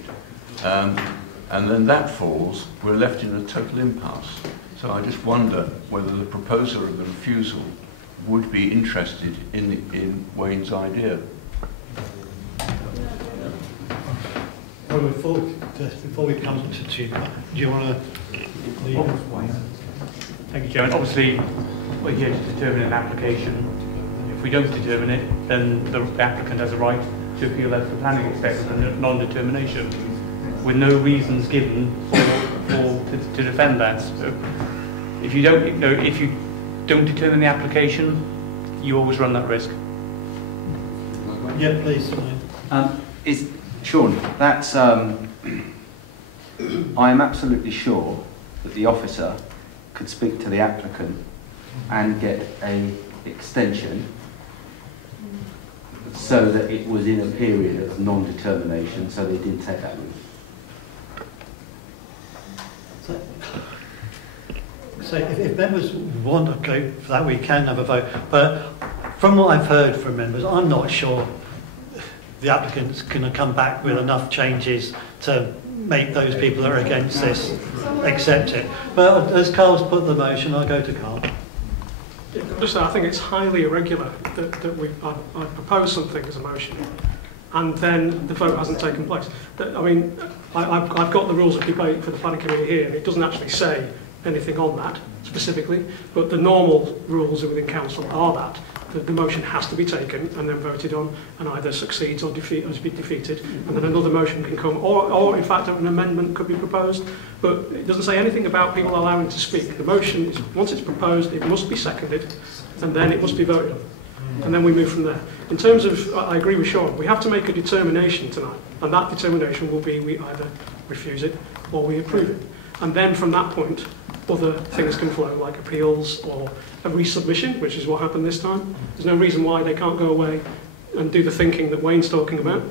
And then that falls, we're left in a total impasse. So I just wonder whether the proposer of the refusal would be interested in Wayne's idea. Well, before we come to do you want to leave? Thank you, Chairman. Obviously, we're here to determine an application. If we don't determine it, then the applicant has a right to appeal that to the planning inspector for non-determination, with no reasons given to defend that. So if you don't determine the application, you always run that risk. Yeah, please. Sean, that's I am absolutely sure that the officer could speak to the applicant and get an extension so that it was in a period of non-determination, so they didn't take that route. So if members want to go for that, we can have a vote. But from what I've heard from members, I'm not sure the applicant's going to come back with enough changes to make those people that are against this accept it. But as Carl's put the motion, I'll go to Carl. Just I think it's highly irregular that I propose something as a motion and then the vote hasn't taken place. I mean, I've got the rules of debate for the planning committee here, and it doesn't actually say anything on that specifically, but the normal rules within council are that the motion has to be taken and then voted on, and either succeeds or is defeated, and then another motion can come, or in fact an amendment could be proposed, but it doesn't say anything about people allowing to speak. The motion is, once it's proposed, it must be seconded, and then it must be voted on, and then we move from there. In terms of, I agree with Sean, we have to make a determination tonight, and that determination will be we either refuse it or we approve it, and then from that point other things can flow, like appeals or a resubmission, which is what happened this time. There's no reason why they can't go away and do the thinking that Wayne's talking about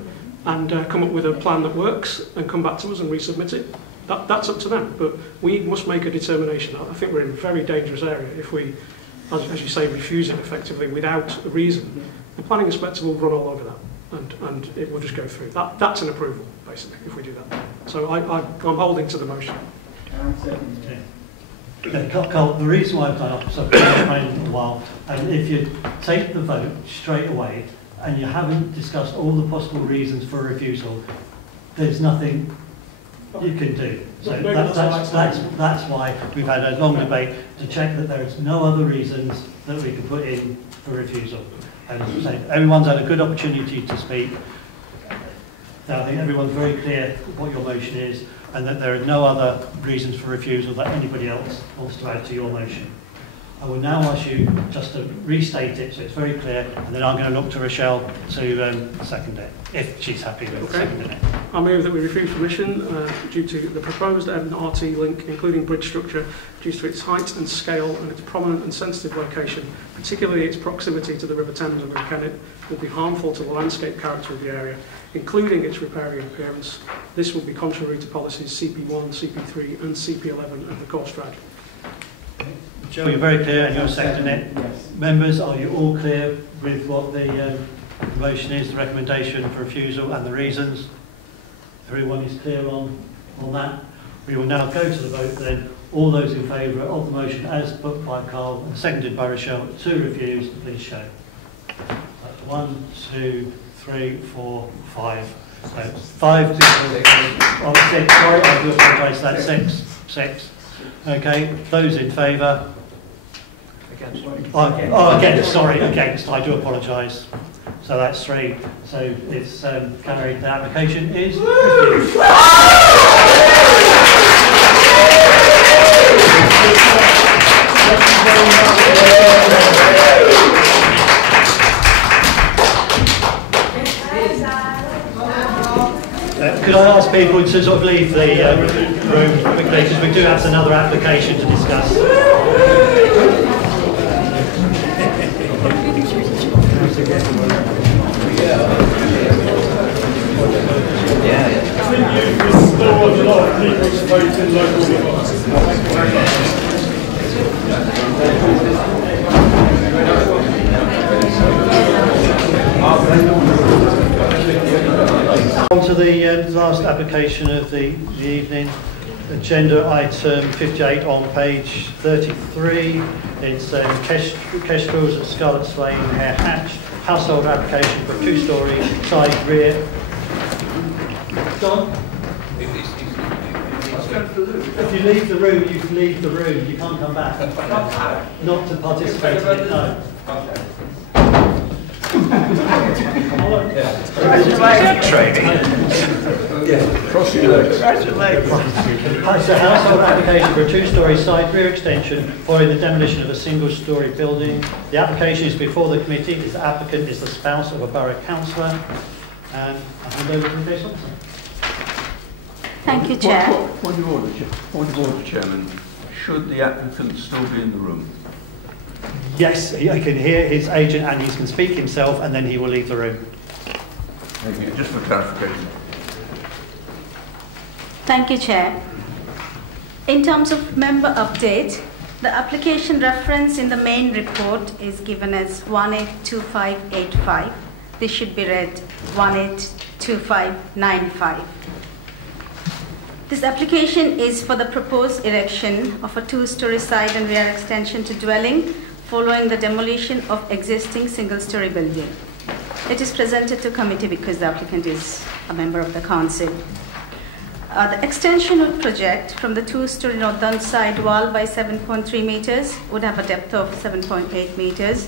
and come up with a plan that works and come back to us and resubmit it. That's up to them, but we must make a determination. I think we're in a very dangerous area if we, as you say, refuse it effectively without a reason. The planning inspector will run all over that. and it will just go through. That's an approval, basically, if we do that. So I'm holding to the motion. Carl, the reason why I've done it, so I've been a while, and if you take the vote straight away and you haven't discussed all the possible reasons for refusal, there's nothing you can do. So that's why we've had a long debate to check that there is no other reasons that we can put in for refusal. And so everyone's had a good opportunity to speak. Now, I think everyone's very clear what your motion is, and that there are no other reasons for refusal that anybody else wants to add to your motion. I will now ask you just to restate it so it's very clear, and then I'm going to look to Rochelle to second it, if she's happy with seconding it. I move that we refuse permission due to the proposed MRT link, including bridge structure, due to its height and scale and its prominent and sensitive location, particularly its proximity to the River Thames and River Kennet, will be harmful to the landscape character of the area, including its riparian appearance. This will be contrary to policies CP1, CP3 and CP11 of the Core Strat. Joe, you're very clear and you're seconding it. Yes. Members, are you all clear with what the motion is, the recommendation for refusal and the reasons? Everyone is clear on that? We will now go to the vote then. All those in favour of the motion as put by Carl and seconded by Rochelle to refuse, please show. That's 1, 2, 3, 4, 5. So 5 to 6. Sorry, I do apologise. That's 6. Okay, those in favour? Against. Against. Sorry, against. I do apologise. So that's 3. So it's carried. The application is refused. Could I ask people to sort of leave the room quickly, because we do have another application to discuss. On to the last application of the evening, agenda item 58 on page 33. It's Kestrels at Scarlet's Lane, Hare Hatch, household application for a 2-storey side rear. John? If you leave the room, you can leave the room. You can't come back. Not to participate in it, no. Training. Cross your legs. It's a household application for a 2-storey side rear extension following the demolition of a single-storey building. The application is before the committee. The applicant is the spouse of a borough councillor. And I hand over to the case officer. Thank you, Chair. Point of order, Chairman. Should the applicant still be in the room? Yes, he can hear his agent and he can speak himself, and then he will leave the room. Thank you. Just for clarification. Thank you, Chair. In terms of member update, the application reference in the main report is given as 182585. This should be read 182595. This application is for the proposed erection of a 2-storey side and rear extension to dwelling following the demolition of existing single-storey building. It is presented to committee because the applicant is a member of the council. The extension would project from the 2-storey northern side wall by 7.3 meters, would have a depth of 7.8 meters,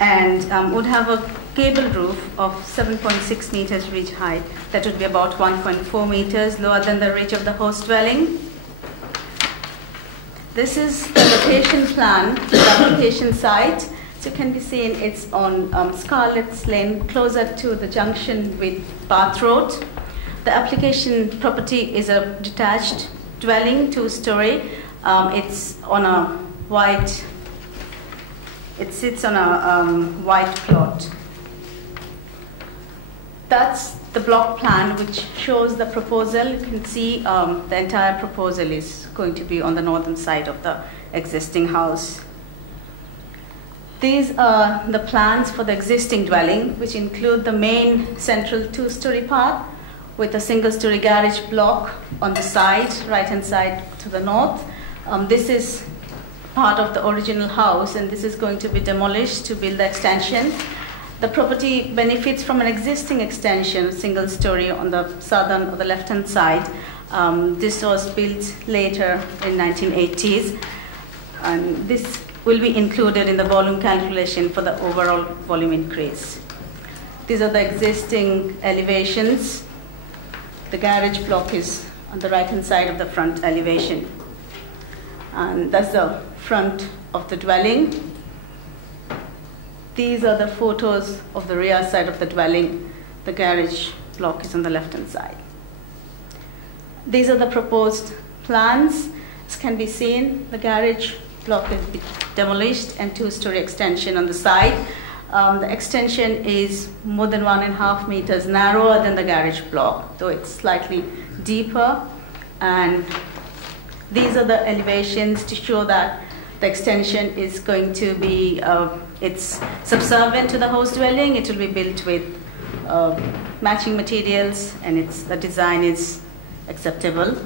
and would have a gable roof of 7.6 meters ridge height. That would be about 1.4 meters lower than the ridge of the host dwelling. This is the location plan, the application site. So it can be seen it's on Scarlet's Lane, closer to the junction with Bath Road. The application property is a detached dwelling, 2-storey. It's on a white. It sits on a white plot. That's the block plan which shows the proposal. You can see the entire proposal is going to be on the northern side of the existing house. These are the plans for the existing dwelling, which include the main central two-story part with a single-story garage block on the side, right-hand side to the north. This is part of the original house, and this is going to be demolished to build the extension. The property benefits from an existing extension, single-story on the southern or the left-hand side. This was built later in 1980s, and this will be included in the volume calculation for the overall volume increase. These are the existing elevations. The garage block is on the right-hand side of the front elevation. And that's the front of the dwelling. These are the photos of the rear side of the dwelling. The garage block is on the left-hand side. These are the proposed plans. As can be seen, the garage block is demolished and two-story extension on the side. The extension is more than 1.5 meters narrower than the garage block, though it's slightly deeper. And these are the elevations to show that the extension is going to be, it's subservient to the house dwelling. It will be built with matching materials, and the design is acceptable.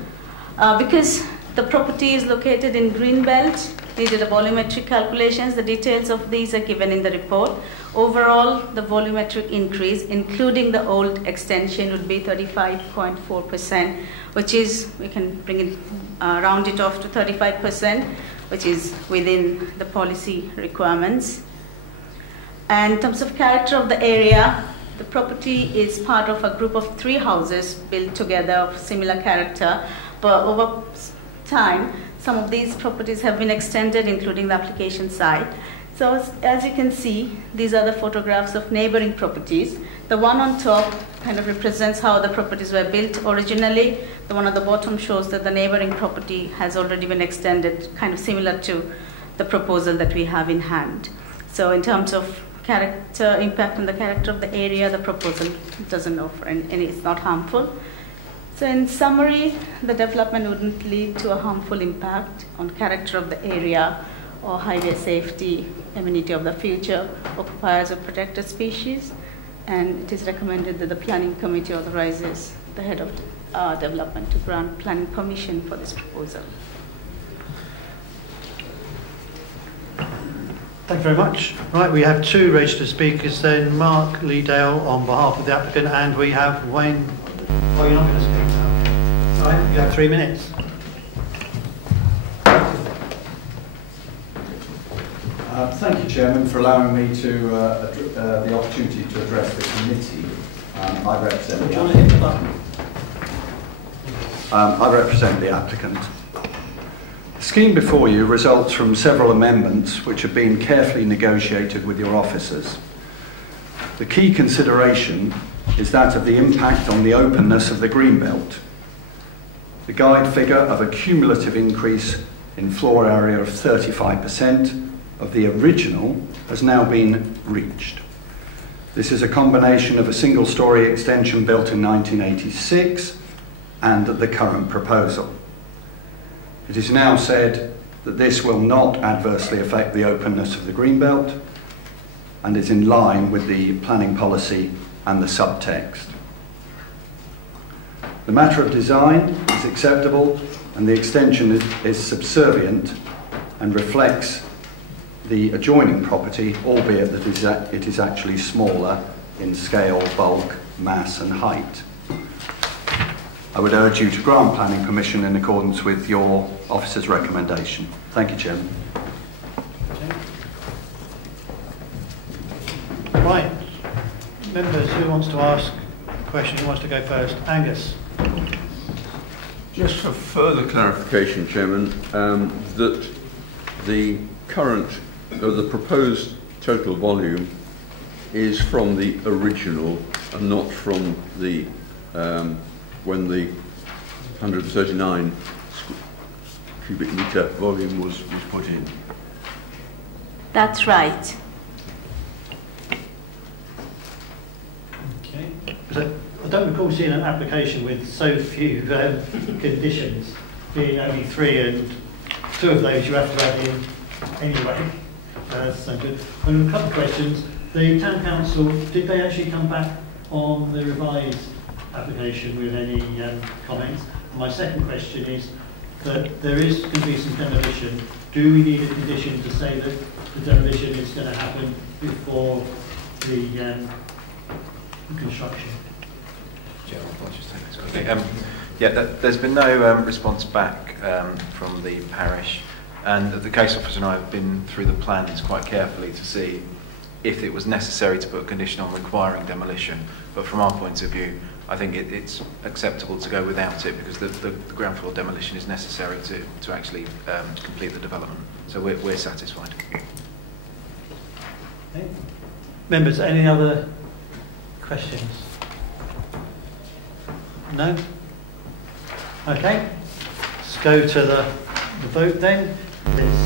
Because the property is located in Greenbelt, we did a volumetric calculations. The details of these are given in the report. Overall, the volumetric increase, including the old extension, would be 35.4%, which is, we can bring it, round it off to 35%, which is within the policy requirements. And in terms of character of the area, the property is part of a group of 3 houses built together of similar character, but over time, some of these properties have been extended, including the application site. So as you can see, these are the photographs of neighboring properties. The one on top kind of represents how the properties were built originally. The one at the bottom shows that the neighboring property has already been extended, kind of similar to the proposal that we have in hand. So in terms of character, impact on the character of the area, the proposal doesn't offer any, it's not harmful. So in summary, the development wouldn't lead to a harmful impact on character of the area or highway safety, amenity of the future, occupiers of protected species, and it is recommended that the planning committee authorizes the head of development to grant planning permission for this proposal. Thank you very much. Right, we have 2 registered speakers then, Mark Leedale on behalf of the applicant, and we have Wayne. Oh, you're not going to speak now. Right, you have 3 minutes. Thank you, Chairman, for allowing me to the opportunity to address the committee. I represent the applicant. The scheme before you results from several amendments which have been carefully negotiated with your officers. The key consideration is that of the impact on the openness of the greenbelt. The guide figure of a cumulative increase in floor area of 35% of the original has now been reached. This is a combination of a single-storey extension built in 1986 and the current proposal. It is now said that this will not adversely affect the openness of the greenbelt and is in line with the planning policy and the subtext. The matter of design is acceptable, and the extension is subservient and reflects the adjoining property, albeit that it is actually smaller in scale, bulk, mass and height. I would urge you to grant planning permission in accordance with your officer's recommendation. Thank you, Chairman. Right. Members, who wants to ask a question? Who wants to go first? Angus. Just for further clarification, Chairman, that the current, or the proposed total volume is from the original and not from the when the 139 cubic metre volume was put in. That's right. Okay. So I don't recall seeing an application with so few conditions, being only 3, and 2 of those you have to add in anyway. So good. And a couple of questions. The Town Council, did they actually come back on the revised application with any comments? And my second question is that there is going to be some demolition. Do we need a condition to say that the demolition is going to happen before the construction? There's been no response back from the parish, and the case officer and I have been through the plans quite carefully to see if it was necessary to put a condition on requiring demolition. But from our point of view, I think it's acceptable to go without it, because the ground floor demolition is necessary to actually complete the development. So we're satisfied. Okay. Members, any other questions? No? Okay. Let's go to the vote then.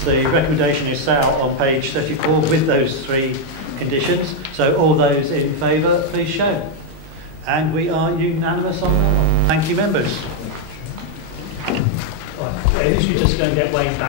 The recommendation is set out on page 34 with those 3 conditions. So all those in favour, please show. And we are unanimous on that one. Thank you, members. Right, you're just going to get Wayne back.